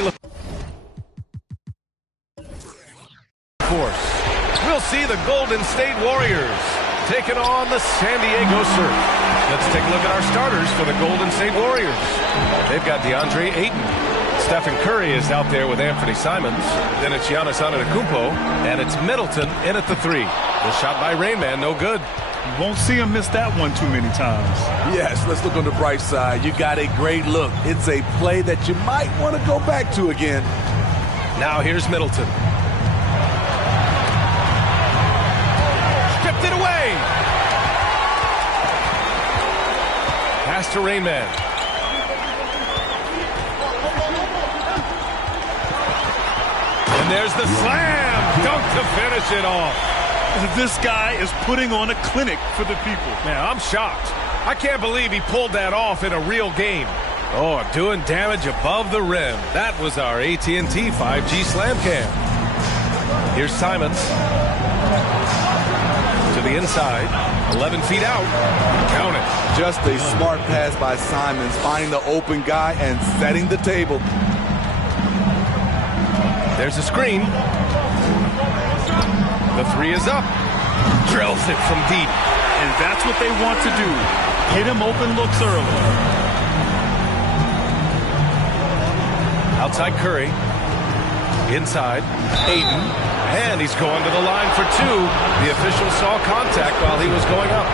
LaForce. We'll see the Golden State Warriors taking on the San Diego Surf. Let's take a look at our starters for the Golden State Warriors. They've got DeAndre Ayton. Stephen Curry is out there with Anthony Simons. Then it's Giannis Antetokounmpo, and it's Middleton in at the 3. The shot by Rain Man, no good. You won't see him miss that one too many times. Yes, let's look on the bright side. You got a great look. It's a play that you might want to go back to again. Now here's Middleton. Stripped it away. Pass to Rain Man. And there's the slam. Dunk to finish it off. This guy is putting on a clinic for the people. Man, I'm shocked. I can't believe he pulled that off in a real game. Oh, doing damage above the rim. That was our AT&T 5G Slam Cam. Here's Simons. To the inside. 11 feet out. Count it. Just a smart pass by Simons, finding the open guy and setting the table. There's a screen. The 3 is up. Drills it from deep. And that's what they want to do. Hit him open looks early. Outside Curry. Inside. Ayton. And he's going to the line for 2. The official saw contact while he was going up.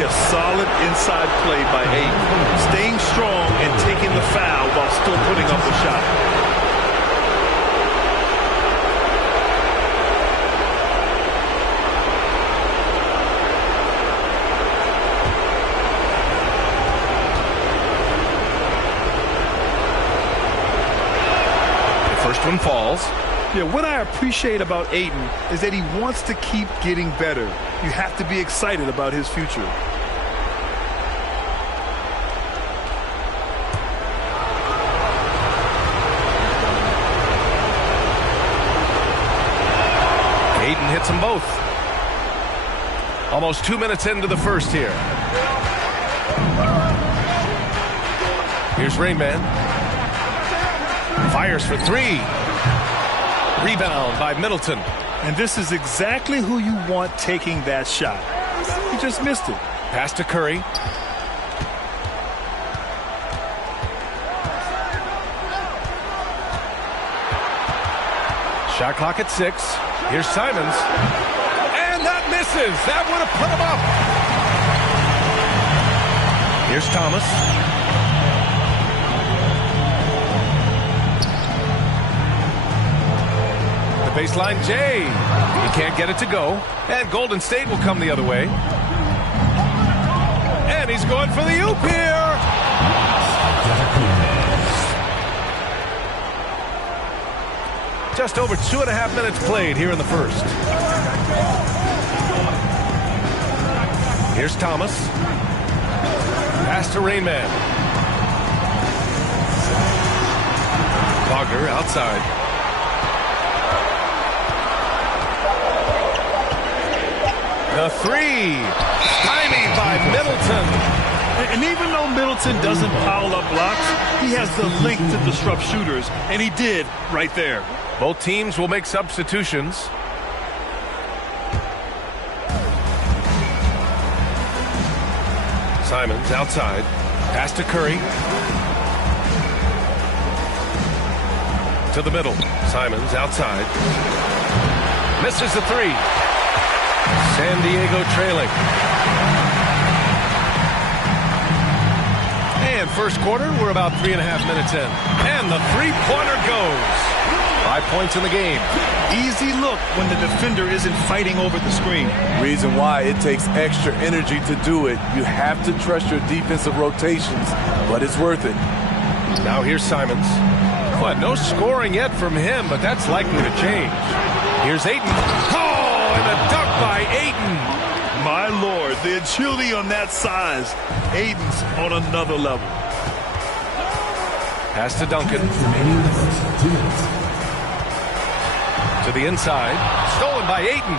A solid inside play by Ayton. Staying strong and taking the foul while still putting up a shot. First one falls. Yeah, what I appreciate about Ayton is that he wants to keep getting better. You have to be excited about his future. Ayton hits them both. Almost 2 minutes into the first here. Here's Rain Man. Fires for 3. Rebound by Middleton. And this is exactly who you want taking that shot. He just missed it. Pass to Curry. Shot clock at 6. Here's Simons. And that misses. That would have put him up. Here's Thomas. Baseline Jay. He can't get it to go. And Golden State will come the other way. And he's going for the oop here. Just over 2.5 minutes played here in the first. Here's Thomas. Pass to Rain Man. Wagner outside. The 3, stymied by Middleton. And even though Middleton doesn't pile up blocks, he has the length to disrupt shooters, and he did right there. Both teams will make substitutions. Simons outside. Pass to Curry. To the middle. Simons outside. Misses the 3. San Diego trailing. And first quarter, we're about 3.5 minutes in. And the three-pointer goes. 5 points in the game. Easy look when the defender isn't fighting over the screen. Reason why it takes extra energy to do it. You have to trust your defensive rotations, but it's worth it. Now here's Simons. But no scoring yet from him, but that's likely to change. Here's Ayton. Oh, and a dunk by Ayton. My Lord, the agility on that size. Ayton's on another level. Pass to Duncan. To the inside. Stolen by Ayton.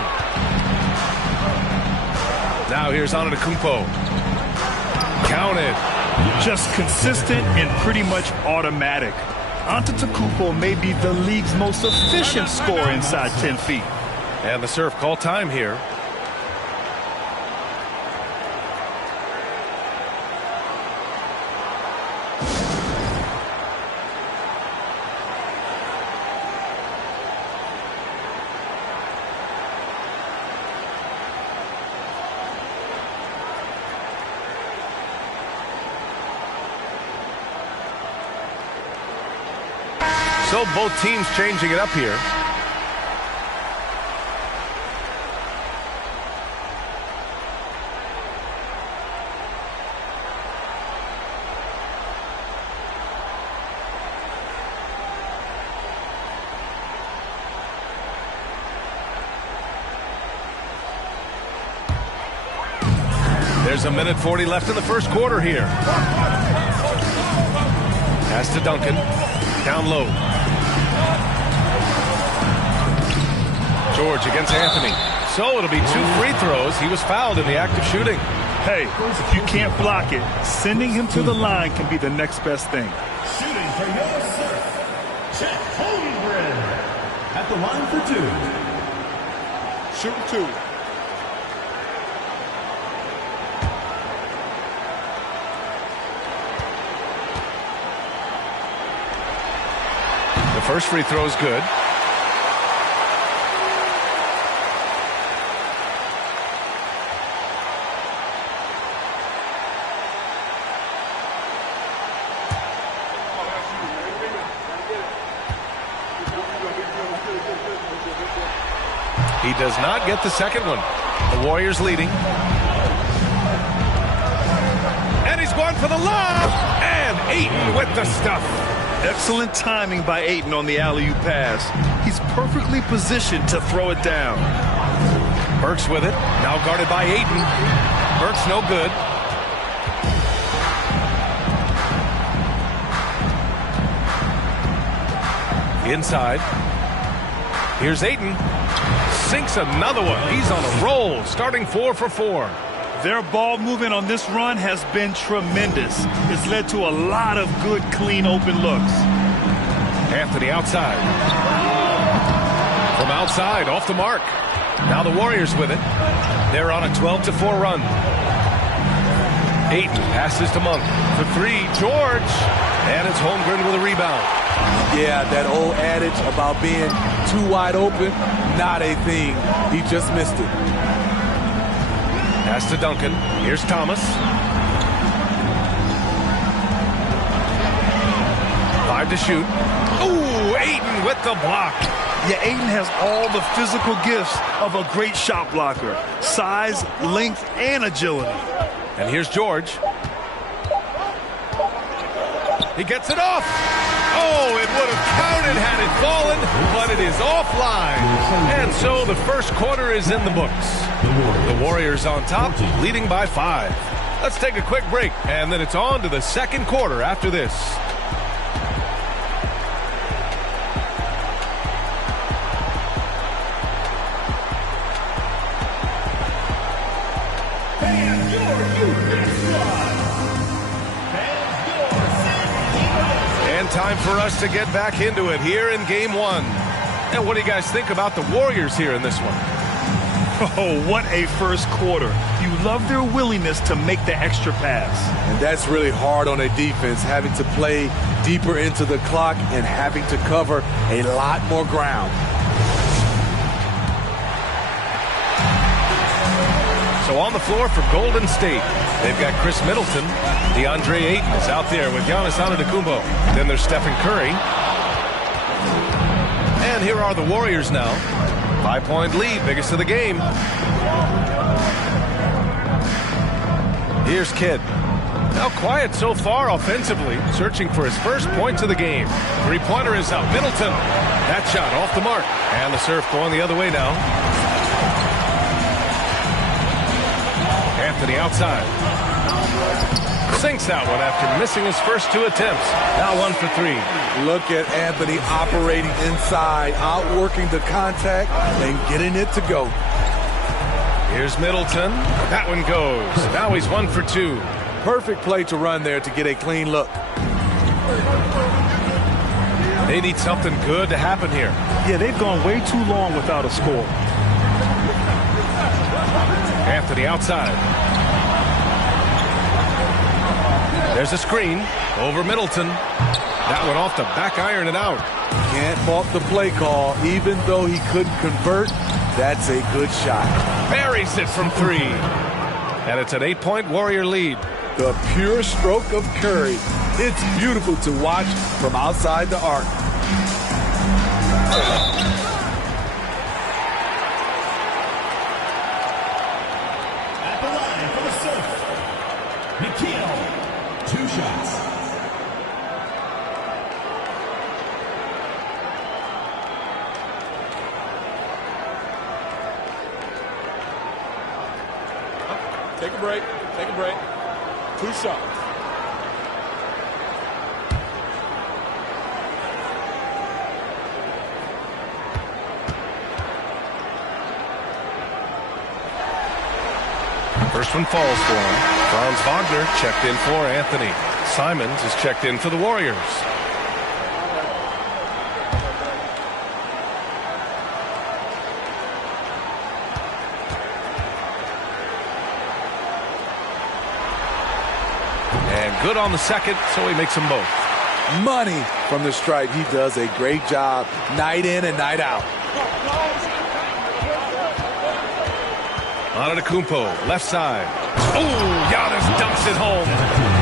Now here's Antetokounmpo. Counted. Just consistent and pretty much automatic. Antetokounmpo may be the league's most efficient scorer inside 10 feet. And the serve call time here. So both teams changing it up here. There's a minute 40 left in the first quarter here. Pass to Duncan. Down low. George against Anthony. So it'll be 2 free throws. He was fouled in the act of shooting. Hey, if you can't block it, sending him to the line can be the next best thing. Shooting for your serve, Chet Holmgren at the line for 2. Shoot 2. The first free throw is good. He does not get the second one. The Warriors leading. And he's going for the lob. And Ayton with the stuff. Excellent timing by Ayton on the alley-oop pass. He's perfectly positioned to throw it down. Burks with it. Now guarded by Ayton. Burks no good. Inside. Here's Ayton. Sinks another one. He's on a roll, starting 4 for 4. Their ball movement on this run has been tremendous. It's led to a lot of good, clean, open looks. Anthony outside. From outside, off the mark. Now the Warriors with it. They're on a 12-4 run. Ayton passes to Monk for 3. George. And it's Holmgren with a rebound. Yeah, that old adage about being too wide open, not a thing. He just missed it. Pass to Duncan. Here's Thomas. 5 to shoot. Ooh, Ayton with the block. Yeah, Ayton has all the physical gifts of a great shot blocker. Size, length, and agility. And here's George. He gets it off. Oh, it would have counted had it fallen, but it is offline. And so the first quarter is in the books. The Warriors on top, leading by 5. Let's take a quick break, and then it's on to the second quarter after this. Time for us to get back into it here in game 1. And what do you guys think about the Warriors here in this one? Oh, what a first quarter. You love their willingness to make the extra pass. And that's really hard on a defense, having to play deeper into the clock and having to cover a lot more ground. So on the floor for Golden State, they've got Chris Middleton. DeAndre Ayton is out there with Giannis Antetokounmpo. Then there's Stephen Curry. And here are the Warriors now. 5-point lead, biggest of the game. Here's Kidd. Now quiet so far offensively, searching for his first points of the game. Three-pointer is up. Middleton. That shot off the mark. And the serve going the other way now. Anthony outside. Sinks that one after missing his first 2 attempts. Now 1 for 3. Look at Anthony operating inside, outworking the contact and getting it to go. Here's Middleton. That one goes. Now he's 1 for 2. Perfect play to run there to get a clean look. They need something good to happen here. Yeah, they've gone way too long without a score. Anthony outside. There's a screen over Middleton. That one off the back iron and out. Can't fault the play call. Even though he couldn't convert, that's a good shot. Buries it from 3. And it's an 8-point Warrior lead. The pure stroke of Curry. It's beautiful to watch from outside the arc. At the line for the serve, Nickeil. 2 shots. Take a break. Take a break. 2 shots. First one falls for him. Franz Wagner checked in for Anthony. Simons is checked in for the Warriors. And good on the second, so he makes them both. Money from the stripe. He does a great job night in and night out. Antetokounmpo, left side. Oh, Giannis dunks it home.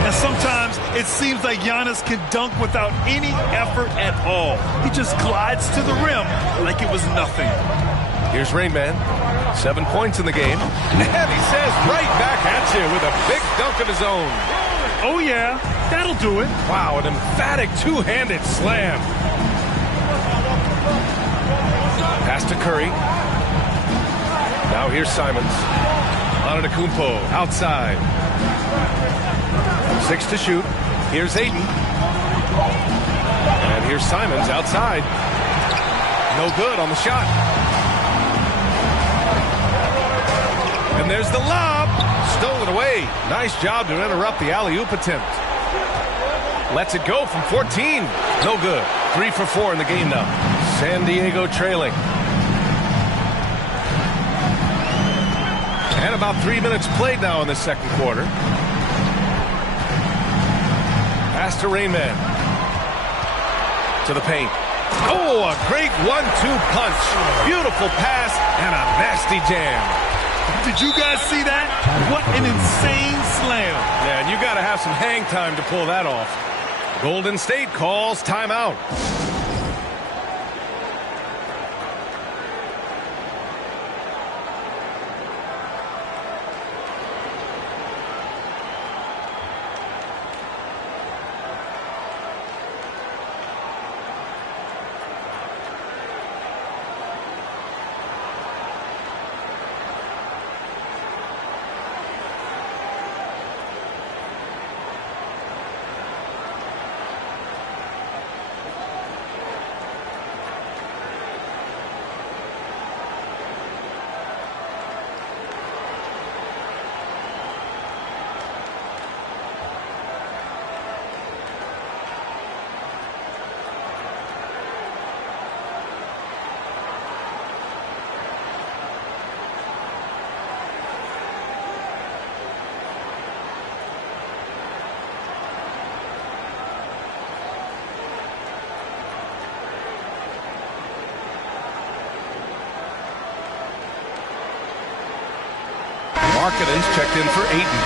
And sometimes it seems like Giannis can dunk without any effort at all. He just glides to the rim like it was nothing. Here's Rain Man. 7 points in the game. And he says right back at you with a big dunk of his own. Oh, yeah. That'll do it. Wow, an emphatic two-handed slam. Pass to Curry. Now here's Simons. Antetokounmpo outside. 6 to shoot. Here's Ayton. And here's Simons outside. No good on the shot. And there's the lob. Stolen away. Nice job to interrupt the alley-oop attempt. Lets it go from 14. No good. 3 for 4 in the game now. San Diego trailing. And about 3 minutes played now in the second quarter. Pass to Rain Man. To the paint. Oh, a great 1-2 punch. Beautiful pass and a nasty jam. Did you guys see that? What an insane slam. Yeah, and you got to have some hang time to pull that off. Golden State calls timeout. Markkanen's checked in for Ayton.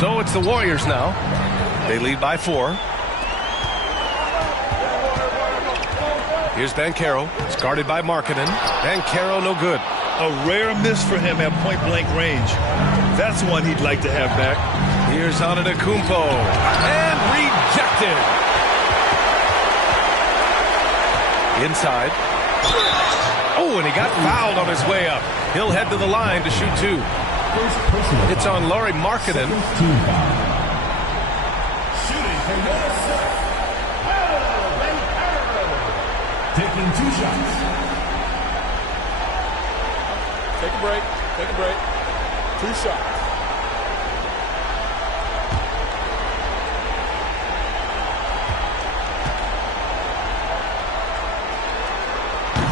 So it's the Warriors now. They lead by 4. Here's Banchero. It's guarded by Markkanen. Banchero no good. A rare miss for him at point-blank range. That's one he'd like to have back. Here's Antetokounmpo. And rejected. Inside. Oh, and he got fouled on his way up. He'll head to the line to shoot 2. It's on Lauri Markkanen. Shooting for USA. Taking 2 shots. Take a break. Take a break. 2 shots.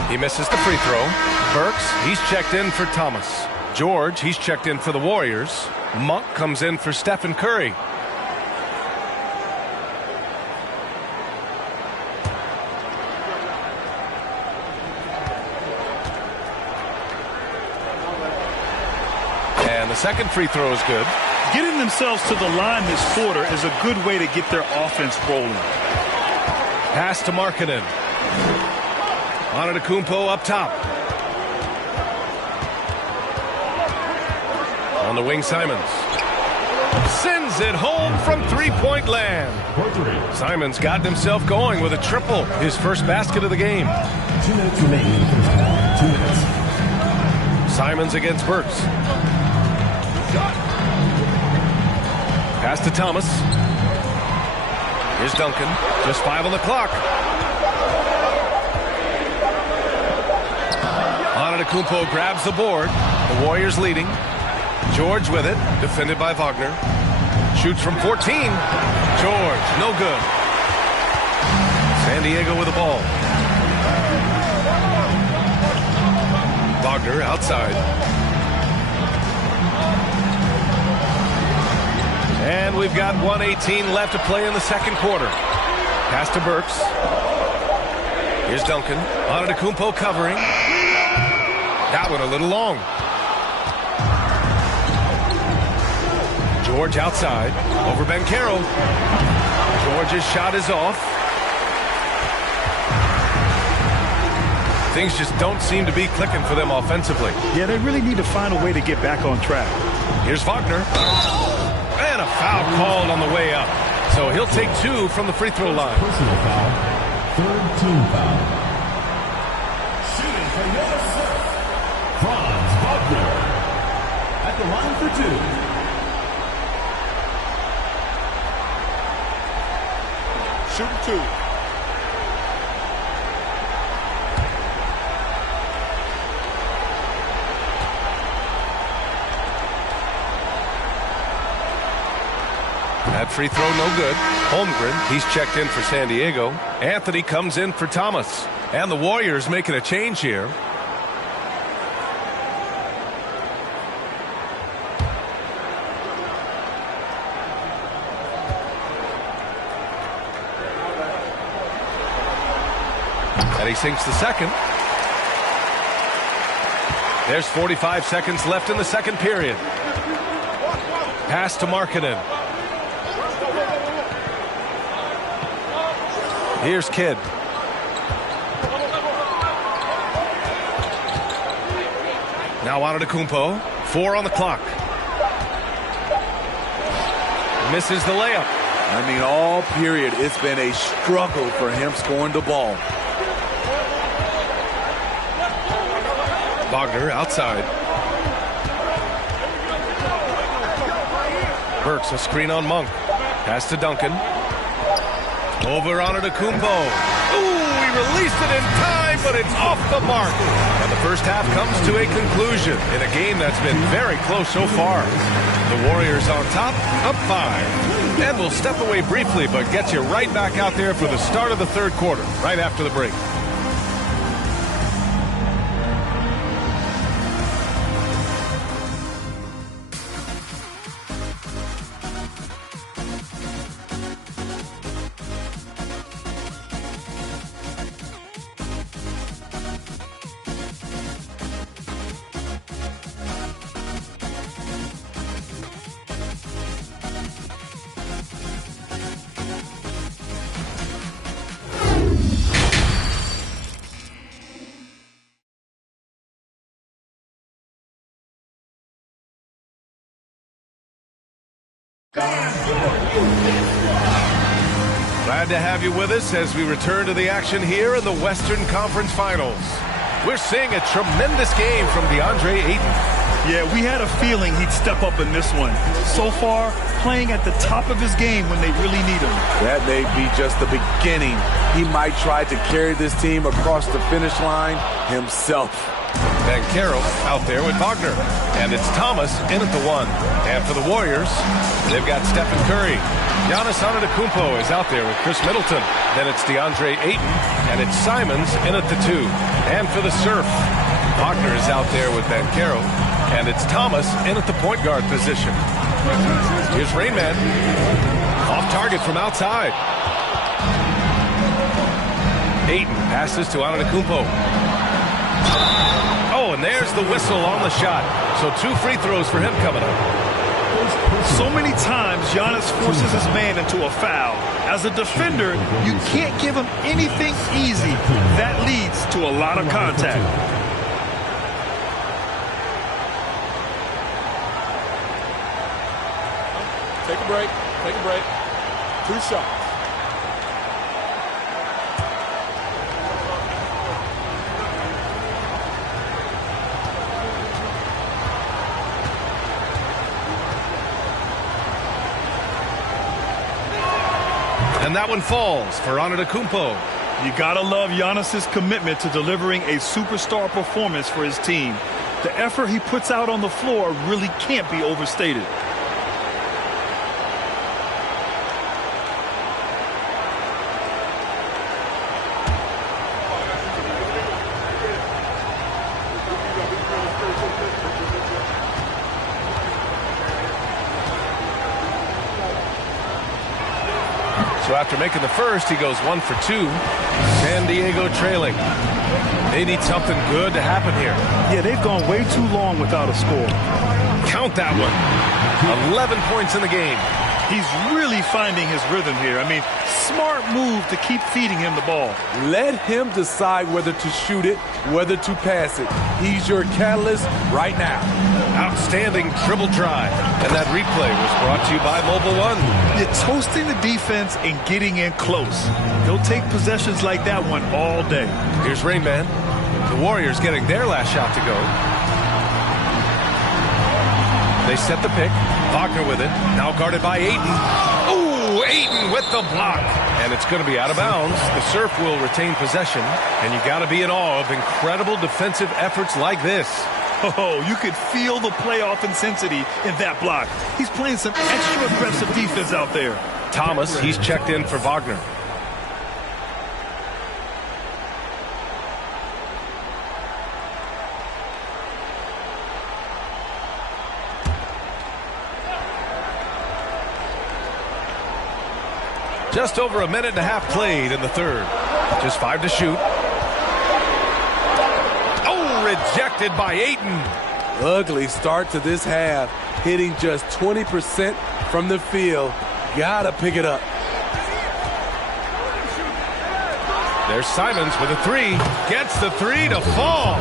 He misses the free throw. Burks, he's checked in for Thomas. George, he's checked in for the Warriors. Monk comes in for Stephen Curry. And the second free throw is good. Getting themselves to the line this quarter is a good way to get their offense rolling. Pass to Markkanen. Antetokounmpo up top. On the wing, Simons. Sends it home from three-point land. Simons got himself going with a triple. His first basket of the game. 2 minutes remaining in the first half. 2 minutes. Simons against Burks. Pass to Thomas. Here's Duncan. Just 5 on the clock. Antetokounmpo grabs the board. The Warriors leading. George with it. Defended by Wagner. Shoots from 14. George, no good. San Diego with the ball. Wagner outside. And we've got 1:18 left to play in the second quarter. Pass to Burks. Here's Duncan. Antetokounmpo covering. That one a little long. George outside. Over Banchero. George's shot is off. Things just don't seem to be clicking for them offensively. Yeah, they really need to find a way to get back on track. Here's Wagner. And a foul called on the way up. So he'll take 2 from the free throw line. Personal foul. 3rd team foul. Shooting for USA. Franz Wagner. At the line for 2. Shooting 2. That free throw no good. Holmgren, he's checked in for San Diego. Anthony comes in for Thomas. And the Warriors making a change here. And he sinks the second. There's 45 seconds left in the second period. Pass to Markkanen. Here's Kidd. Now Antetokounmpo. 4 on the clock. Misses the layup. I mean, all period, it's been a struggle for him scoring the ball. Wagner outside. Burks, a screen on Monk. Pass to Duncan. Over Antetokounmpo. Ooh, he released it in time, but it's off the mark. And the first half comes to a conclusion in a game that's been very close so far. The Warriors on top, up 5. And we'll step away briefly, but get you right back out there for the start of the third quarter, right after the break. Glad to have you with us as we return to the action here in the Western Conference Finals. We're seeing a tremendous game from DeAndre Ayton. Yeah, we had a feeling he'd step up in this one. So far, playing at the top of his game when they really need him. That may be just the beginning. He might try to carry this team across the finish line himself. Banchero out there with Wagner. And it's Thomas in at the 1. And for the Warriors, they've got Stephen Curry. Giannis Antetokounmpo is out there with Chris Middleton. Then it's DeAndre Ayton, and it's Simons in at the 2. And for the Surf, Wagner is out there with Banchero, and it's Thomas in at the point guard position. Here's Rain Man. Off target from outside. Ayton passes to Antetokounmpo. Oh, and there's the whistle on the shot. So 2 free throws for him coming up. So many times Giannis forces his man into a foul. As a defender, you can't give him anything easy. That leads to a lot of contact. Take a break. Take a break. 2 shots. And that one falls for Antetokounmpo. You gotta love Giannis's commitment to delivering a superstar performance for his team. The effort he puts out on the floor really can't be overstated. So after making the first, he goes 1 for 2. San Diego trailing. They need something good to happen here. Yeah, they've gone way too long without a score. Count that one. 11 points in the game. He's really finding his rhythm here. I mean, smart move to keep feeding him the ball. Let him decide whether to shoot it, whether to pass it. He's your catalyst right now. Outstanding dribble drive. And that replay was brought to you by Mobile One. You're toasting the defense and getting in close. They'll take possessions like that one all day. Here's Rain Man. The Warriors getting their last shot to go. They set the pick. Wagner with it. Now guarded by Ayton. Ooh, Ayton with the block. And it's going to be out of bounds. The Surf will retain possession. And you got to be in awe of incredible defensive efforts like this. Oh, you could feel the playoff intensity in that block. He's playing some extra aggressive defense out there. Thomas, he's checked in for Wagner. Just over a minute and a half played in the third. Just 5 to shoot. Oh, rejected by Ayton. Ugly start to this half. Hitting just 20% from the field. Gotta pick it up. There's Simons with a 3. Gets the 3 to fall.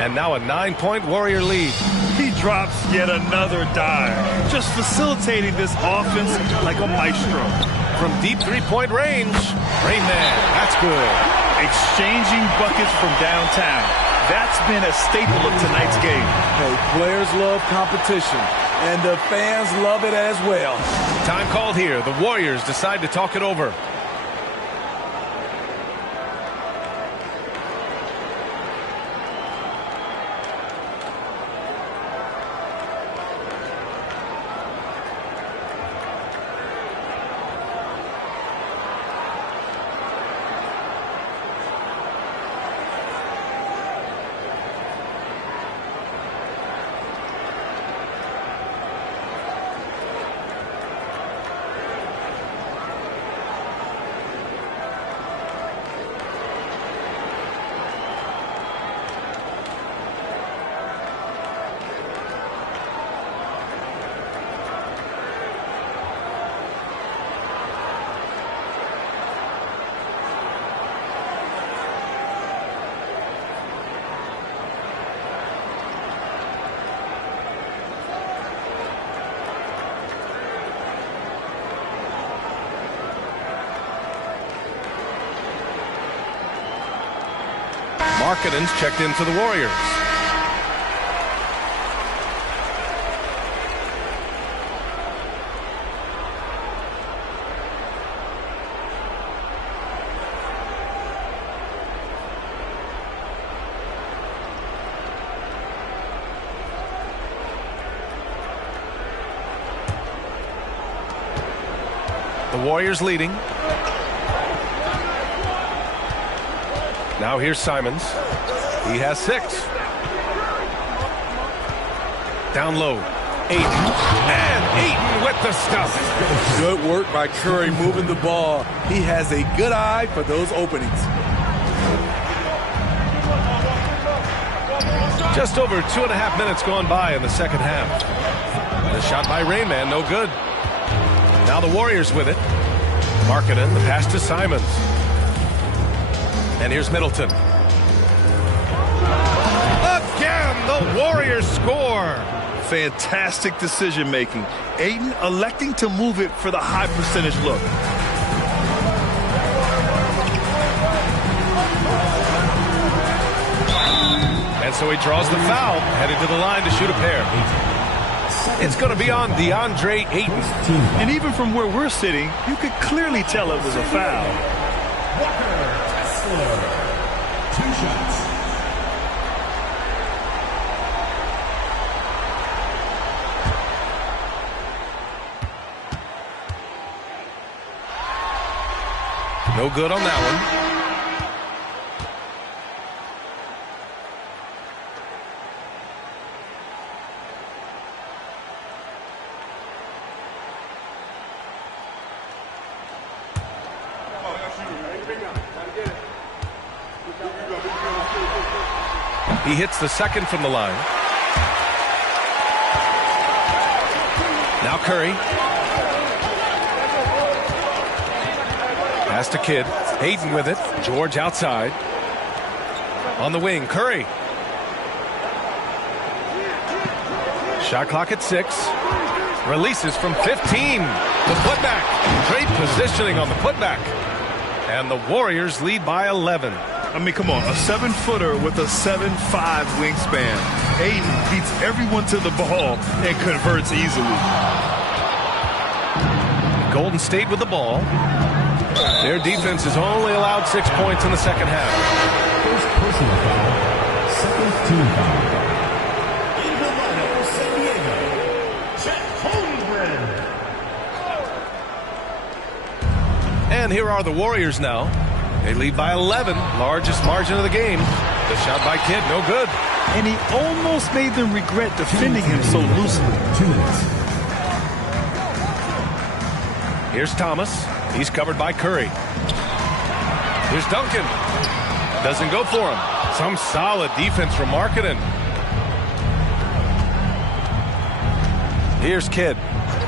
And now a 9-point Warrior lead. He drops yet another dive. Just facilitating this offense like a maestro. From deep 3-point range. Rain Man, that's good. Exchanging buckets from downtown. That's been a staple of tonight's game. Hey, players love competition, and the fans love it as well. Time called here. The Warriors decide to talk it over. Markkanen's checked in for the Warriors. The Warriors leading. Now here's Simons. He has 6. Down low. Ayton. And Ayton with the stuff. Good work by Curry moving the ball. He has a good eye for those openings. Just over 2.5 minutes gone by in the second half. The shot by Rain Man, no good. Now the Warriors with it. Markkanen, the pass to Simons. And here's Middleton. Again, the Warriors score. Fantastic decision making. Ayton electing to move it for the high percentage look. And so he draws the foul, headed to the line to shoot a pair. It's going to be on DeAndre Ayton. And even from where we're sitting, you could clearly tell it was a foul. Walker Kessler. 2 shots. No good on that one. He hits the second from the line. Now Curry. Pass to Kidd. Hayden with it. George outside. On the wing, Curry. Shot clock at 6. Releases from 15. The putback. Great positioning on the putback. And the Warriors lead by 11. I mean, come on, a 7-footer with a 7'5" wingspan. Ayton beats everyone to the ball and converts easily. Golden State with the ball. Their defense has only allowed 6 points in the second half. First personal foul, second team foul. In the lineup for San Diego, Chet Holmgren. And here are the Warriors now. They lead by 11, largest margin of the game. The shot by Kidd, no good. And he almost made them regret defending him so loosely. 2 minutes. Here's Thomas. He's covered by Curry. Here's Duncan. Doesn't go for him. Some solid defense from Markkanen. Here's Kidd.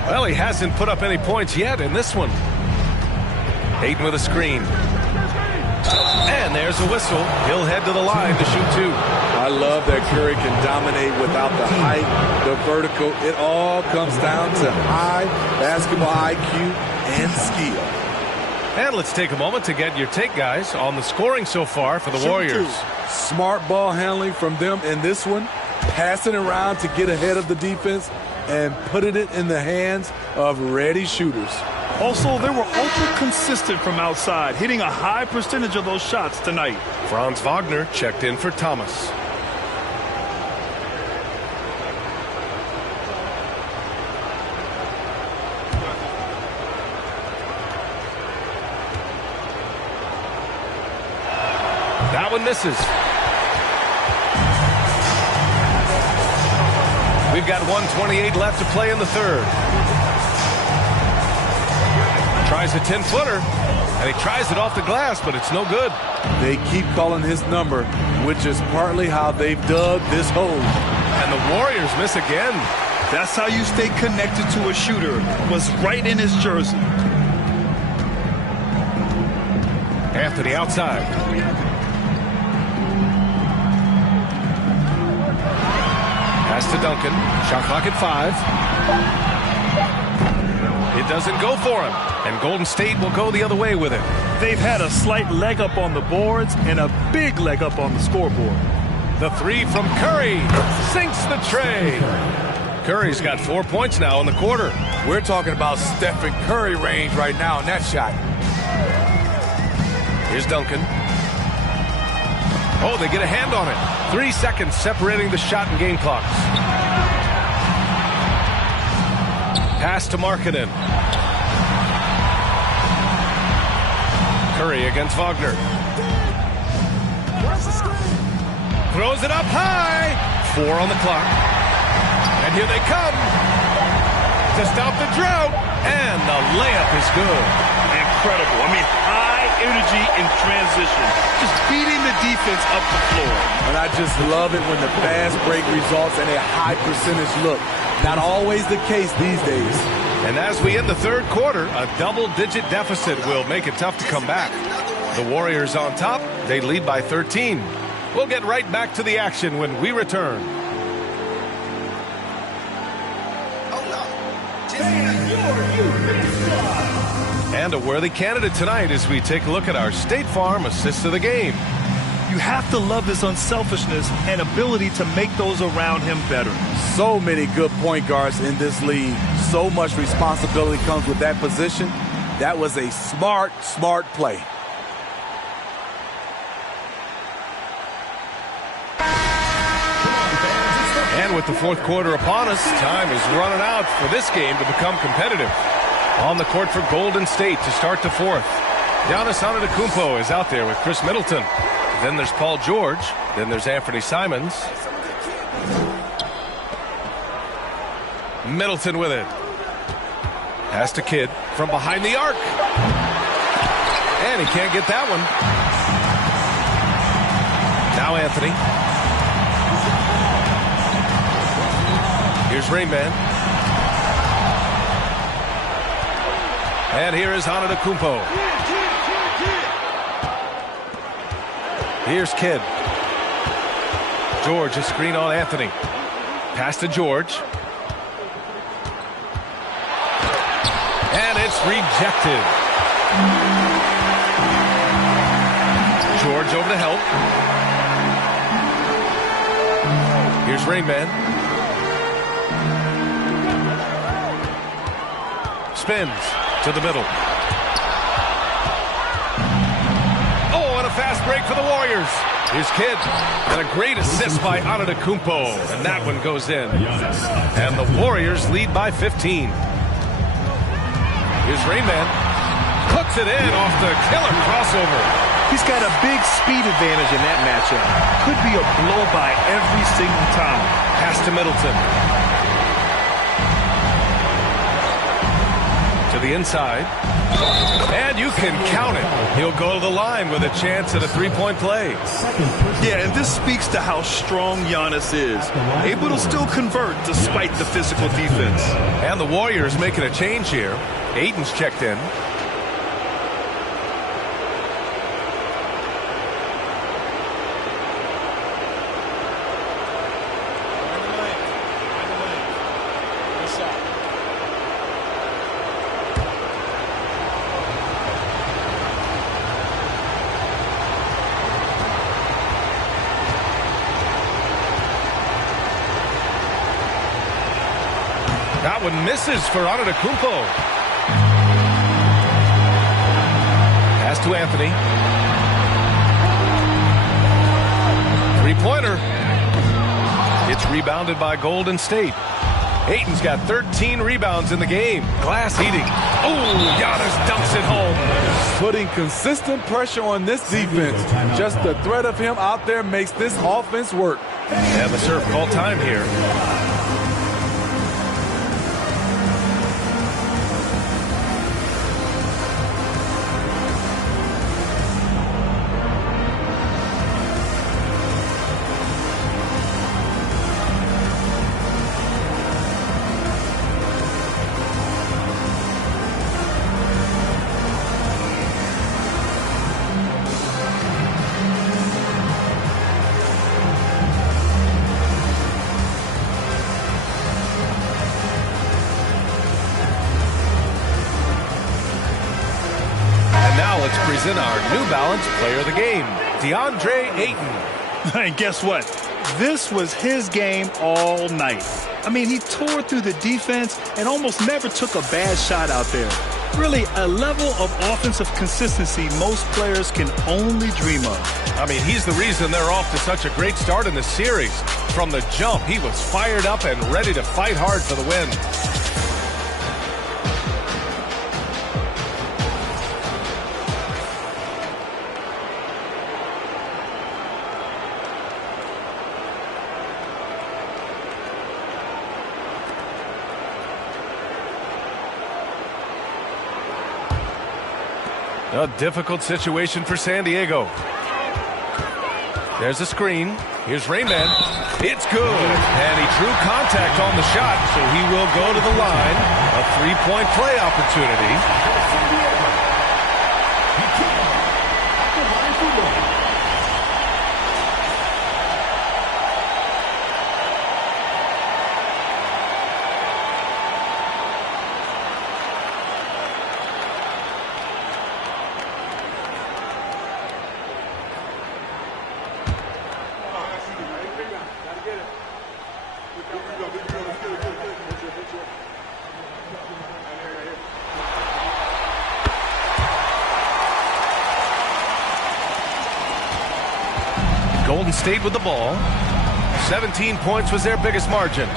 Well, he hasn't put up any points yet in this one. Ayton with a screen. And there's a whistle. He'll head to the line to shoot 2. I love that Curry can dominate without the height, the vertical. It all comes down to high basketball IQ and skill. And let's take a moment to get your take, guys, on the scoring so far for the Warriors. Smart ball handling from them in this one. Passing around to get ahead of the defense and putting it in the hands of ready shooters. Also, they were ultra consistent from outside, hitting a high percentage of those shots tonight. Franz Wagner checked in for Thomas. That one misses. We've got 1:28 left to play in the third. Tries a 10-footer, and he tries it off the glass, but it's no good. They keep calling his number, which is partly how they've dug this hole. And the Warriors miss again. That's how you stay connected to a shooter. Was right in his jersey. Anthony outside. Pass to Duncan. Shot clock at 5. It doesn't go for him. And Golden State will go the other way with it. They've had a slight leg up on the boards and a big leg up on the scoreboard. The three from Curry sinks the tray. Curry's got 4 points now in the quarter. We're talking about Stephen Curry range right now in that shot. Here's Duncan. Oh, they get a hand on it. 3 seconds separating the shot and game clocks. Pass to Markkanen. Curry against Wagner. Throws it up high. 4 on the clock. And here they come to stop the drought. And the layup is good. Incredible. I mean, high energy in transition. Just beating the defense up the floor. And I just love it when the fast break results in a high percentage look. Not always the case these days. And as we end the third quarter, a double-digit deficit will make it tough to come back. The Warriors on top. They lead by 13. We'll get right back to the action when we return. And a worthy candidate tonight as we take a look at our State Farm assist of the game. You have to love his unselfishness and ability to make those around him better. So many good point guards in this league. So much responsibility comes with that position. That was a smart play. And with the fourth quarter upon us, time is running out for this game to become competitive. On the court for Golden State to start the fourth. Giannis Antetokounmpo is out there with Chris Middleton. Then there's Paul George. Then there's Anthony Simons. Middleton with it. Pass to Kidd from behind the arc. And he can't get that one. Now Anthony. Here's Rainman. And here is Antetokounmpo. Here's Kidd. George, a screen on Anthony. Pass to George. And it's rejected. George over to help. Here's Rainman. Spins to the middle. Oh, and a fast break for the Warriors. Here's Kidd. And a great assist by Antetokounmpo. And that one goes in. And the Warriors lead by 15. Here's Rainman. Puts it in off the killer crossover. He's got a big speed advantage in that matchup. Could be a blow-by every single time. Pass to Middleton. To the inside. And you can count it. He'll go to the line with a chance at a three-point play. Yeah, and this speaks to how strong Giannis is. Able to still convert despite the physical defense. And the Warriors making a change here. Ayton's checked in. That one misses for Antetokounmpo. Pass to Anthony. Three-pointer. It's rebounded by Golden State. Ayton's got 13 rebounds in the game. Glass heating. Oh, Giannis dunks it home. Putting consistent pressure on this defense. Just the threat of him out there makes this offense work. And the serve call time here. in our New Balance Player of the Game, DeAndre Ayton. And guess what? This was his game all night. I mean, he tore through the defense and almost never took a bad shot out there. Really, a level of offensive consistency most players can only dream of. I mean, he's the reason they're off to such a great start in the series. From the jump, he was fired up and ready to fight hard for the win. A difficult situation for San Diego. There's a screen. Here's Rayman. It's good. And he drew contact on the shot, so he will go to the line. A three-point play opportunity. Golden State with the ball. 17 points was their biggest margin.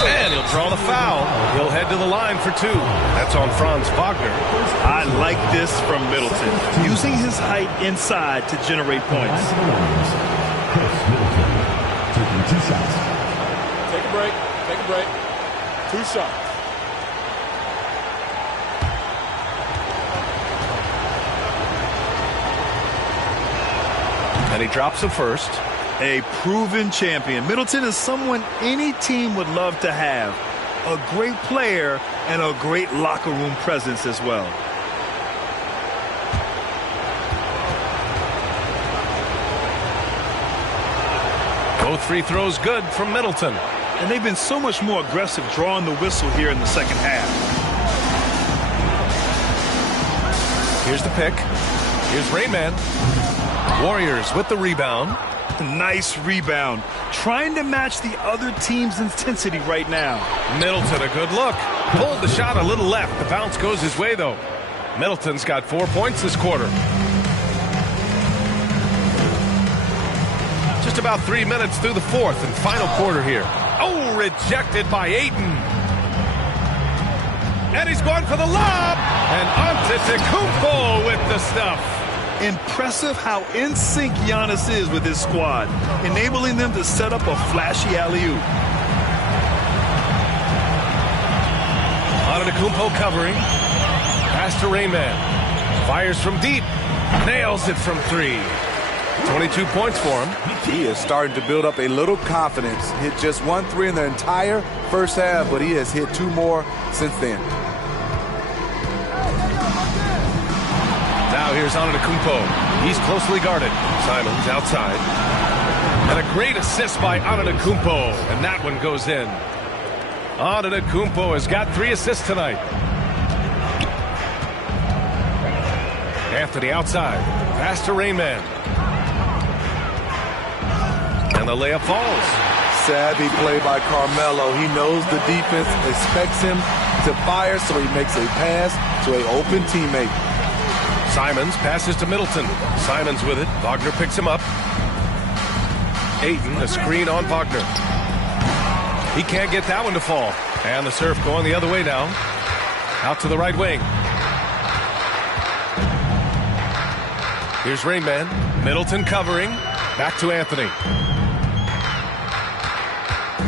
And he'll draw the foul. He'll head to the line for two. That's on Franz Wagner. I like this from Middleton, using his height inside to generate points. Chris Middleton taking 2 shots. Take a break. Take a break. 2 shots. And he drops the first. A proven champion. Middleton is someone any team would love to have. A great player and a great locker room presence as well. Both free throws good from Middleton. And they've been so much more aggressive drawing the whistle here in the second half. Here's the pick. Here's Rayman. Warriors with the rebound. Nice rebound. Trying to match the other team's intensity right now. Middleton, a good look. Pulled the shot a little left. The bounce goes his way, though. Middleton's got 4 points this quarter. Just about 3 minutes through the fourth and final quarter here. Oh, rejected by Ayton. And he's going for the lob. And Antetokounmpo with the stuff. Impressive how in sync Giannis is with his squad, enabling them to set up a flashy alley-oop. Antetokounmpo covering. Pass to Rayman. Fires from deep. Nails it from 3. 22 points for him. He is starting to build up a little confidence. Hit just 1 3 in the entire first half, but he has hit 2 more since then. Now here's Antetokounmpo. He's closely guarded. Simons outside. And a great assist by Antetokounmpo. And that one goes in. Antetokounmpo has got 3 assists tonight. Anthony outside. Pass to Rayman. And the layup falls. Savvy play by Carmelo. He knows the defense expects him to fire, so he makes a pass to an open teammate. Simons passes to Middleton. Simons with it. Wagner picks him up. Ayton, a screen on Wagner. He can't get that one to fall. And the serve going the other way now. Out to the right wing. Here's Rayman. Middleton covering. Back to Anthony.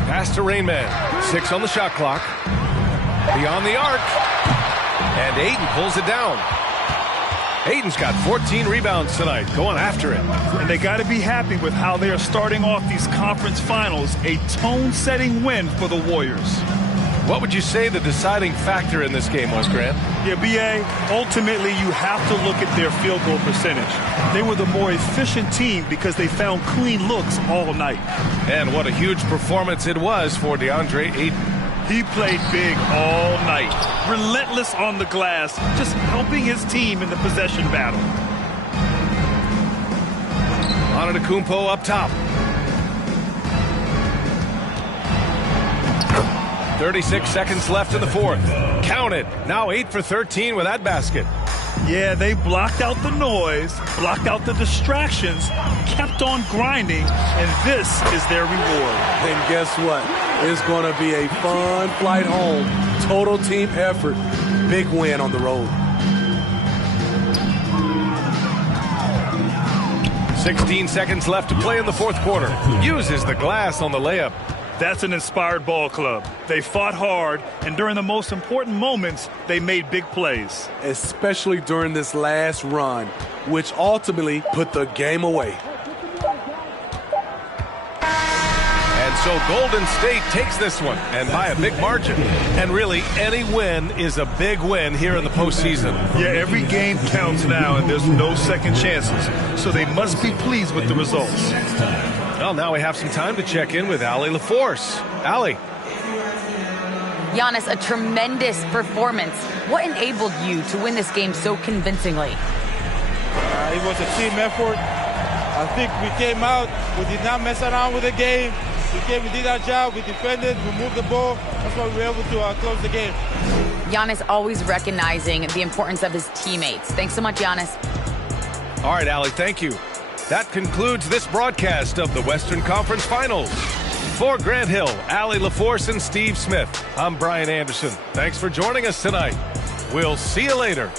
Pass to Rayman. 6 on the shot clock. Beyond the arc. And Ayton pulls it down. Ayton's got 14 rebounds tonight, going after it. And they got to be happy with how they are starting off these conference finals. A tone-setting win for the Warriors. What would you say the deciding factor in this game was, Grant? Yeah, B.A., ultimately you have to look at their field goal percentage. They were the more efficient team because they found clean looks all night. And what a huge performance it was for DeAndre Ayton. He played big all night, relentless on the glass, just helping his team in the possession battle. Antetokounmpo up top. 36 seconds left in the fourth. Count it. Now 8 for 13 with that basket. Yeah, they blocked out the noise, blocked out the distractions, kept on grinding, and this is their reward. And guess what? It's going to be a fun flight home. Total team effort. Big win on the road. 16 seconds left to play in the fourth quarter. Uses the glass on the layup. That's an inspired ball club. They fought hard, and during the most important moments, they made big plays. Especially during this last run, which ultimately put the game away. And so Golden State takes this one, and by a big margin. And really, any win is a big win here in the postseason. Yeah, every game counts now, and there's no second chances. So they must be pleased with the results. Well, now we have some time to check in with Allie LaForce. Allie. Giannis, a tremendous performance. What enabled you to win this game so convincingly? It was a team effort. I think we came out, we did not mess around with the game. We did our job, we defended, we moved the ball. That's why we were able to close the game. Giannis always recognizing the importance of his teammates. Thanks so much, Giannis. All right, Allie, thank you. That concludes this broadcast of the Western Conference Finals. For Grant Hill, Allie LaForce, and Steve Smith, I'm Brian Anderson. Thanks for joining us tonight. We'll see you later.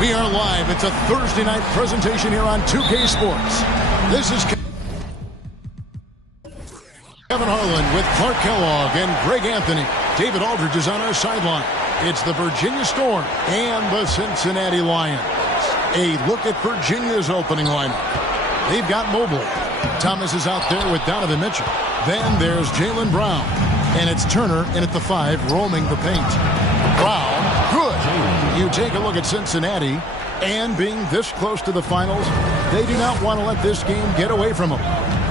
We are live. It's a Thursday night presentation here on 2K Sports. This is Kevin Harlan with Clark Kellogg and Greg Anthony. David Aldridge is on our sideline. It's the Virginia Storm and the Cincinnati Lions. A look at Virginia's opening lineup. They've got Mobley. Thomas is out there with Donovan Mitchell. Then there's Jaylen Brown. And it's Turner in at the 5, roaming the paint. Brown, good. You take a look at Cincinnati, and being this close to the finals, they do not want to let this game get away from them.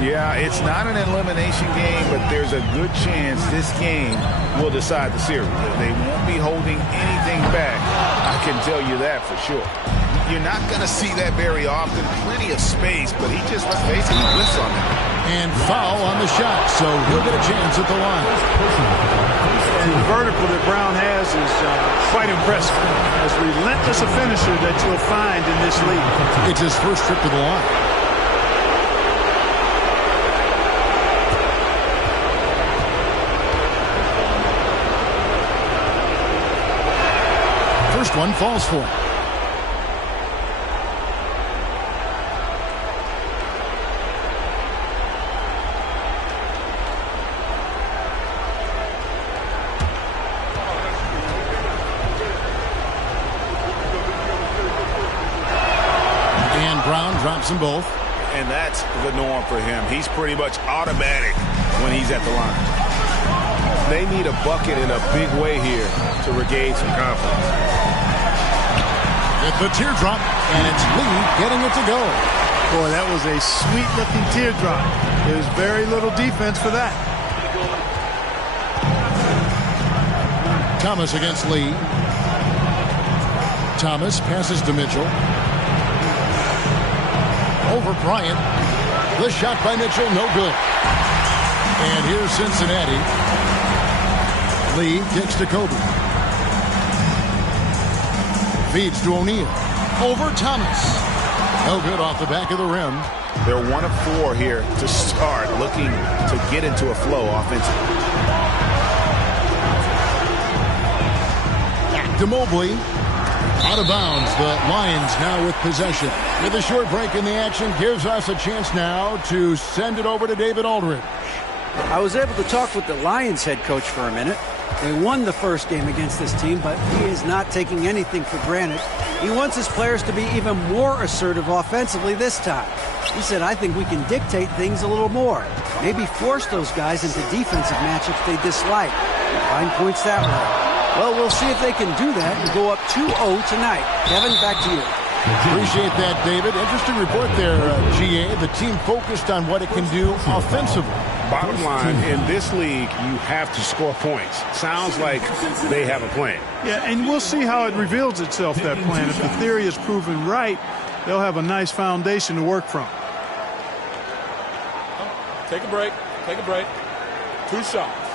Yeah, it's not an elimination game, but there's a good chance this game will decide the series. They won't be holding anything back. I can tell you that for sure. You're not going to see that very often. Plenty of space, but he just, let's face it, he whiffs on it. And foul on the shot, so he'll get a chance at the line. And the vertical that Brown has is quite impressive. As relentless a finisher that you'll find in this league. It's his first trip to the line. First one falls for him. And Brown drops them both. And that's the norm for him. He's pretty much automatic when he's at the line. They need a bucket in a big way here to regain some confidence. At the teardrop, and it's Lee getting it to go. Boy, that was a sweet-looking teardrop. There's very little defense for that. Thomas against Lee. Thomas passes to Mitchell. Over Bryant. The shot by Mitchell, no good. And here's Cincinnati. Lee kicks to Kobe. Feeds to O'Neal. Over Thomas. No good off the back of the rim. They're 1 of 4 here to start, looking to get into a flow offensively. Back to Mobley. Out of bounds. The Lions now with possession. With a short break in the action, gives us a chance now to send it over to David Aldridge. I was able to talk with the Lions head coach for a minute. They won the first game against this team, but he is not taking anything for granted. He wants his players to be even more assertive offensively this time. He said, I think we can dictate things a little more. Maybe force those guys into defensive matchups they dislike. Find points that way. Well, we'll see if they can do that and go up 2-0 tonight. Kevin, back to you. Appreciate that, David. Interesting report there, GA. The team focused on what it can do offensively. Bottom line, in this league, you have to score points. Sounds like they have a plan. Yeah, and we'll see how it reveals itself, that plan. If the theory is proven right, they'll have a nice foundation to work from. Take a break. Take a break. 2 shots.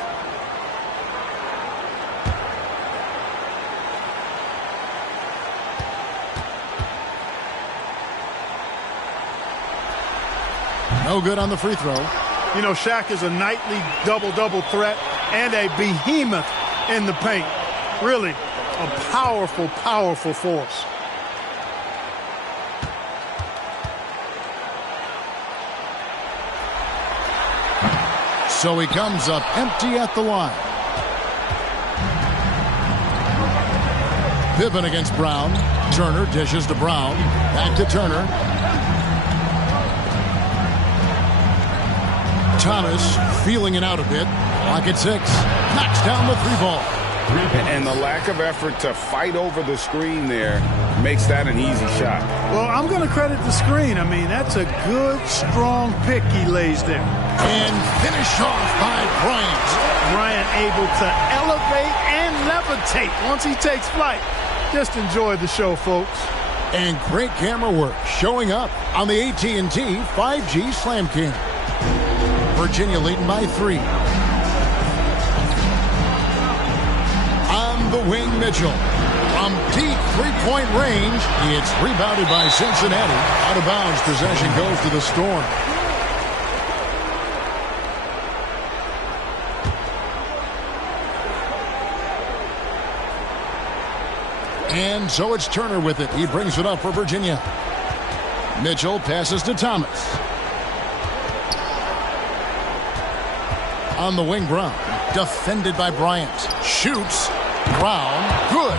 No good on the free throw. You know, Shaq is a nightly double-double threat and a behemoth in the paint. Really a powerful, powerful force. So he comes up empty at the line. Pippen against Brown. Turner dishes to Brown. Back to Turner. Thomas feeling it out a bit. Clock at 6. Knocks down the 3-ball. And the lack of effort to fight over the screen there makes that an easy shot. Well, I'm going to credit the screen. I mean, that's a good, strong pick he lays there. And finished off by Bryant. Bryant able to elevate and levitate once he takes flight. Just enjoy the show, folks. And great camera work showing up on the AT&T 5G Slam Cam. Virginia leading by 3. On the wing, Mitchell. From deep three-point range, it's rebounded by Cincinnati. Out of bounds, possession goes to the Storm. And so it's Turner with it. He brings it up for Virginia. Mitchell passes to Thomas. On the wing, Brown. Defended by Bryant. Shoots. Brown. Good.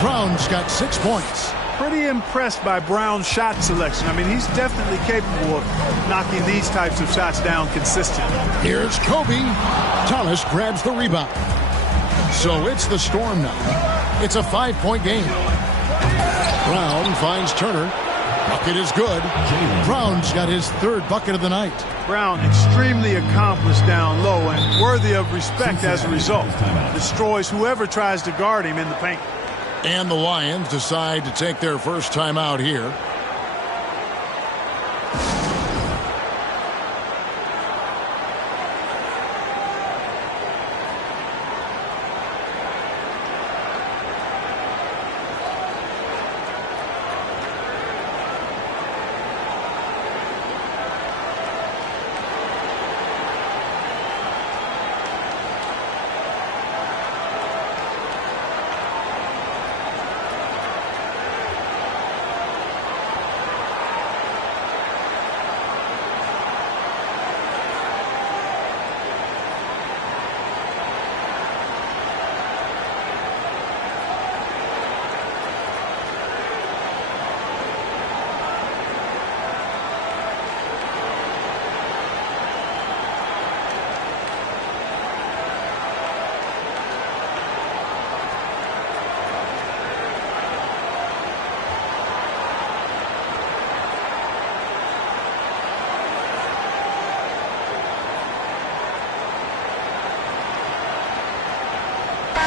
Brown's got 6 points. Pretty impressed by Brown's shot selection. I mean, he's definitely capable of knocking these types of shots down consistently. Here's Kobe. Thomas grabs the rebound. So it's the Storm now. It's a 5-point game. Brown finds Turner. Bucket is good. Brown's got his 3rd bucket of the night. Brown extremely accomplished down low and worthy of respect as a result. Destroys whoever tries to guard him in the paint. And the Lions decide to take their first time out here.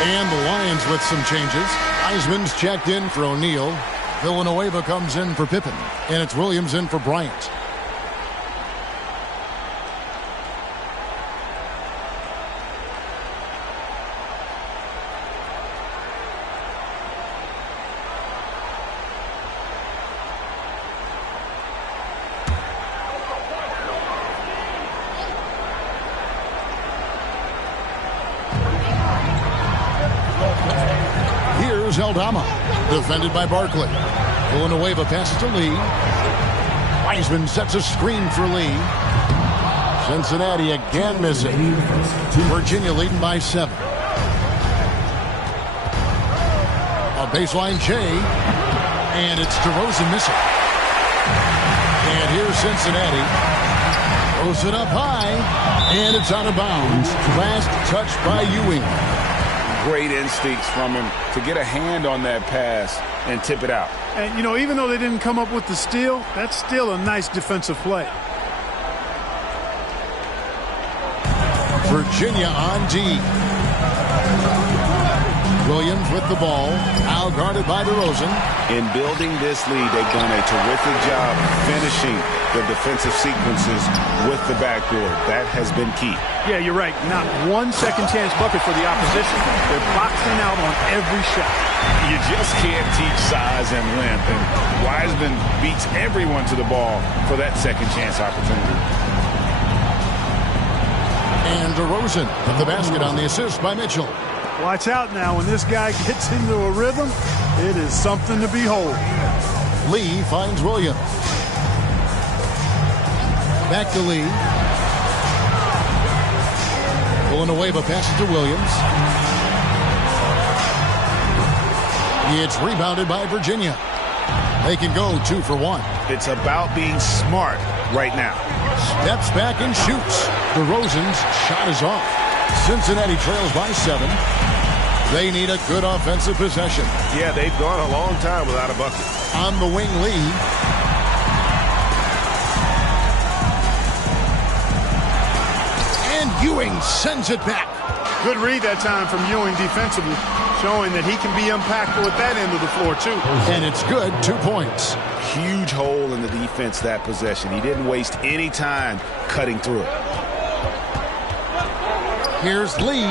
And the Lions with some changes. Heisman's checked in for O'Neal. Villanueva comes in for Pippen. And it's Williams in for Bryant. Aldama, defended by Barkley. Villanueva passes to Lee. Heisman sets a screen for Lee. Cincinnati again missing. Virginia leading by 7. A baseline J, and it's DeRozan missing. And here's Cincinnati. Throws it up high, and it's out of bounds. Last touch by Ewing. Great instincts from him to get a hand on that pass and tip it out. And, you know, even though they didn't come up with the steal, that's still a nice defensive play. Virginia on D. Williams with the ball, now guarded by DeRozan. In building this lead, they've done a terrific job finishing the defensive sequences with the backdoor. That has been key. Yeah, you're right. Not one second chance bucket for the opposition. They're boxing out on every shot. You just can't teach size and length, and Wiseman beats everyone to the ball for that second chance opportunity. And DeRozan with the basket on the assist by Mitchell. Watch out now. When this guy gets into a rhythm, it is something to behold. Lee finds Williams. Back to Lee. Villanueva passes to Williams. It's rebounded by Virginia. They can go 2 for 1. It's about being smart right now. Steps back and shoots. DeRozan's shot is off. Cincinnati trails by 7. They need a good offensive possession. Yeah, they've gone a long time without a bucket. On the wing, Lee. And Ewing sends it back. Good read that time from Ewing defensively, showing that he can be impactful at that end of the floor, too. And it's good, 2 points. Huge hole in the defense that possession. He didn't waste any time cutting through it. Here's Lee.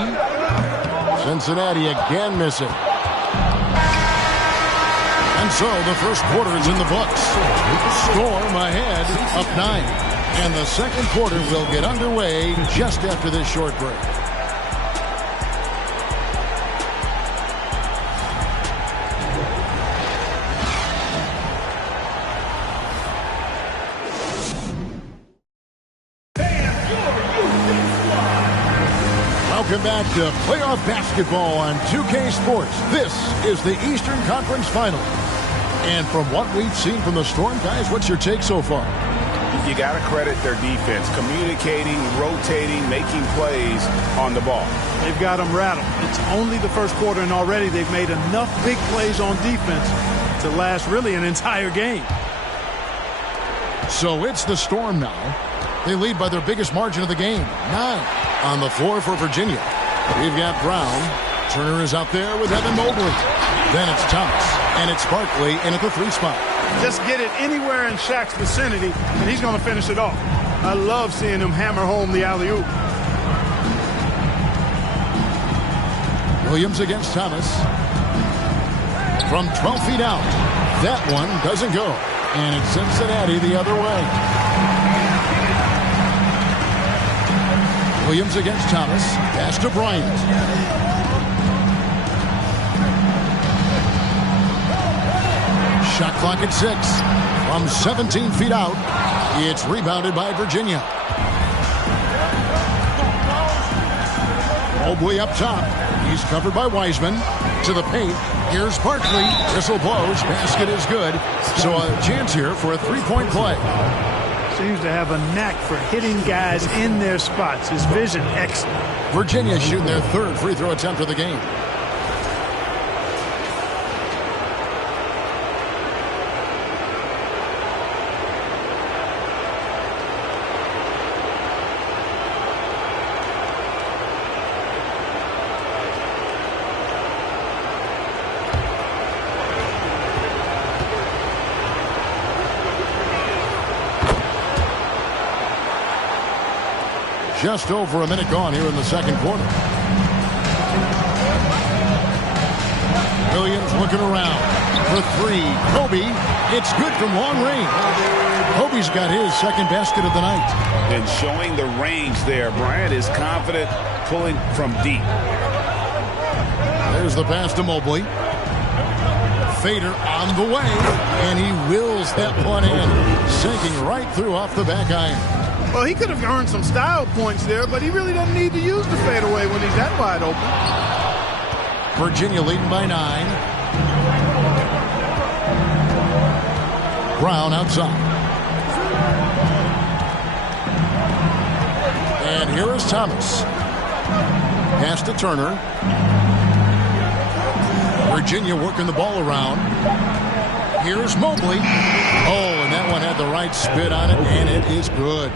Cincinnati again missing. And so the first quarter is in the books. Storm ahead, up 9. And the second quarter will get underway just after this short break. Welcome back to playoff basketball on 2K Sports. This is the Eastern Conference Final. And from what we've seen from the Storm, guys, what's your take so far? You got to credit their defense, communicating, rotating, making plays on the ball. They've got them rattled. It's only the first quarter, and already they've made enough big plays on defense to last really an entire game. So it's the Storm now. They lead by their biggest margin of the game, 9. On the floor for Virginia, we've got Brown. Turner is out there with Evan Mobley. Then it's Thomas, and it's Barkley in at the 3 spot. Just get it anywhere in Shaq's vicinity, and he's going to finish it off. I love seeing him hammer home the alley-oop. Williams against Thomas. From 12 feet out, that one doesn't go. And it's Cincinnati the other way. Williams against Thomas. Pass to Bryant. Shot clock at 6. From 17 feet out, it's rebounded by Virginia. Mobley up top. He's covered by Wiseman. To the paint. Here's Barkley. Whistle blows. Basket is good. So a chance here for a 3-point play. Seems to have a knack for hitting guys in their spots. His vision excellent. Virginia shooting their 3rd free throw attempt of the game. Just over a minute gone here in the second quarter. Williams looking around for three. Kobe, it's good from long range. Kobe's got his second basket of the night. And showing the range there. Bryant is confident pulling from deep. There's the pass to Mobley. Fader on the way, and he wills that one in, sinking right through off the back iron. Well, he could have earned some style points there, but he really doesn't need to use the fadeaway when he's that wide open. Virginia leading by 9. Brown outside. And here is Thomas. Pass to Turner. Virginia working the ball around. Here's Mobley. Oh, and that one had the right spit on it, and it is good.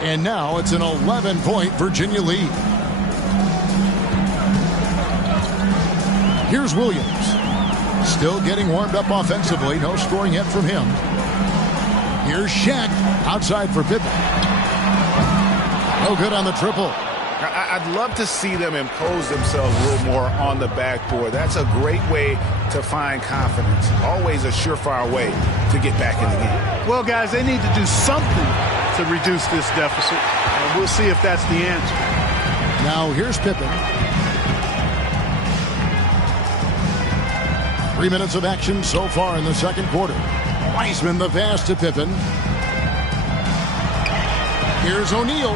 And now it's an 11-point Virginia lead. Here's Williams. Still getting warmed up offensively. No scoring yet from him. Here's Shaq outside for Pippen. No good on the triple. I'd love to see them impose themselves a little more on the backboard. That's a great way to find confidence. Always a surefire way to get back in the game. Well, guys, they need to do something to reduce this deficit, and we'll see if that's the answer. Now here's Pippen. 3 minutes of action so far in the second quarter. Wiseman the pass to Pippen. Here's O'Neal.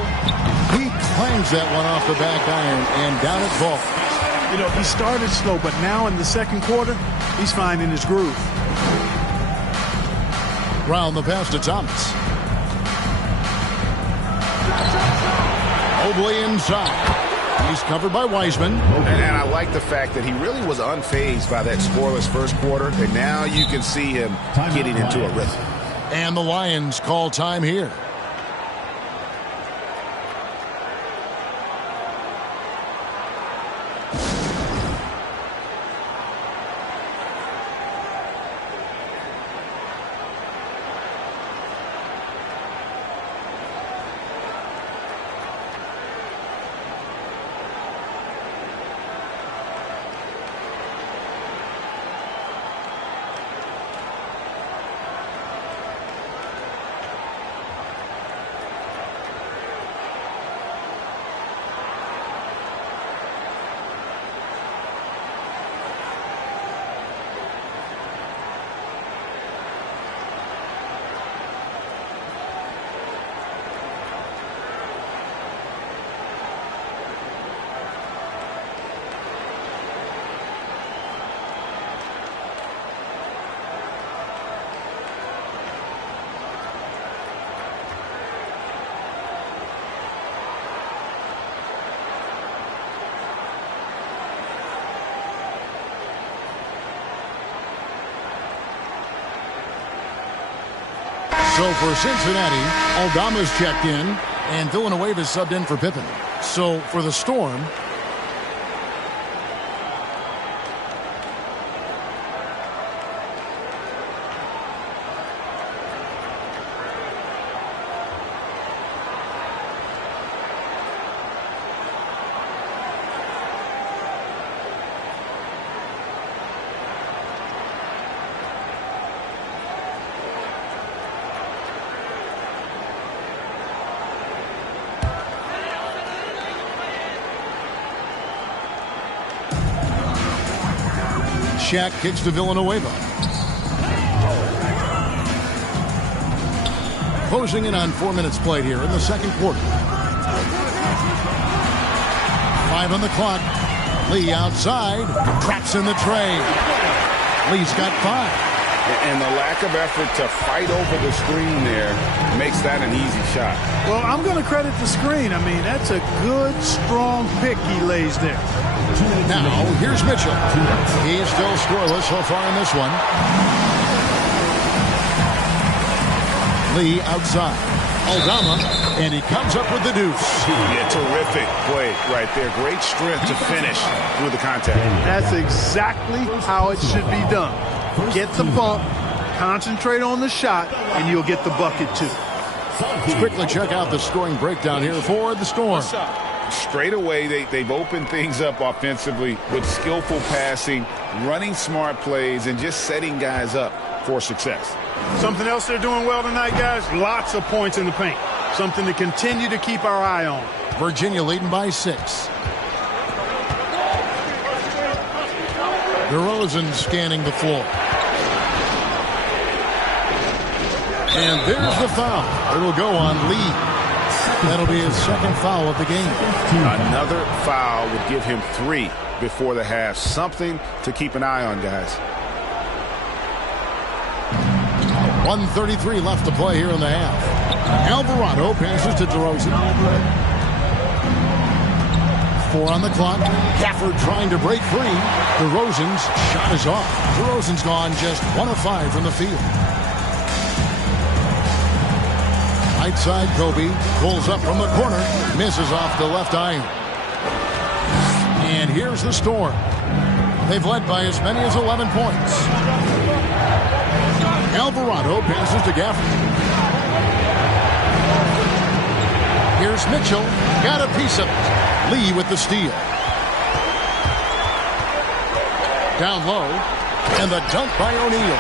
He clangs that one off the back iron and down it falls. You know, he started slow, but now in the second quarter, he's finding his groove. Brown the pass to Thomas. Mobley inside. He's covered by Wiseman. And I like the fact that he really was unfazed by that scoreless first quarter, and now you can see him getting into a rhythm. And the Lions call time here. So for Cincinnati, Aldama's checked in, and Villanueva subbed in for Pippen. So for the Storm, Shaq kicks to Villanueva. Closing in on 4 minutes played here in the second quarter. 5 on the clock. Lee outside. Traps in the tray. Lee's got 5. And the lack of effort to fight over the screen there makes that an easy shot. Well, I'm going to credit the screen. I mean, that's a good, strong pick he lays there. Now, here's Mitchell. He's still scoreless so far in this one. Lee outside. Aldama, and he comes up with the deuce. Yeah, terrific play right there. Great strength to finish through the contact. That's exactly how it should be done. Get the bump, concentrate on the shot, and you'll get the bucket too. Let's quickly check out the scoring breakdown here for the Storm. Straight away, they've opened things up offensively with skillful passing, running smart plays, and just setting guys up for success. Something else they're doing well tonight, guys, lots of points in the paint. Something to continue to keep our eye on. Virginia leading by 6. DeRozan scanning the floor. And there's the foul. It'll go on Lee. That'll be his second foul of the game. Another foul would give him 3 before the half. Something to keep an eye on, guys. 1:33 left to play here in the half. Alvarado passes to DeRozan. 4 on the clock. Gafford trying to break free. DeRozan's shot is off. DeRozan's gone just 1 of 5 from the field. Right side, Kobe pulls up from the corner, misses off the left iron. And here's the Storm. They've led by as many as 11 points. Alvarado passes to Gafford. Here's Mitchell, got a piece of it. Lee with the steal. Down low, and the dunk by O'Neal.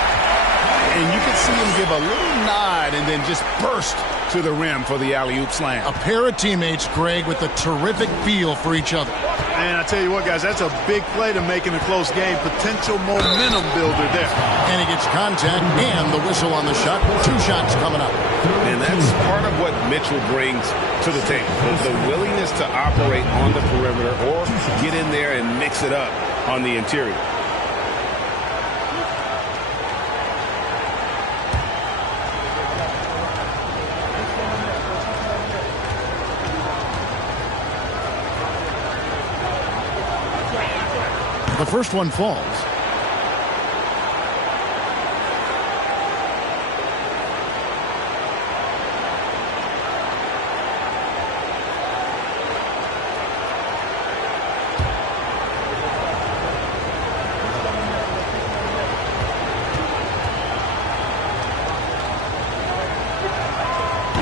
And you can see him give a little nod and then just burst to the rim for the alley-oop slam. A pair of teammates, Greg, with a terrific feel for each other. And I tell you what, guys, that's a big play to make in a close game. Potential momentum builder there. And he gets contact and the whistle on the shot. 2 shots coming up. And that's part of what Mitchell brings to the table. The willingness to operate on the perimeter or get in there and mix it up on the interior. The first one falls.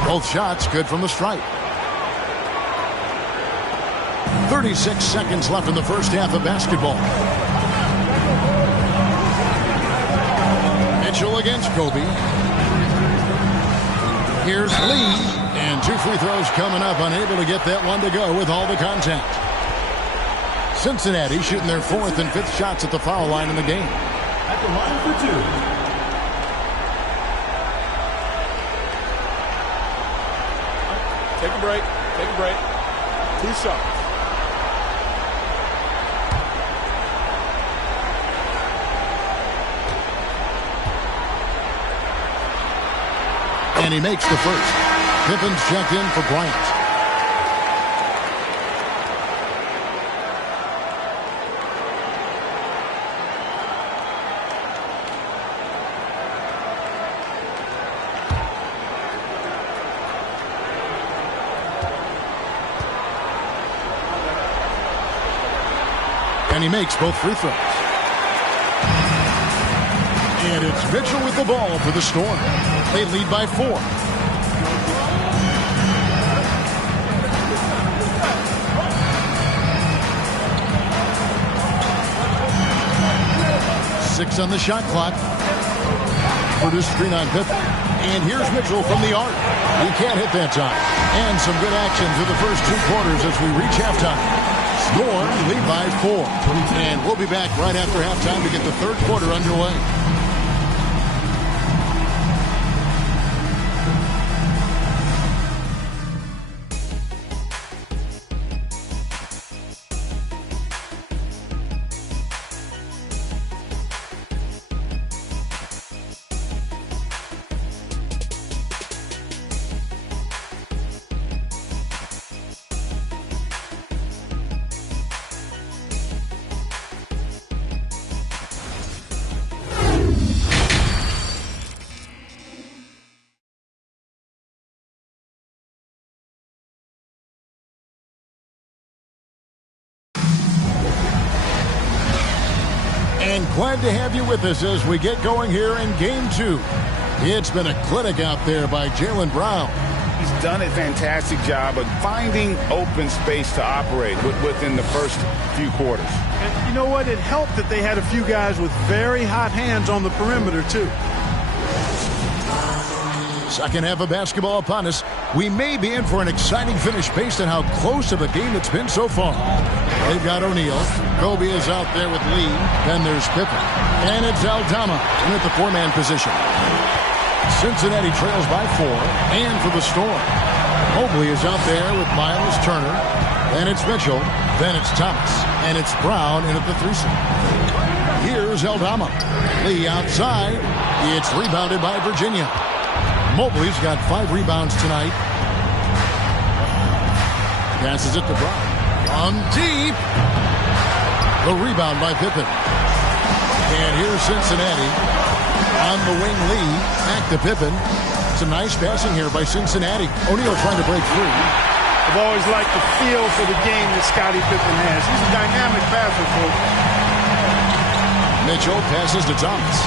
Both shots good from the stripe. 36 seconds left in the first half of basketball. Mitchell against Kobe. Here's Lee. And 2 free throws coming up. Unable to get that one to go with all the contact. Cincinnati shooting their 4th and 5th shots at the foul line in the game. At the line for 2. Take a break. Take a break. 2 shots. And he makes the first. Pippen's checked in for Bryant. And he makes both free throws. And it's Mitchell with the ball for the Storm. They lead by 4. Six on the shot clock. Produced screen on Pippen. And here's Mitchell from the arc. He can't hit that time. And some good action through the first 2 quarters as we reach halftime. Storm lead by 4. And we'll be back right after halftime to get the 3rd quarter underway. And glad to have you with us as we get going here in Game 2. It's been a clinic out there by Jaylen Brown. He's done a fantastic job of finding open space to operate within the first few quarters. And you know what? It helped that they had a few guys with very hot hands on the perimeter, too. Second half of basketball upon us. We may be in for an exciting finish based on how close of a game it's been so far. They've got O'Neal. Kobe is out there with Lee. Then there's Pippen. And it's Aldama in at the four-man position. Cincinnati trails by 4. And for the Storm, Mobley is out there with Miles Turner. Then it's Mitchell. Then it's Thomas. And it's Brown in at the 3-seam. Here's Aldama. Lee outside. It's rebounded by Virginia. Mobley's got 5 rebounds tonight. Passes it to Brown. From deep. The rebound by Pippen. And here's Cincinnati. On the wing, Lee. Back to Pippen. Some nice passing here by Cincinnati. O'Neal trying to break free. I've always liked the feel for the game that Scottie Pippen has. He's a dynamic passer, folks. Mitchell passes to Thomas.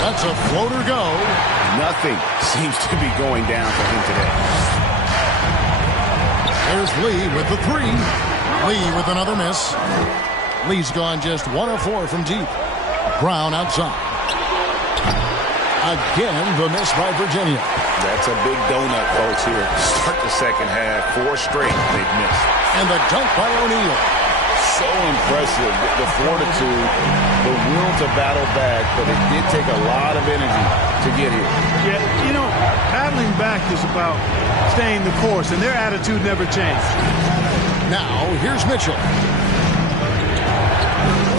That's a floater go. Nothing seems to be going down for him today. There's Lee with the 3. Lee with another miss. Lee's gone just 1 of 4 from deep. Brown outside. Again, the miss by Virginia. That's a big donut, folks, here. Start the second half. 4 straight they've missed. And the dunk by O'Neal. So impressive. The fortitude, the will to battle back, but it did take a lot of energy to get here. Yeah, you know, battling back is about staying the course, and their attitude never changed. Now, here's Mitchell.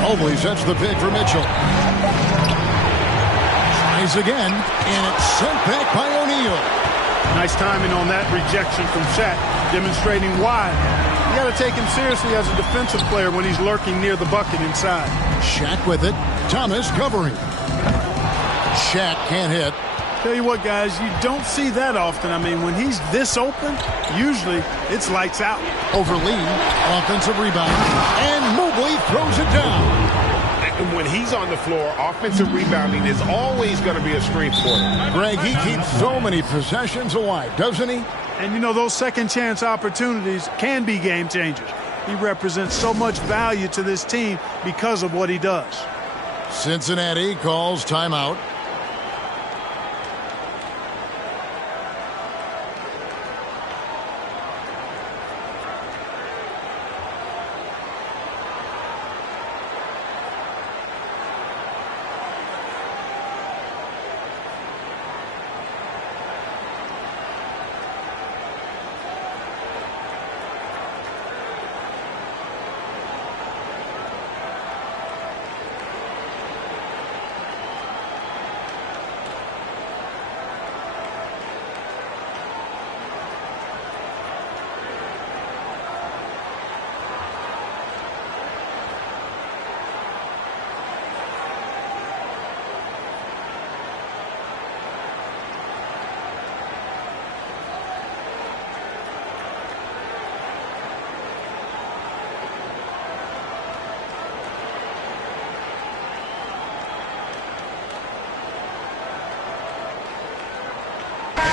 Mobley sets the pick for Mitchell. Tries again, and it's sent back by O'Neal. Nice timing on that rejection from Shaq, demonstrating why. You got to take him seriously as a defensive player when he's lurking near the bucket inside. Shaq with it. Thomas covering. Shaq can't hit. Tell you what, guys, you don't see that often. I mean, when he's this open, usually it's lights out. Over Lee, offensive rebound, and Mobley throws it down. And when he's on the floor, offensive rebounding is always going to be a strength for him. Greg, he keeps so many possessions alive, doesn't he? And, you know, those second-chance opportunities can be game changers. He represents so much value to this team because of what he does. Cincinnati calls timeout.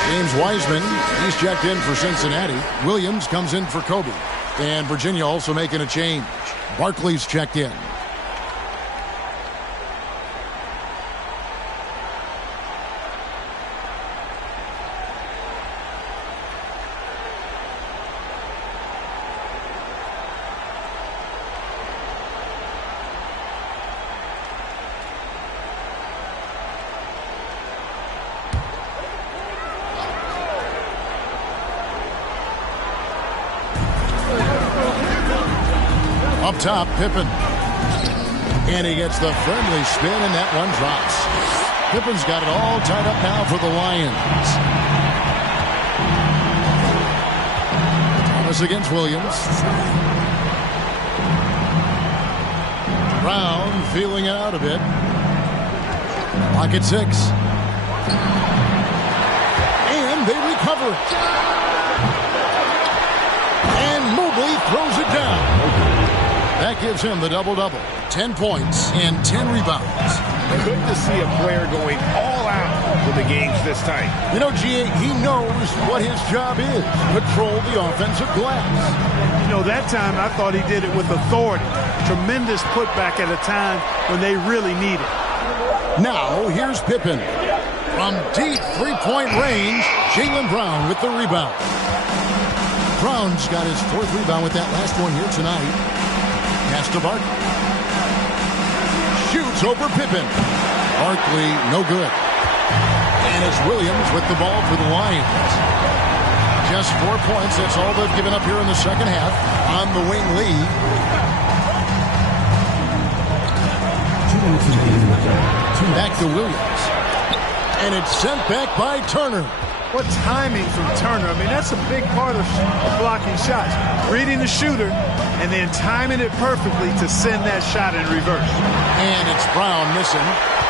James Wiseman, he's checked in for Cincinnati. Williams comes in for Kobe. And Virginia also making a change. Barkley's checked in. Up top, Pippen. And he gets the friendly spin, and that one drops. Pippen's got it all tied up now for the Lions. Thomas against Williams. Brown feeling it out a bit. Clock at 6. And they recover it. And Mobley throws it down. That gives him the double-double. 10 points and 10 rebounds. Good to see a player going all out when the game's this tight. You know, G.A., he knows what his job is. Control the offensive glass. You know, that time I thought he did it with authority. Tremendous putback at a time when they really need it. Now, here's Pippen. From deep three-point range, Jaylen Brown with the rebound. Brown's got his 4th rebound with that last one here tonight. Pass to Barkley. Shoots over Pippen. Barkley, no good. And it's Williams with the ball for the Lions. Just 4 points. That's all they've given up here in the second half on the wing lead. Back to Williams. And it's sent back by Turner. What timing from Turner. I mean, that's a big part of blocking shots. Reading the shooter and then timing it perfectly to send that shot in reverse. And it's Brown missing.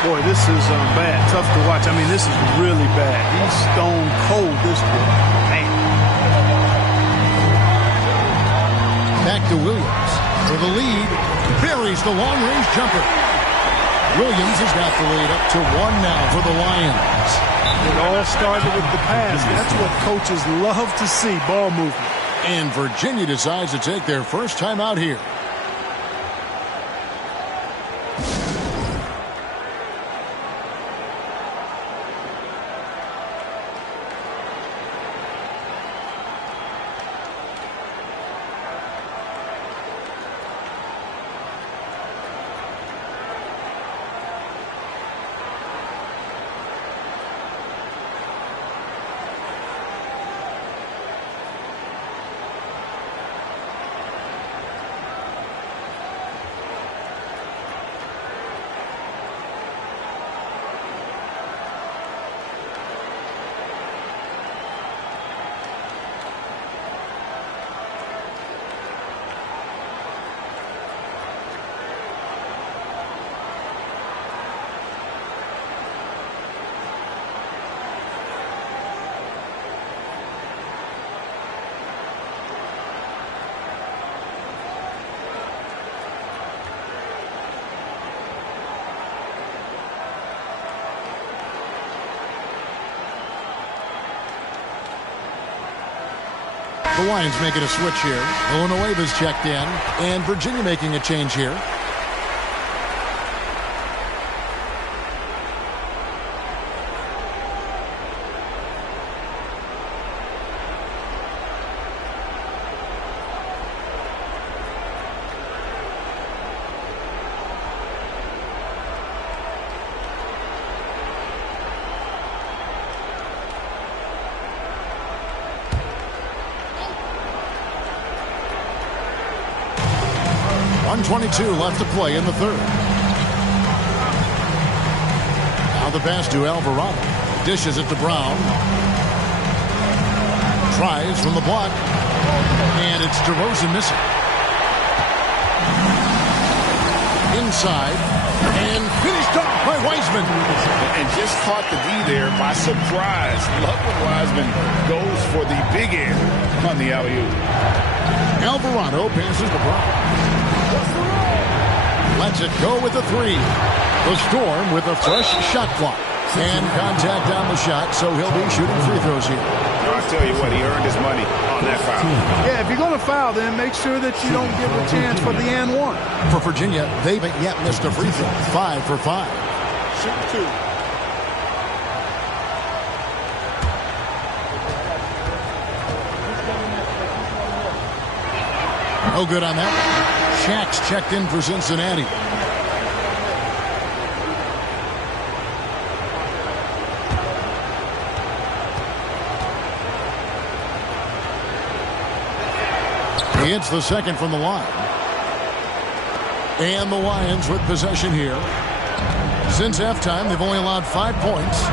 Boy, this is bad. Tough to watch. I mean, this is really bad. He's stone cold, this boy. Man. Back to Williams. For the lead, buries the long-range jumper. Williams has got the lead up to 1 now for the Lions. It all started with the pass. That's what coaches love to see, ball movement. And Virginia decides to take their first time out here. The Lions making a switch here. Villanueva's checked in, and Virginia making a change here. .122 left to play in the third. Now the pass to Alvarado. Dishes it to Brown. Tries from the block. And it's DeRozan missing. Inside. And finished up by Wiseman. And just caught the D there by surprise. Love when Wiseman goes for the big air on the alley-oop. Alvarado passes to Brown. Lets it go with a 3. The Storm with a fresh shot clock. And contact on the shot, so he'll be shooting free throws here. I'll tell you what, he earned his money on that foul. Yeah, if you're going to foul, then make sure that you don't give a chance for the and one. For Virginia, they haven't yet missed a free throw. 5 for 5. Shoot 2. No good on that one. Shack's checked in for Cincinnati. He hits the second from the line. And the Lions with possession here. Since halftime, they've only allowed 5 points.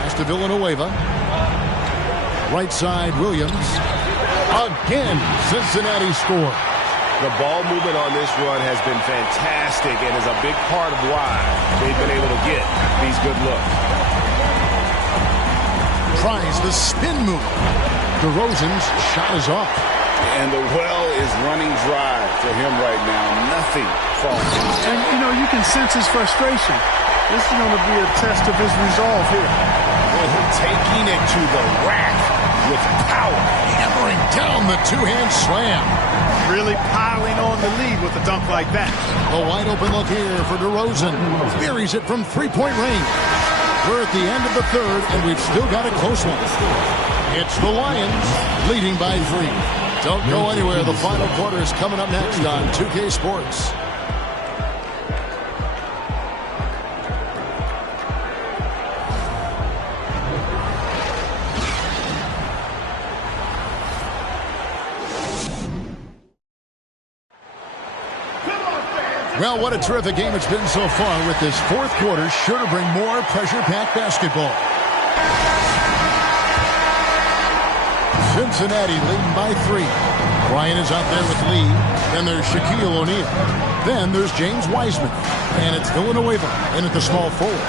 Pass to Villanueva. Right side, Williams. Again, Cincinnati scores. The ball movement on this run has been fantastic and is a big part of why they've been able to get these good looks. Tries the spin move. DeRozan's shot is off. And And the well is running dry for him right now. Nothing falling. And, you know, you can sense his frustration. This is going to be a test of his resolve here. Well, taking it to the rack with power. Hammering down the two-hand slam. Really piling on the lead with a dunk like that. A wide open look here for DeRozan. Buries it from three-point range. We're at the end of the third, and we've still got a close one. It's the Lions leading by 3. Don't go anywhere. The final quarter is coming up next on 2K Sports. Well, what a terrific game it's been so far with this fourth quarter. Sure to bring more pressure-packed basketball. Cincinnati leading by 3. Bryant is out there with Lee. Then there's Shaquille O'Neal. Then there's James Wiseman. And it's Villanueva in at the small forward.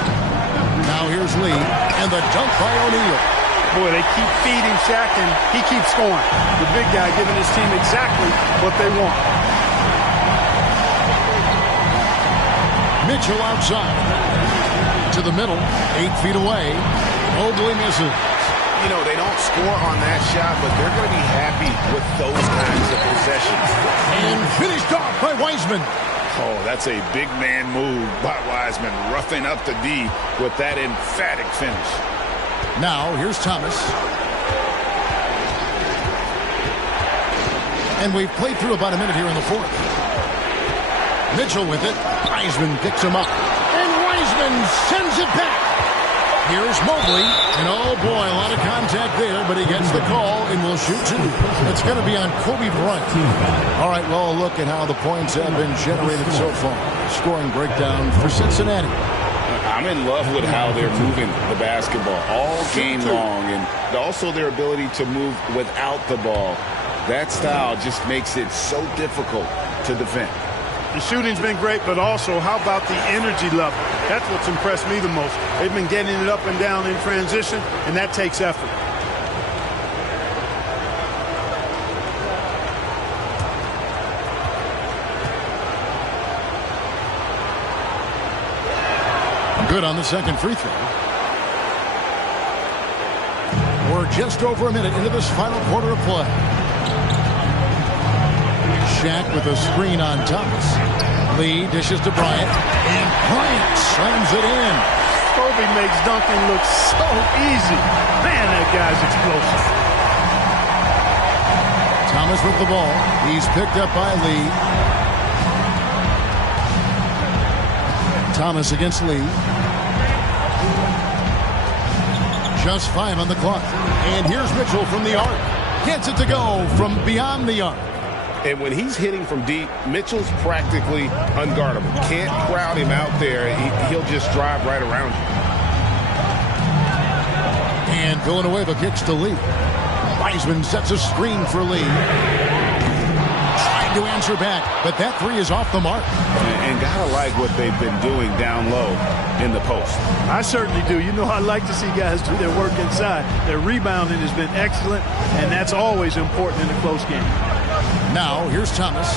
Now here's Lee. And the dunk by O'Neal. Boy, they keep feeding Shaq, and he keeps scoring. The big guy giving his team exactly what they want. Mitchell outside. To the middle. 8 feet away. Mobley misses. You know, they don't score on that shot, but they're going to be happy with those kinds of possessions. And finished off by Wiseman. Oh, that's a big man move by Wiseman, roughing up the D with that emphatic finish. Now, here's Thomas. And we've played through about a minute here in the fourth. Mitchell with it. Wiseman picks him up. And Wiseman sends it back. Here's Mobley. And oh boy, a lot of contact there, but he gets the call and will shoot 2. It's going to be on Kobe Bryant. All right, well, a look at how the points have been generated so far. Scoring breakdown for Cincinnati. I'm in love with how they're moving the basketball all game long, and also their ability to move without the ball. That style just makes it so difficult to defend. The shooting's been great, but also how about the energy level? That's what's impressed me the most. They've been getting it up and down in transition, and that takes effort. Good on the second free throw. We're just over a minute into this final quarter of play. Shaq with a screen on Thomas. Lee dishes to Bryant. And Bryant slams it in. Kobe makes dunking look so easy. Man, that guy's explosive. Thomas with the ball. He's picked up by Lee. Thomas against Lee. Just 5 on the clock. And here's Mitchell from the arc. Gets it to go from beyond the arc. And when he's hitting from deep, Mitchell's practically unguardable. Can't crowd him out there. He'll just drive right around you. And Villanueva kicks to Lee. Wiseman sets a screen for Lee. Trying to answer back, but that 3 is off the mark. And gotta like what they've been doing down low in the post. I certainly do. You know, I like to see guys do their work inside. Their rebounding has been excellent, and that's always important in a close game. Now, here's Thomas.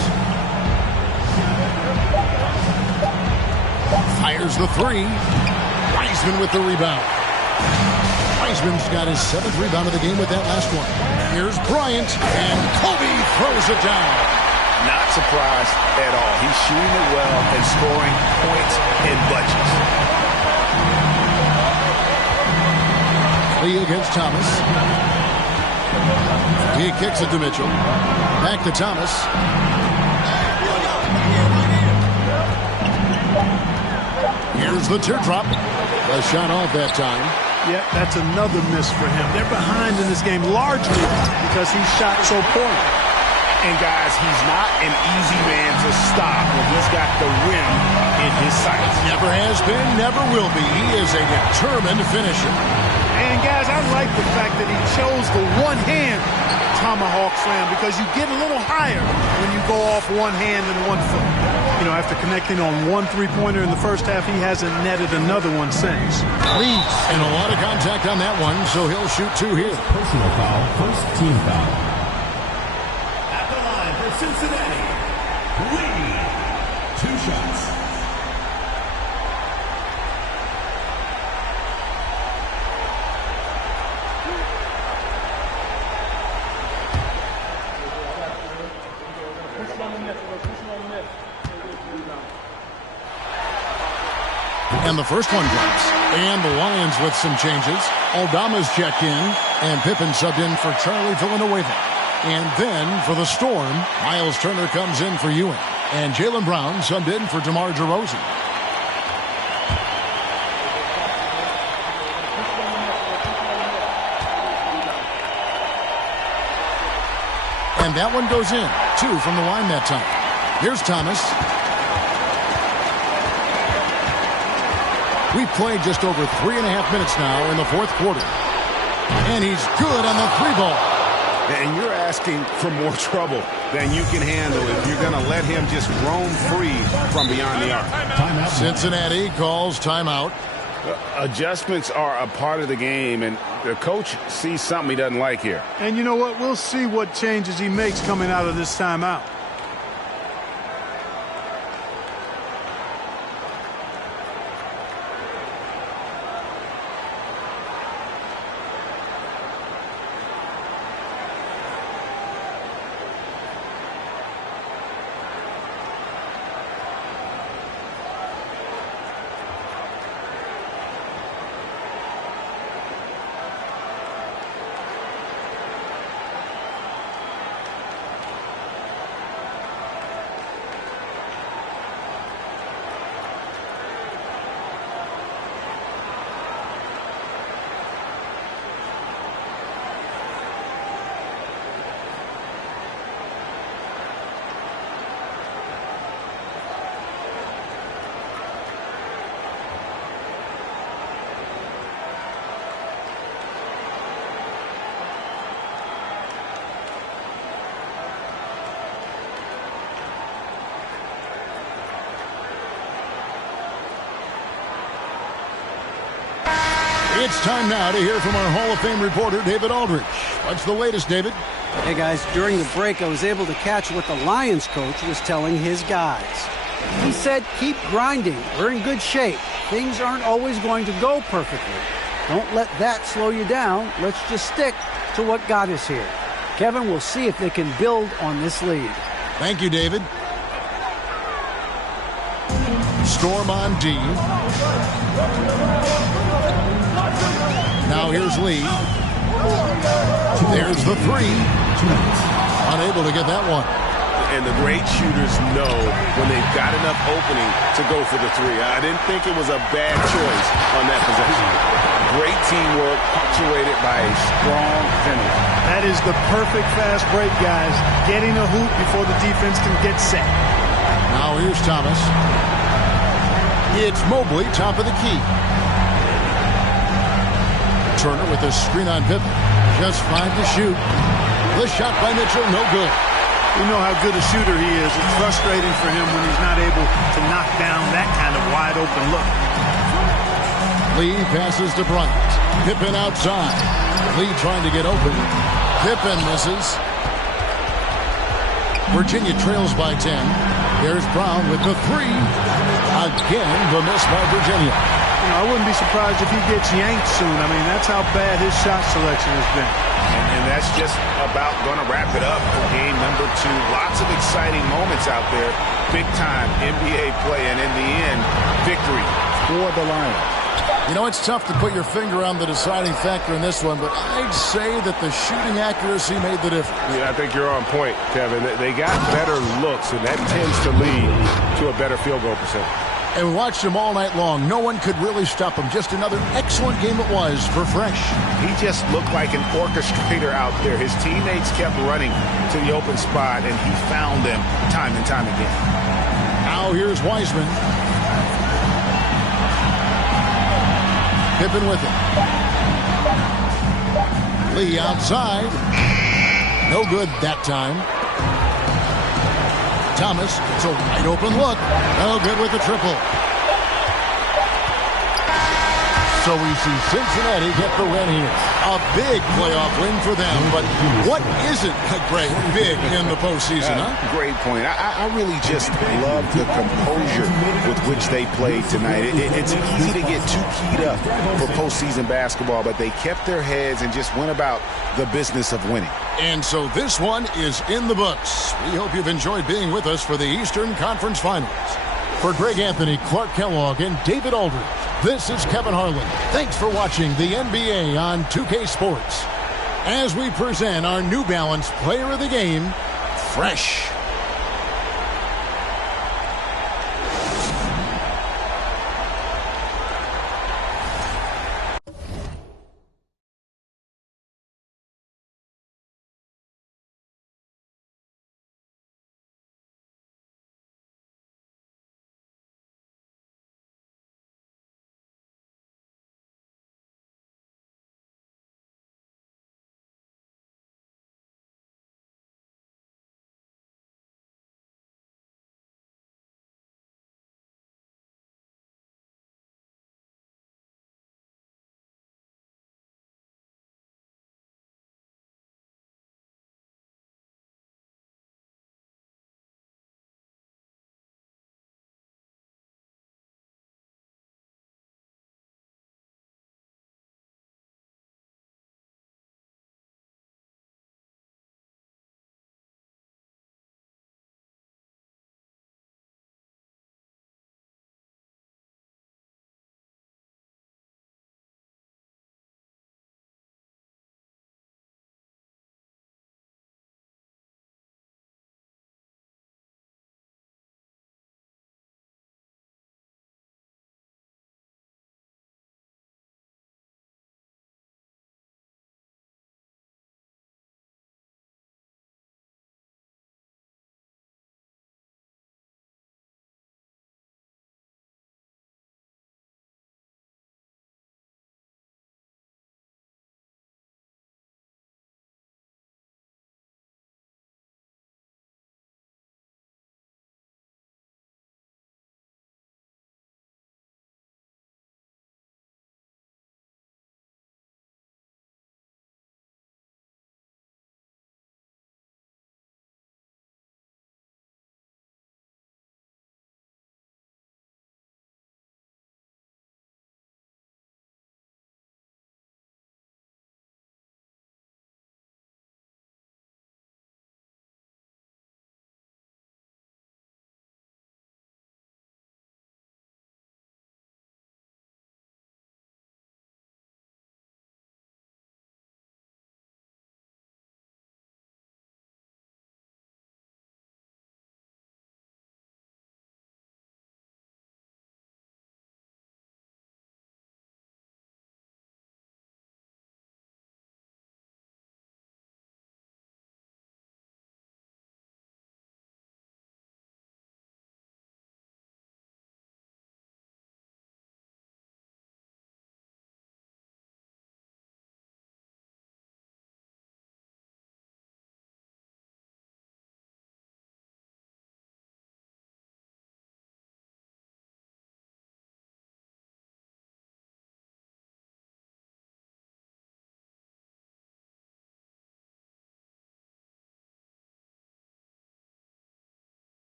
Fires the 3. Wiseman with the rebound. Wiseman's got his 7th rebound of the game with that last one. Here's Bryant, and Kobe throws it down. Not surprised at all. He's shooting it well and scoring points in bunches. Lee against Thomas. He kicks it to Mitchell. Back to Thomas. Here's the teardrop. A shot off that time. Yeah, that's another miss for him. They're behind in this game largely because he shot so poorly. And guys, he's not an easy man to stop when he's got the rim in his sights. Never has been, never will be. He is a determined finisher. And guys, I like the fact that he chose the one-hand tomahawk slam because you get a little higher when you go off one hand and 1 foot. You know, after connecting on 1 3-pointer in the first half, he hasn't netted another one since. Leads and a lot of contact on that one, so he'll shoot 2 here. Personal foul, first team foul. And the first one comes. And the Lions with some changes. Aldama's checked in, and Pippen subbed in for Charlie Villanueva. And then for the Storm, Miles Turner comes in for Ewing. And Jaylen Brown subbed in for DeMar DeRozan. And that one goes in. 2 from the line that time. Here's Thomas. We've played just over 3.5 minutes now in the fourth quarter. And he's good on the 3-ball. And you're asking for more trouble than you can handle if you're going to let him just roam free from beyond the arc. Cincinnati calls timeout. Adjustments are a part of the game, and the coach sees something he doesn't like here. And you know what? We'll see what changes he makes coming out of this timeout. It's time now to hear from our Hall of Fame reporter, David Aldridge. What's the latest, David? Hey, guys, during the break, I was able to catch what the Lions coach was telling his guys. He said, keep grinding. We're in good shape. Things aren't always going to go perfectly. Don't let that slow you down. Let's just stick to what got us here. Kevin, we'll see if they can build on this lead. Thank you, David. Storm on D. Now here's Lee. There's the 3. Unable to get that one. And the great shooters know when they've got enough opening to go for the 3. I didn't think it was a bad choice on that possession. Great teamwork, punctuated by a strong finish. That is the perfect fast break, guys. Getting a hoop before the defense can get set. Now here's Thomas. It's Mobley, top of the key. Turner with a screen on Pippen. Just 5 to shoot. The shot by Mitchell, no good. We know how good a shooter he is. It's frustrating for him when he's not able to knock down that kind of wide open look. Lee passes to Bryant. Pippen outside. Lee trying to get open. Pippen misses. Virginia trails by 10. There's Brown with the 3. Again, the miss by Virginia. You know, I wouldn't be surprised if he gets yanked soon. I mean, that's how bad his shot selection has been. And that's just about going to wrap it up for game number 2. Lots of exciting moments out there. Big-time NBA play, and in the end, victory for the Lions. You know, it's tough to put your finger on the deciding factor in this one, but I'd say that the shooting accuracy made the difference. Yeah, I think you're on point, Kevin. They got better looks, and that tends to lead to a better field goal percentage. And we watched him all night long. No one could really stop him. Just another excellent game it was for Fresh. He just looked like an orchestrator out there. His teammates kept running to the open spot, and he found them time and time again. Now here's Wiseman. Pippen with it. Lee outside. No good that time. Thomas, it's a wide open look. No good with the triple. So we see Cincinnati get the win here. A big playoff win for them, but what isn't, Greg, big in the postseason, huh? Great point. I really just love the composure with which they played tonight. It's easy to get too keyed up for postseason basketball, but they kept their heads and just went about the business of winning. And so this one is in the books. We hope you've enjoyed being with us for the Eastern Conference Finals. For Greg Anthony, Clark Kellogg, and David Aldridge, this is Kevin Harlan. Thanks for watching the NBA on 2K Sports. As we present our New Balance Player of the Game, Fresh.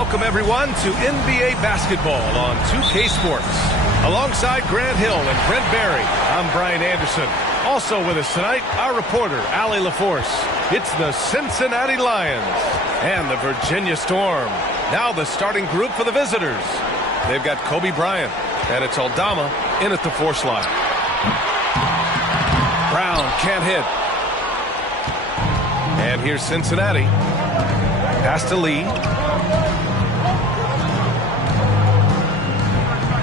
Welcome, everyone, to NBA basketball on 2K Sports. Alongside Grant Hill and Brent Barry, I'm Brian Anderson. Also with us tonight, our reporter, Allie LaForce. It's the Cincinnati Lions and the Virginia Storm. Now the starting group for the visitors. They've got Kobe Bryant, and it's Aldama in at the 4 slot. Brown can't hit. And here's Cincinnati. Pass to Lee.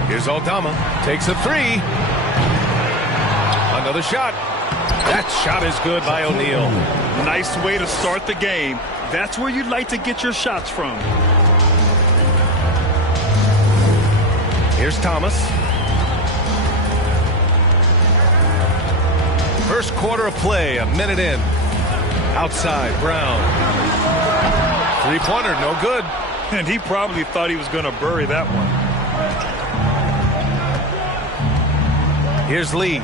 Here's Aldama. Takes a 3. Another shot. That shot is good by O'Neal. Nice way to start the game. That's where you'd like to get your shots from. Here's Thomas. First quarter of play, a minute in. Outside, Brown. Three-pointer, no good. And he probably thought he was going to bury that one. Here's Lee.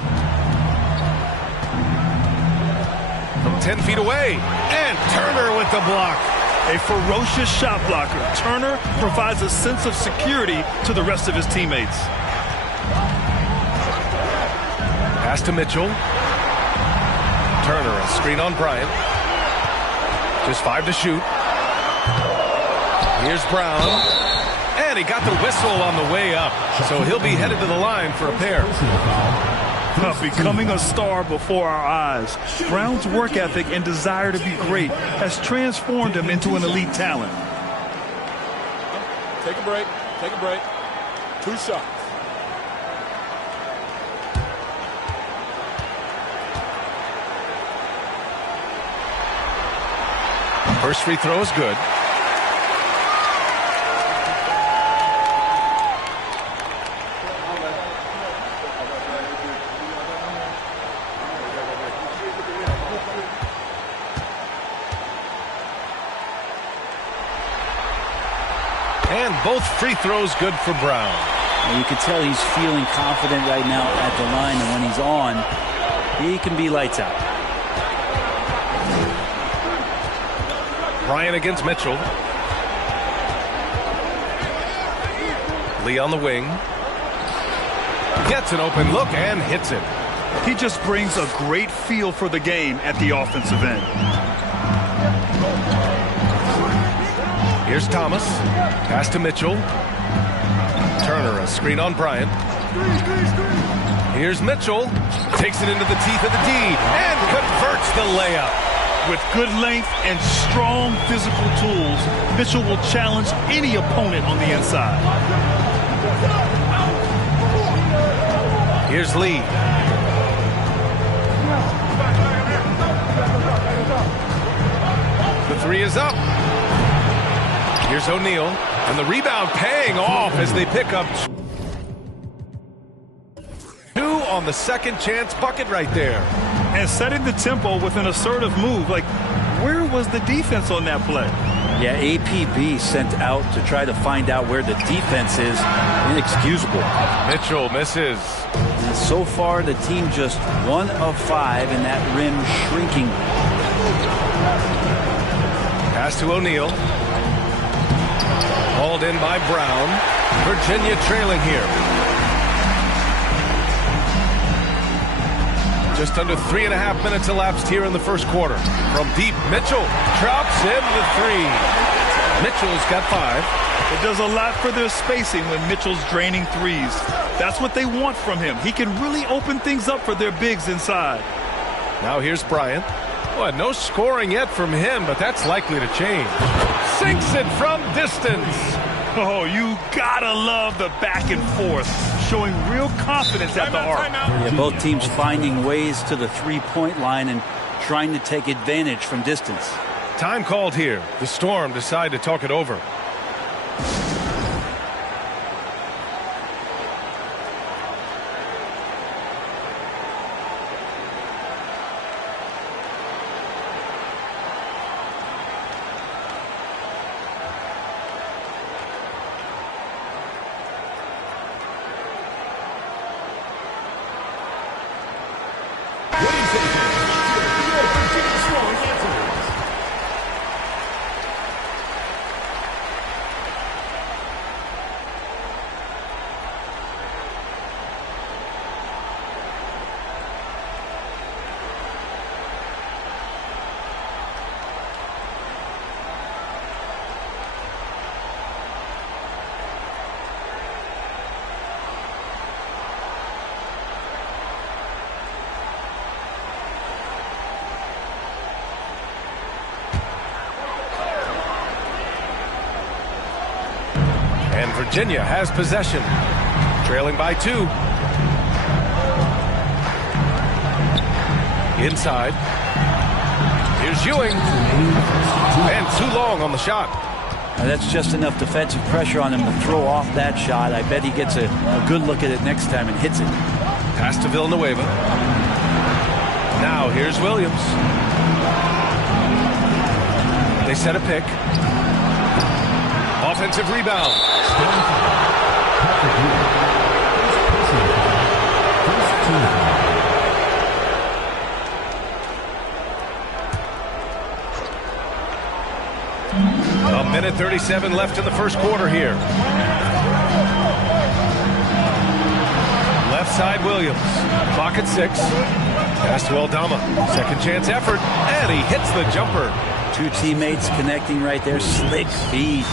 From 10 feet away. And Turner with the block. A ferocious shot blocker. Turner provides a sense of security to the rest of his teammates. Pass to Mitchell. Turner, a screen on Bryant. Just 5 to shoot. Here's Brown. And he got the whistle on the way up. So he'll be headed to the line for a pair. Becoming a star before our eyes. Brown's work ethic and desire to be great has transformed him into an elite talent. Take a break. Take a break. 2 shots. First free throw is good. And both free throws good for Brown. And you can tell he's feeling confident right now at the line, and when he's on, he can be lights out. Bryant against Mitchell. Lee on the wing. Gets an open look and hits it. He just brings a great feel for the game at the offensive end. Here's Thomas. Pass to Mitchell. Turner, a screen on Bryant. Here's Mitchell. Takes it into the teeth of the D and converts the layup. With good length and strong physical tools, Mitchell will challenge any opponent on the inside. Here's Lee. The 3 is up. Here's O'Neal. And the rebound paying off as they pick up 2 on the second chance bucket right there. And setting the tempo with an assertive move. Like, where was the defense on that play? Yeah, APB sent out to try to find out where the defense is. Inexcusable. Mitchell misses. And so far, the team just 1 of 5 in that rim shrinking. Pass to O'Neal. Hauled in by Brown. Virginia trailing here. Just under 3.5 minutes elapsed here in the first quarter. From deep, Mitchell drops in the 3. Mitchell's got 5. It does a lot for their spacing when Mitchell's draining threes. That's what they want from him. He can really open things up for their bigs inside. Now here's Bryant. Well, no scoring yet from him, but that's likely to change. Sinks it from distance. Oh, you gotta love the back and forth, showing real confidence at the arc. Yeah, both teams finding ways to the three-point line and trying to take advantage from distance. Time called here. The Storm decide to talk it over. Virginia has possession. Trailing by 2. Inside. Here's Ewing. And too long on the shot. Now that's just enough defensive pressure on him to throw off that shot. I bet he gets a good look at it next time and hits it. Pass to Villanueva. Now here's Williams. They set a pick. Offensive rebound. A minute 37 left in the first quarter here. Left side Williams. Clock at 6. Pass to Aldama. Second chance effort. And he hits the jumper. Two teammates connecting right there. Slick feed.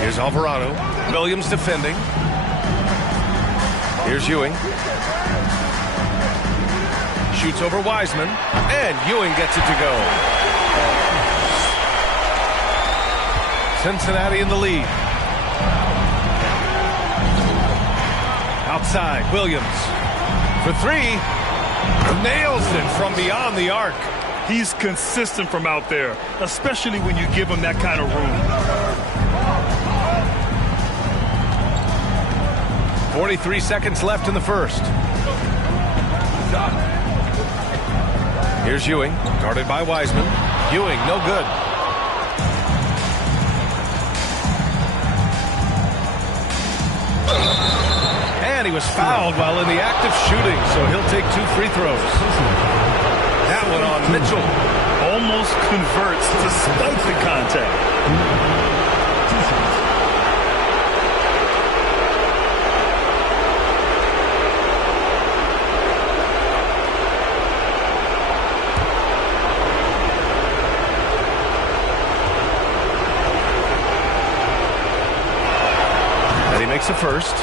Here's Alvarado. Williams defending. Here's Ewing. Shoots over Wiseman. And Ewing gets it to go. Cincinnati in the lead. Outside, Williams. For 3. Nails it from beyond the arc. He's consistent from out there, especially when you give him that kind of room. 43 seconds left in the first. Here's Ewing, guarded by Wiseman. Ewing, no good. And he was fouled while in the act of shooting, so he'll take 2 free throws. That one on Mitchell. Almost converts despite the contact. And he makes the first.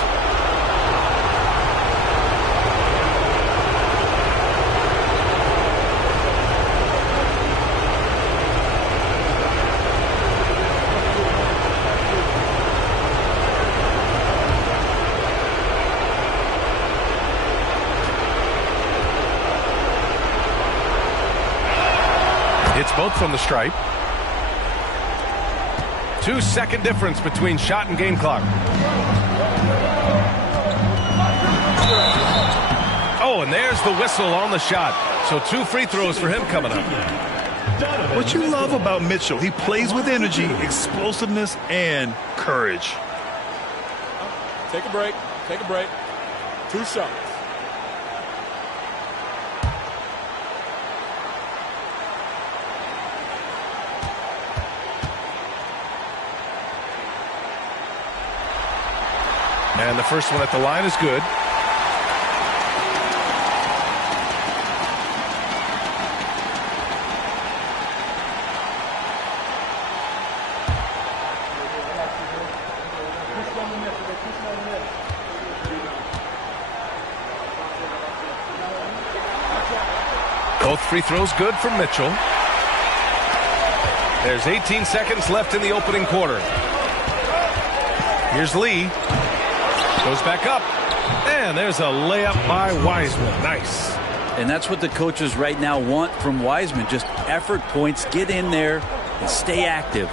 It's both from the stripe. 2-second difference between shot and game clock. Oh, and there's the whistle on the shot. So 2 free throws for him coming up. What you love about Mitchell, he plays with energy, explosiveness, and courage. Take a break. Take a break. 2 shots. And the first one at the line is good. Both free throws good from Mitchell. There's 18 seconds left in the opening quarter. Here's Lee. Goes back up. And there's a layup by Wiseman. Nice. And that's what the coaches right now want from Wiseman. Just effort points. Get in there and stay active.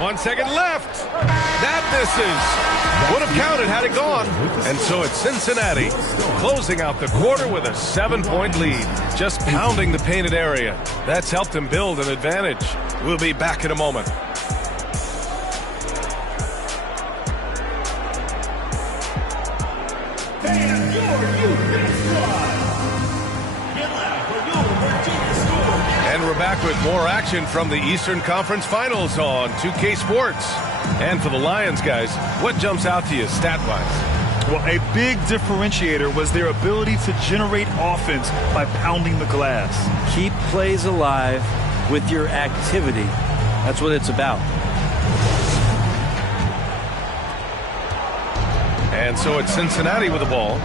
1 second left. That misses. Would have counted had it gone. And so it's Cincinnati closing out the quarter with a 7-point lead. Just pounding the painted area. That's helped him build an advantage. We'll be back in a moment. And we're back with more action from the Eastern Conference Finals on 2K Sports. And for the Lions, guys, what jumps out to you stat-wise? Well, a big differentiator was their ability to generate offense by pounding the glass. Keep plays alive with your activity. That's what it's about. And so it's Cincinnati with the ball.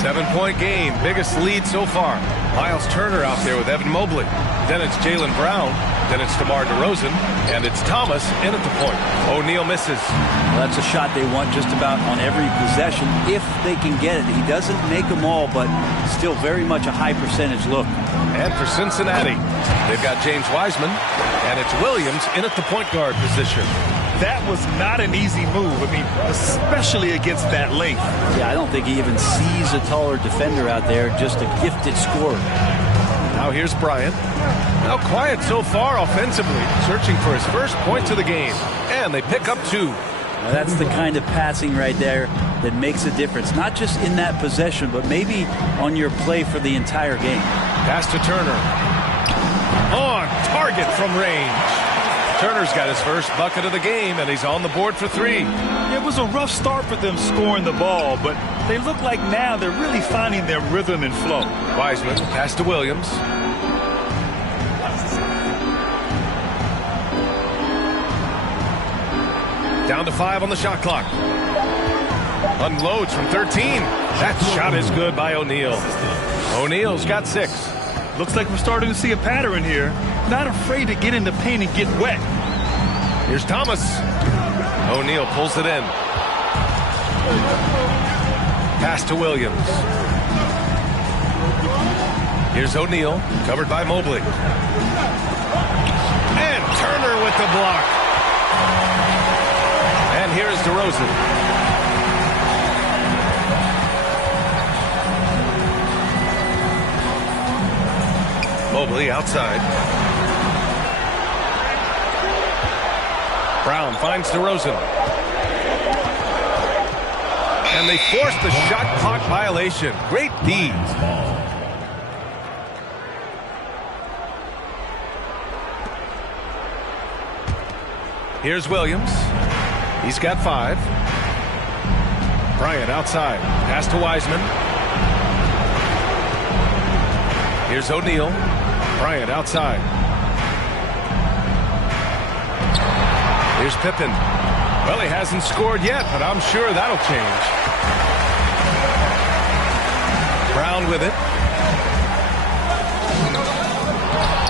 7-point game, biggest lead so far. Miles Turner out there with Evan Mobley. Then it's Jaylen Brown. Then it's DeMar DeRozan, and it's Thomas in at the point. O'Neal misses. Well, that's a shot they want just about on every possession if they can get it. He doesn't make them all, but still very much a high percentage look. And for Cincinnati, they've got James Wiseman, and it's Williams in at the point guard position. That was not an easy move. I mean, especially against that length. Yeah, I don't think he even sees a taller defender out there, just a gifted scorer. Now here's Bryant. Now quiet so far offensively, searching for his first points of the game. And they pick up 2. Now that's the kind of passing right there that makes a difference, not just in that possession, but maybe on your play for the entire game. Pass to Turner. On target from range. Turner's got his first bucket of the game, and he's on the board for 3. It was a rough start for them scoring the ball, but they look like now they're really finding their rhythm and flow. Wiseman, pass to Williams. Down to 5 on the shot clock. Unloads from 13. That shot is good by O'Neal. O'Neal's got 6. Looks like we're starting to see a pattern here. Not afraid to get in the paint and get wet. Here's Thomas. O'Neal pulls it in. Pass to Williams. Here's O'Neal, covered by Mobley. And Turner with the block. And here's DeRozan. Mobley outside. Brown finds DeRozan. And they force the shot clock violation. Great D. Here's Williams. He's got 5. Bryant outside. Pass to Wiseman. Here's O'Neal. Bryant outside. Here's Pippen. Well, he hasn't scored yet, but I'm sure that'll change. Brown with it.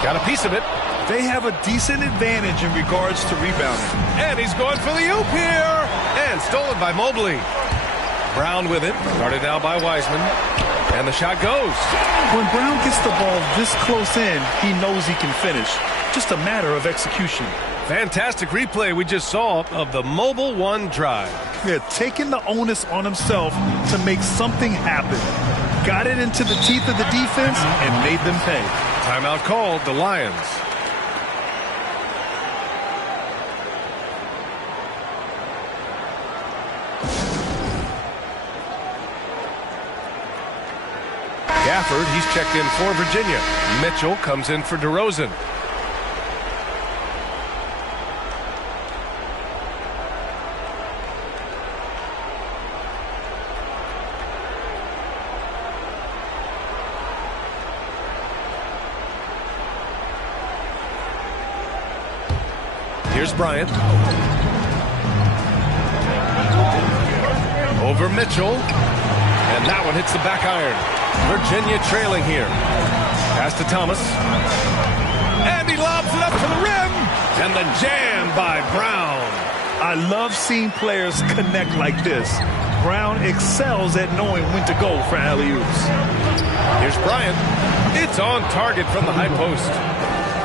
Got a piece of it. They have a decent advantage in regards to rebounding. And he's going for the oop here. And stolen by Mobley. Brown with it. Guarded now by Wiseman. And the shot goes. When Brown gets the ball this close in, he knows he can finish. Just a matter of execution. Fantastic replay we just saw of the Mobile One drive. Yeah, taking the onus on himself to make something happen. Got it into the teeth of the defense and made them pay. Timeout called, the Lions. Gafford, he's checked in for Virginia. Mitchell comes in for DeRozan. Here's Bryant. Over Mitchell. And that one hits the back iron. Virginia trailing here. Pass to Thomas. And he lobs it up to the rim. And the jam by Brown. I love seeing players connect like this. Brown excels at knowing when to go for alley-oops. Here's Bryant. It's on target from the high post.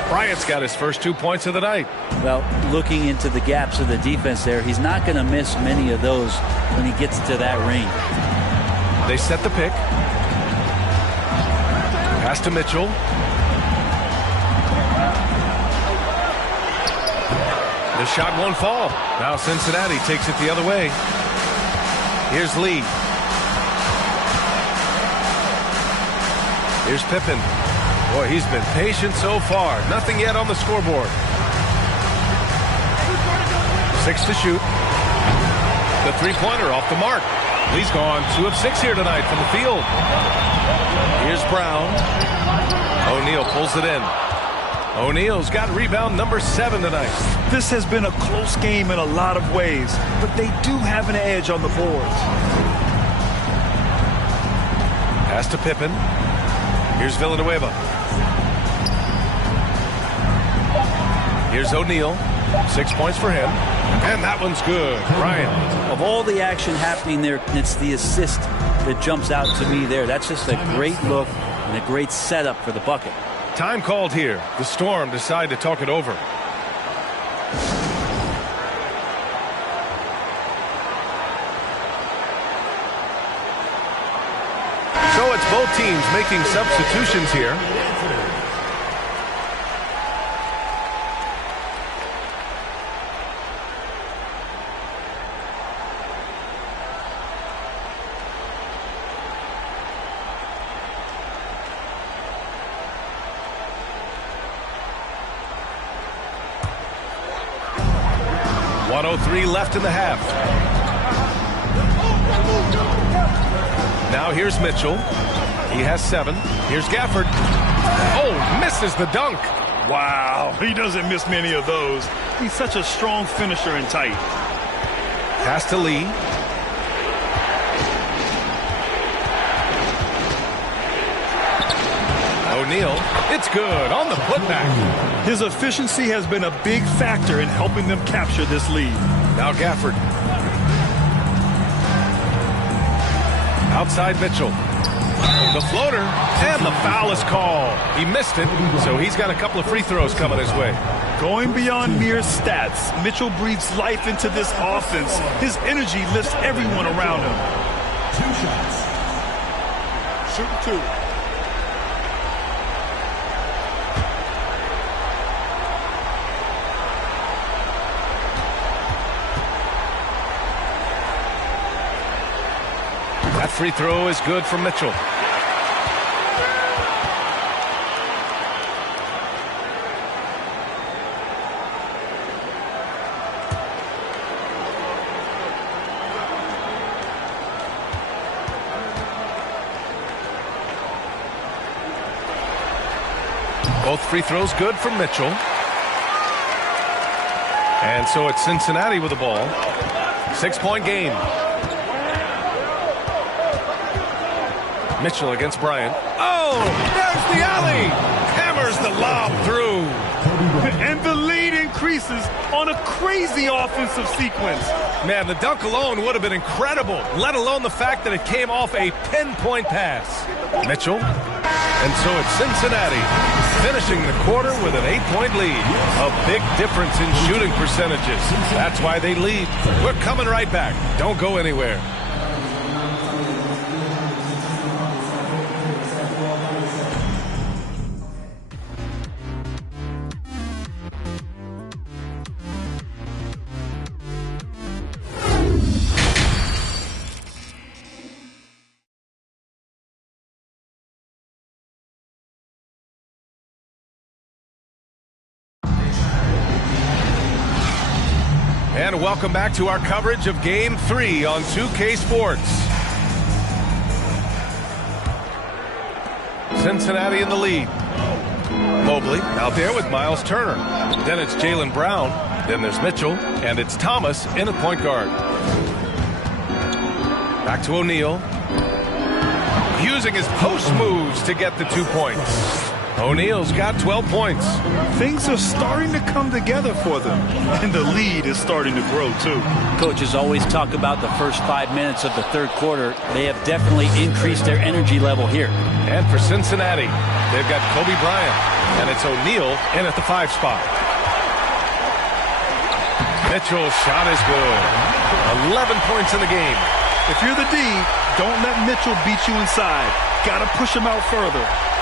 Bryant's got his first 2 points of the night. Well, looking into the gaps of the defense there, he's not going to miss many of those when he gets to that range. They set the pick. Pass to Mitchell. The shot won't fall. Now Cincinnati takes it the other way. Here's Lee. Here's Pippen. Boy, he's been patient so far. Nothing yet on the scoreboard. 6 to shoot. The three-pointer off the mark. Lee's gone 2 of 6 here tonight from the field. Here's Brown. O'Neal pulls it in. O'Neal's got rebound number 7 tonight. This has been a close game in a lot of ways, but they do have an edge on the boards. Pass to Pippen. Here's Villanueva. Here's O'Neal. 6 points for him. And that one's good. Bryant. Of all the action happening there, it's the assist that jumps out to me there. That's just a great look and a great setup for the bucket. Time called here. The Storm decide to talk it over. So it's both teams making substitutions here. .103 left in the half. Now here's Mitchell. He has 7. Here's Gafford. Oh, misses the dunk. Wow, he doesn't miss many of those. He's such a strong finisher and tight. Pass to Lee. O'Neal. It's good on the putback. His efficiency has been a big factor in helping them capture this lead. Now Gafford. Outside Mitchell. The floater, and the foul is called. He missed it, so he's got a couple of free throws coming his way. Going beyond mere stats, Mitchell breathes life into this offense. His energy lifts everyone around him. 2 shots. Shoot 2. That free throw is good for Mitchell. Both free throws good for Mitchell. And so it's Cincinnati with the ball. 6-point game. Mitchell against Bryant. Oh, there's the alley. Hammers the lob through. And the lead increases on a crazy offensive sequence. Man, the dunk alone would have been incredible, let alone the fact that it came off a pinpoint pass. Mitchell. And so it's Cincinnati finishing the quarter with an 8-point lead. A big difference in shooting percentages. That's why they lead. We're coming right back. Don't go anywhere. And welcome back to our coverage of Game 3 on 2K Sports. Cincinnati in the lead. Mobley out there with Miles Turner. Then it's Jaylen Brown. Then there's Mitchell. And it's Thomas in at point guard. Back to O'Neal. Using his post moves to get the 2 points. O'Neal's got 12 points. Things are starting to come together for them, and the lead is starting to grow, too. Coaches always talk about the first 5 minutes of the third quarter. They have definitely increased their energy level here. And for Cincinnati, they've got Kobe Bryant, and it's O'Neal in at the 5 spot. Mitchell's shot is good. 11 points in the game. If you're the D, don't let Mitchell beat you inside. Got to push him out further.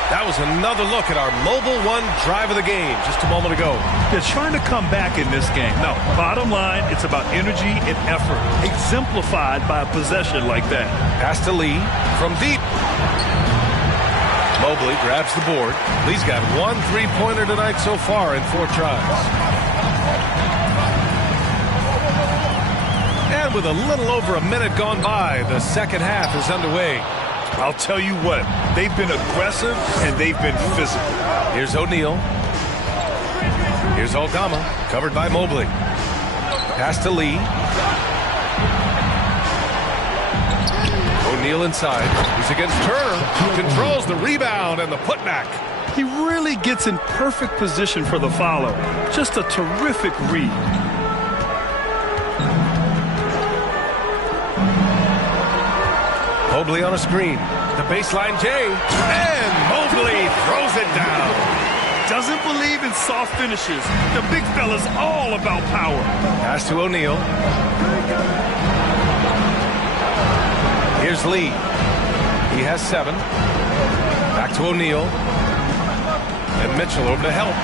That was another look at our Mobile One drive of the game just a moment ago. They're trying to come back in this game. No, bottom line, it's about energy and effort, exemplified by a possession like that. Pass to Lee from deep. Mobley grabs the board. Lee's got 1 3-pointer tonight so far in 4 tries. And with a little over a minute gone by, the second half is underway. I'll tell you what, they've been aggressive and they've been physical. Here's O'Neal. Here's Aldama, covered by Mobley. Pass to Lee. O'Neal inside. He's against Turner. Controls the rebound and the putback. He really gets in perfect position for the follow. Just a terrific read. Mobley on a screen. The baseline J. And Mobley throws it down. Doesn't believe in soft finishes. The big fella's all about power. Pass to O'Neal. Here's Lee. He has 7. Back to O'Neal. And Mitchell over to help.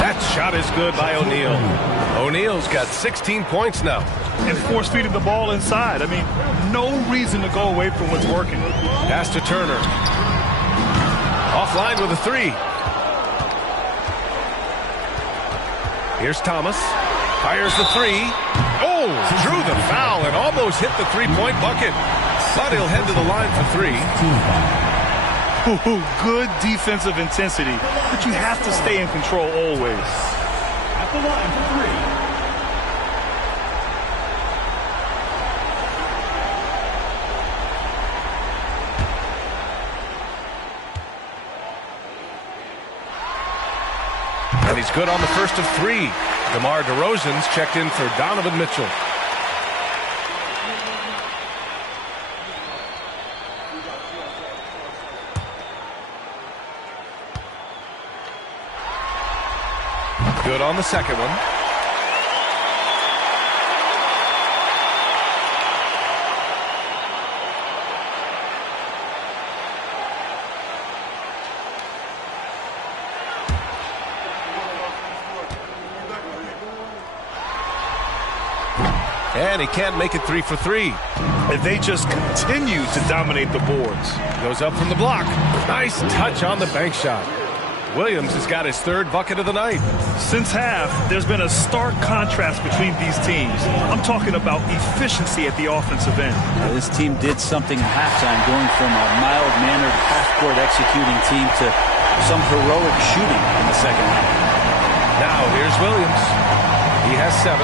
That shot is good by O'Neal. O'Neal's got 16 points now. And force-feeding the ball inside. I mean, no reason to go away from what's working. Pass to Turner. Offline with a 3. Here's Thomas. Fires the 3. Oh, drew the foul and almost hit the 3-point bucket. But he'll head to the line for 3. Good defensive intensity, but you have to stay in control always. At the line for 3. And he's good on the first of 3. DeMar DeRozan's checked in for Donovan Mitchell. Good on the second one. And he can't make it 3 for 3. And they just continue to dominate the boards. Goes up from the block. Nice touch on the bank shot. Williams has got his 3rd bucket of the night. Since half, there's been a stark contrast between these teams. I'm talking about efficiency at the offensive end. This team did something at halftime, going from a mild-mannered half-court executing team to some heroic shooting in the second half. Now here's Williams. He has 7.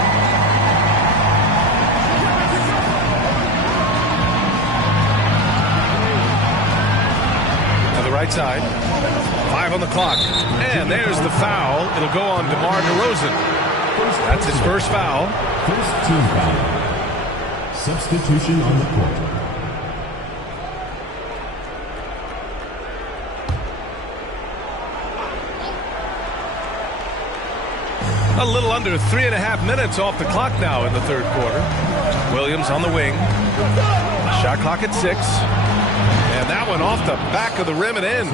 To the right side. 5 on the clock. And there's the foul. It'll go on DeMar DeRozan. That's his first foul. First team foul. Substitution on the court. A little under 3.5 minutes off the clock now in the 3rd quarter. Williams on the wing. Shot clock at 6. And that one off the back of the rim and in.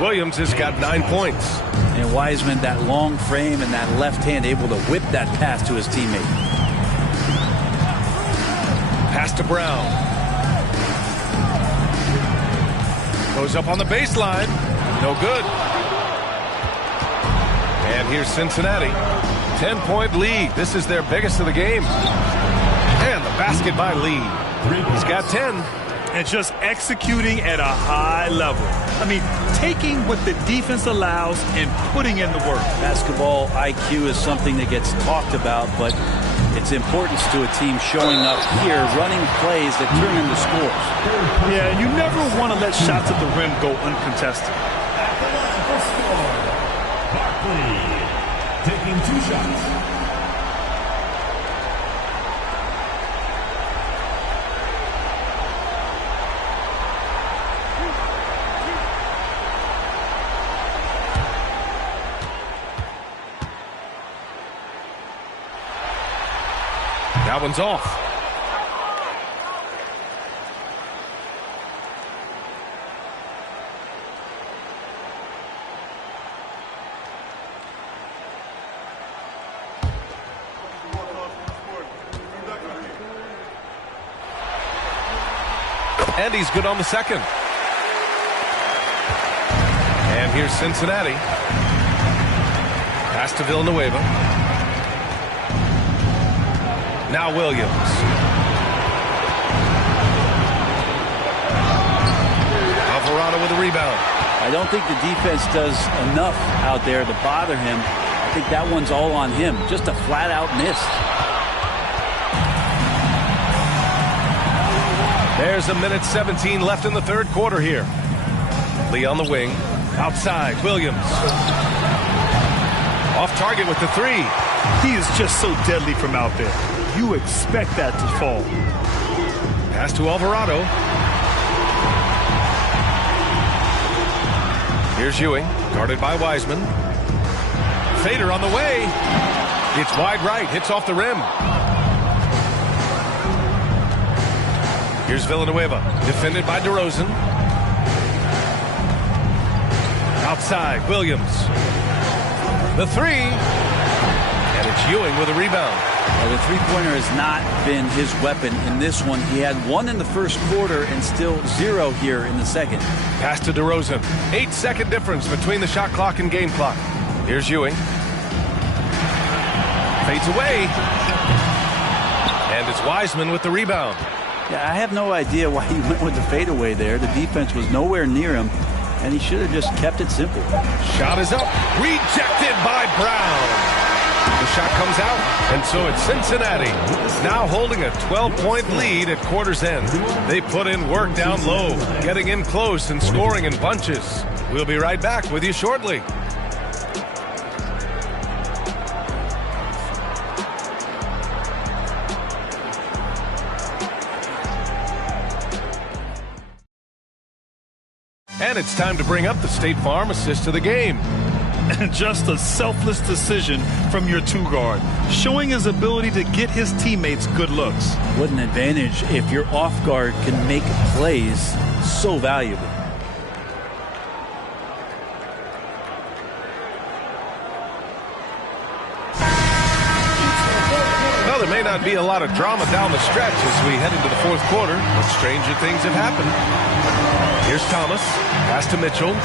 Williams has got 9 points. And Wiseman, that long frame and that left hand, able to whip that pass to his teammate. Pass to Brown. Goes up on the baseline. No good. And here's Cincinnati. 10-point lead. This is their biggest of the game. And the basket by Lee. He's got 10. And just executing at a high level. I mean, taking what the defense allows and putting in the work. Basketball IQ is something that gets talked about, but its importance to a team showing up here, running plays that turn into scores. Yeah, you never want to let shots at the rim go uncontested. At the line for score, Barkley taking 2 shots. That one's off. And he's good on the second. And here's Cincinnati. Pass to Villanueva. Now Williams. Alvarado with a rebound. I don't think the defense does enough out there to bother him. I think that one's all on him. Just a flat-out miss. There's 1:17 left in the third quarter here. Lee on the wing. Outside, Williams. Off target with the three. He is just so deadly from out there. You expect that to fall. Pass to Alvarado. Here's Ewing, guarded by Wiseman. Fader on the way. It's wide right, hits off the rim. Here's Villanueva, defended by DeRozan. Outside, Williams. The three. And it's Ewing with a rebound. Well, the three-pointer has not been his weapon in this one. He had one in the first quarter and still 0 here in the second. Pass to DeRozan. 8-second difference between the shot clock and game clock. Here's Ewing. Fades away. And it's Wiseman with the rebound. Yeah, I have no idea why he went with the fadeaway there. The defense was nowhere near him, and he should have just kept it simple. Shot is up. Rejected by Brown. The shot comes out, and so it's Cincinnati, now holding a 12-point lead at quarter's end. They put in work down low, getting in close and scoring in bunches. We'll be right back with you shortly. And it's time to bring up the State Farm assist to the game. And just a selfless decision from your two-guard, showing his ability to get his teammates good looks. What an advantage if your off-guard can make plays so valuable. Well, there may not be a lot of drama down the stretch as we head into the fourth quarter, but stranger things have happened. Here's Thomas. Pass to Mitchell.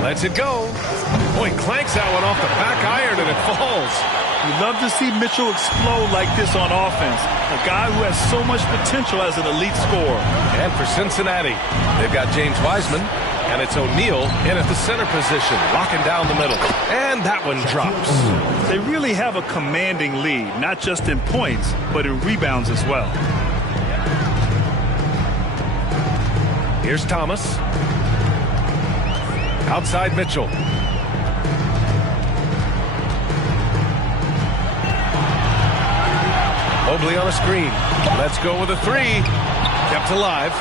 Lets it go. Boy, clanks that one off the back iron and it falls. You love to see Mitchell explode like this on offense. A guy who has so much potential as an elite scorer. And for Cincinnati, they've got James Wiseman, and it's O'Neal in at the center position, locking down the middle. And that one drops. They really have a commanding lead, not just in points, but in rebounds as well. Here's Thomas. Outside Mitchell. Mobley on a screen. Let's go with a three. Kept alive.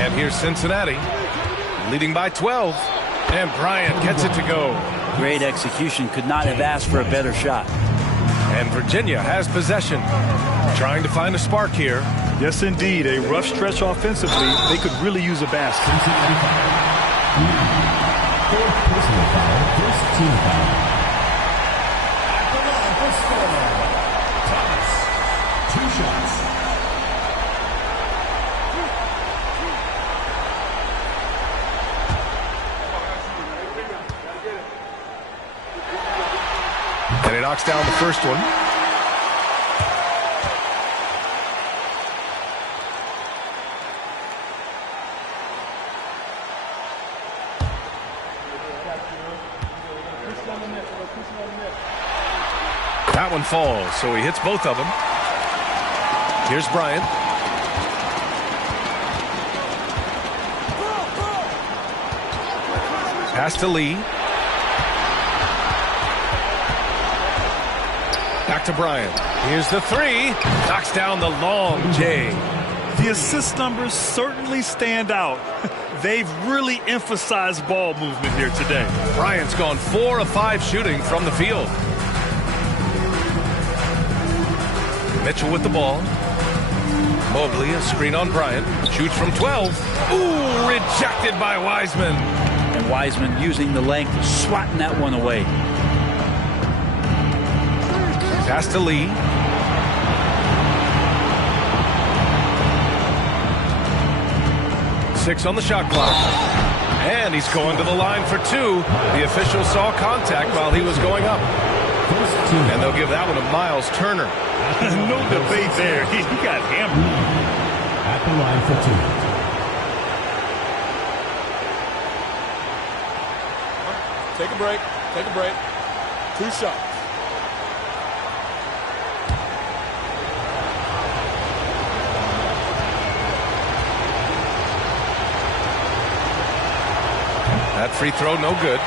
And here's Cincinnati, leading by 12. And Bryant gets it to go. Great execution. Could not have asked for a better shot. And Virginia has possession. Trying to find a spark here. Yes, indeed. A rough stretch offensively. They could really use a basket. Fourth personal foul, first team foul. At the line for scoring, Thomas, 2 shots. And he knocks down the first one. That one falls, so he hits both of them. Here's Bryant. Pass to Lee. Back to Bryant. Here's the three. Knocks down the long J. The assist numbers certainly stand out. They've really emphasized ball movement here today. Bryant's gone 4 of 5 shooting from the field. Mitchell with the ball. Mobley, a screen on Bryant. Shoots from 12. Ooh, rejected by Wiseman. And Wiseman using the length, swatting that one away. Pass to Lee. Six on the shot clock. And he's going to the line for 2. The official saw contact while he was going up. And they'll give that one to Miles Turner. No debate there. He got hammered. At the line for 2. Take a break. Take a break. 2 shots. That free throw, no good.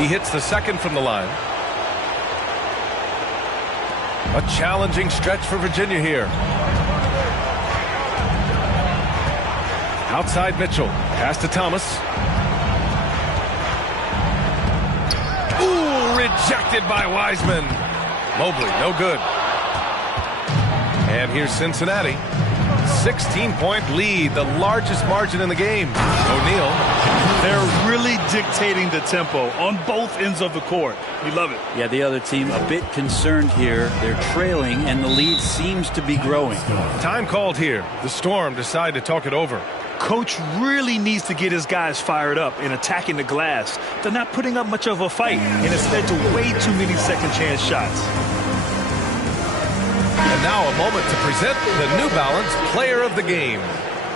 He hits the second from the line. A challenging stretch for Virginia here. Outside Mitchell. Pass to Thomas. Ooh, rejected by Wiseman. Mobley, no good. And here's Cincinnati. 16-point lead, the largest margin in the game. O'Neal. They're really dictating the tempo on both ends of the court. We love it. Yeah, the other team a bit concerned here. They're trailing, and the lead seems to be growing. Time called here. The Storm decide to talk it over. Coach really needs to get his guys fired up and attacking the glass. They're not putting up much of a fight, and it's led to way too many second-chance shots. And now a moment to present the New Balance Player of the Game.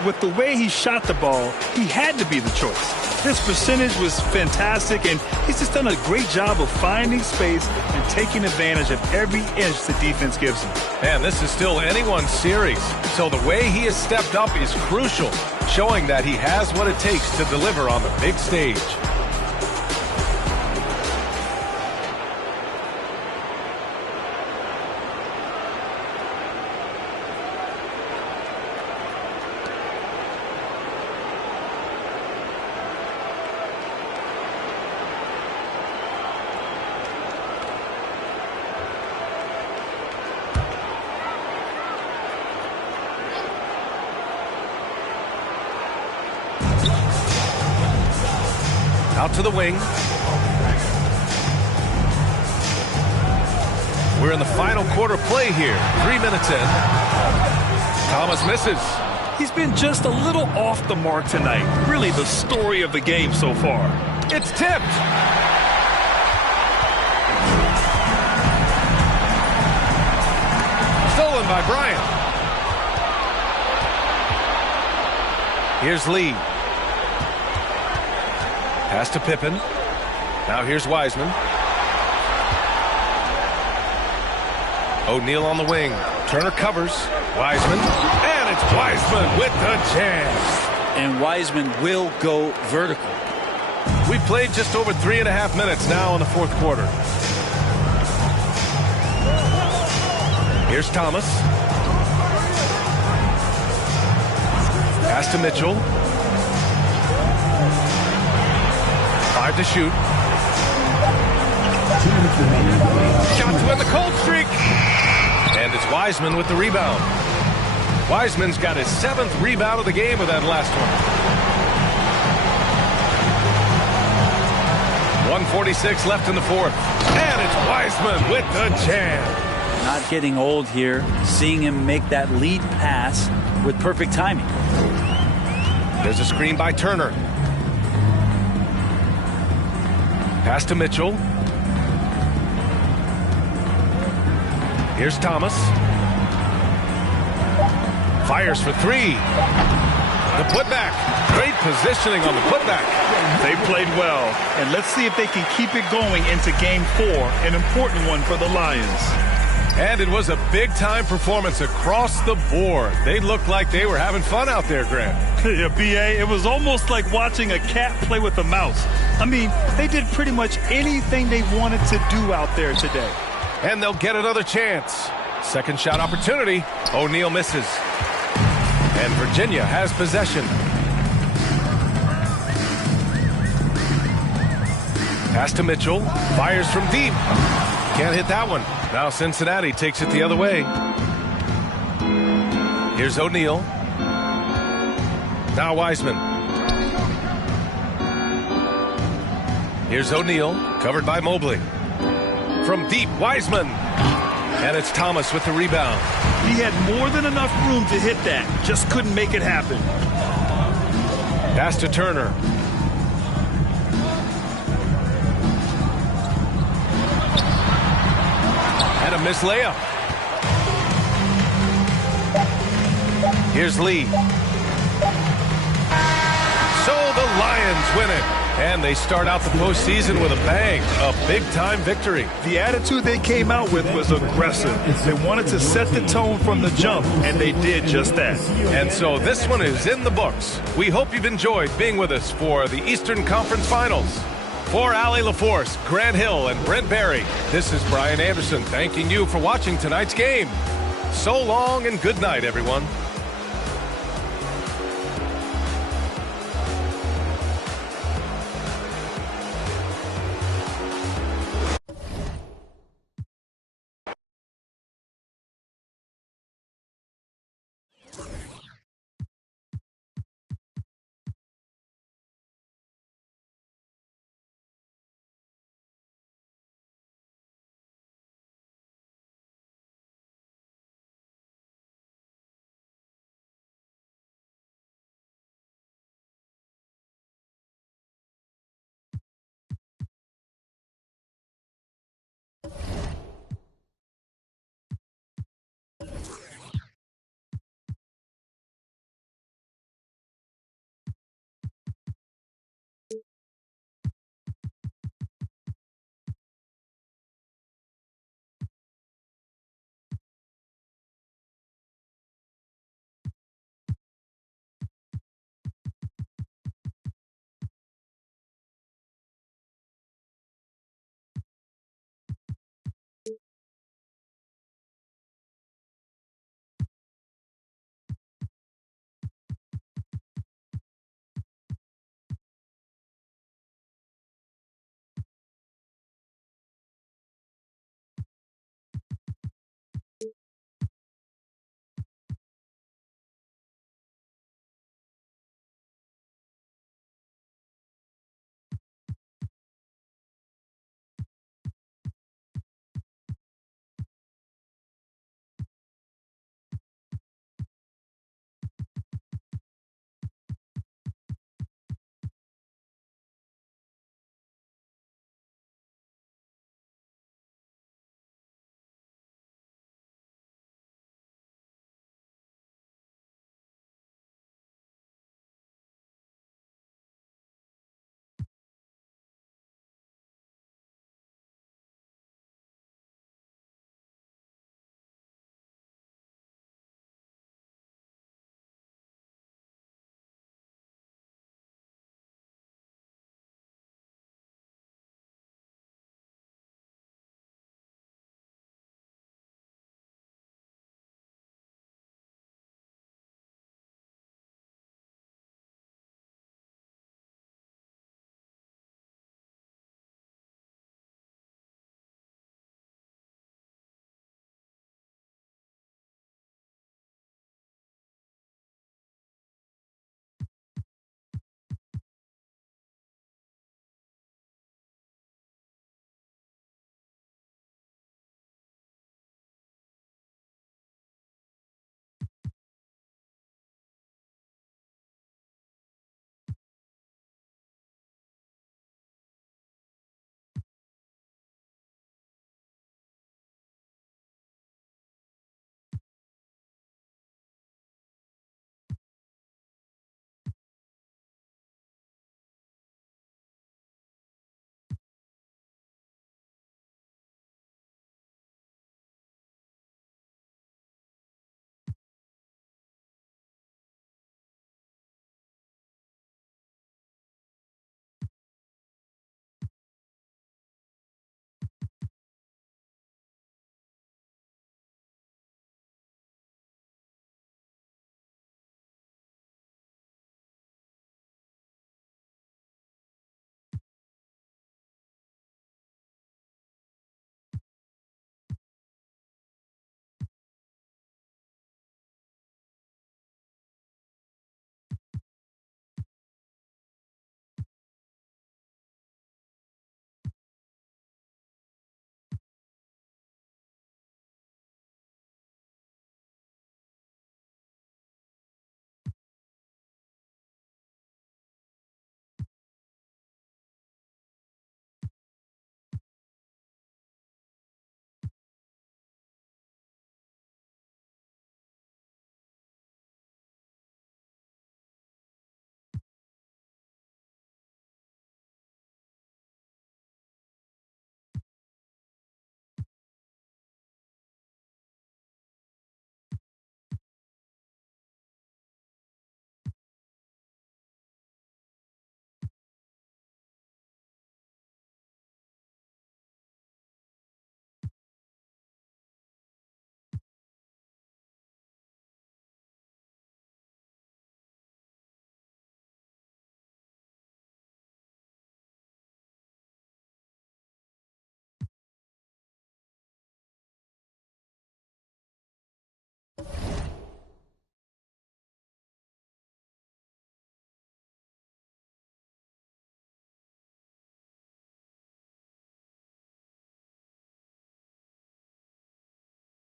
With the way he shot the ball, he had to be the choice. His percentage was fantastic, and he's just done a great job of finding space and taking advantage of every inch the defense gives him. Man, this is still anyone's series, so the way he has stepped up is crucial, showing that he has what it takes to deliver on the big stage. Out to the wing. We're in the final quarter play here. 3 minutes in. Thomas misses. He's been just a little off the mark tonight. Really the story of the game so far. It's tipped. Stolen by Bryant. Here's Lee. Pass to Pippen. Now here's Wiseman. O'Neal on the wing. Turner covers. Wiseman. And it's Wiseman with the jam. And Wiseman will go vertical. We played just over 3.5 minutes now in the fourth quarter. Here's Thomas. Pass to Mitchell. 5 to shoot. Shot to end the cold streak. And it's Wiseman with the rebound. Wiseman's got his 7th rebound of the game with that last one. 1:46 left in the fourth. And it's Wiseman with the jam. Not getting old here. Seeing him make that lead pass with perfect timing. There's a screen by Turner. Pass to Mitchell. Here's Thomas. Fires for 3. The putback. Great positioning on the putback. They played well, and let's see if they can keep it going into Game 4, an important one for the Lions. And it was a big-time performance across the board. They looked like they were having fun out there, Grant. Yeah, B.A., it was almost like watching a cat play with a mouse. I mean, they did pretty much anything they wanted to do out there today. And they'll get another chance. Second shot opportunity. O'Neal misses. And Virginia has possession. Pass to Mitchell. Fires from deep. Can't hit that one. Now Cincinnati takes it the other way. Here's O'Neal. Now Wiseman. Here's O'Neal, covered by Mobley. From deep, Wiseman. And it's Thomas with the rebound. He had more than enough room to hit that. Just couldn't make it happen. Pass to Turner. And a missed layup. Here's Lee. So the Lions win it. And they start out the postseason with a bang. A big-time victory. The attitude they came out with was aggressive. They wanted to set the tone from the jump, and they did just that. And so this one is in the books. We hope you've enjoyed being with us for the Eastern Conference Finals. For Allie LaForce, Grant Hill, and Brent Barry, this is Brian Anderson thanking you for watching tonight's game. So long and good night, everyone.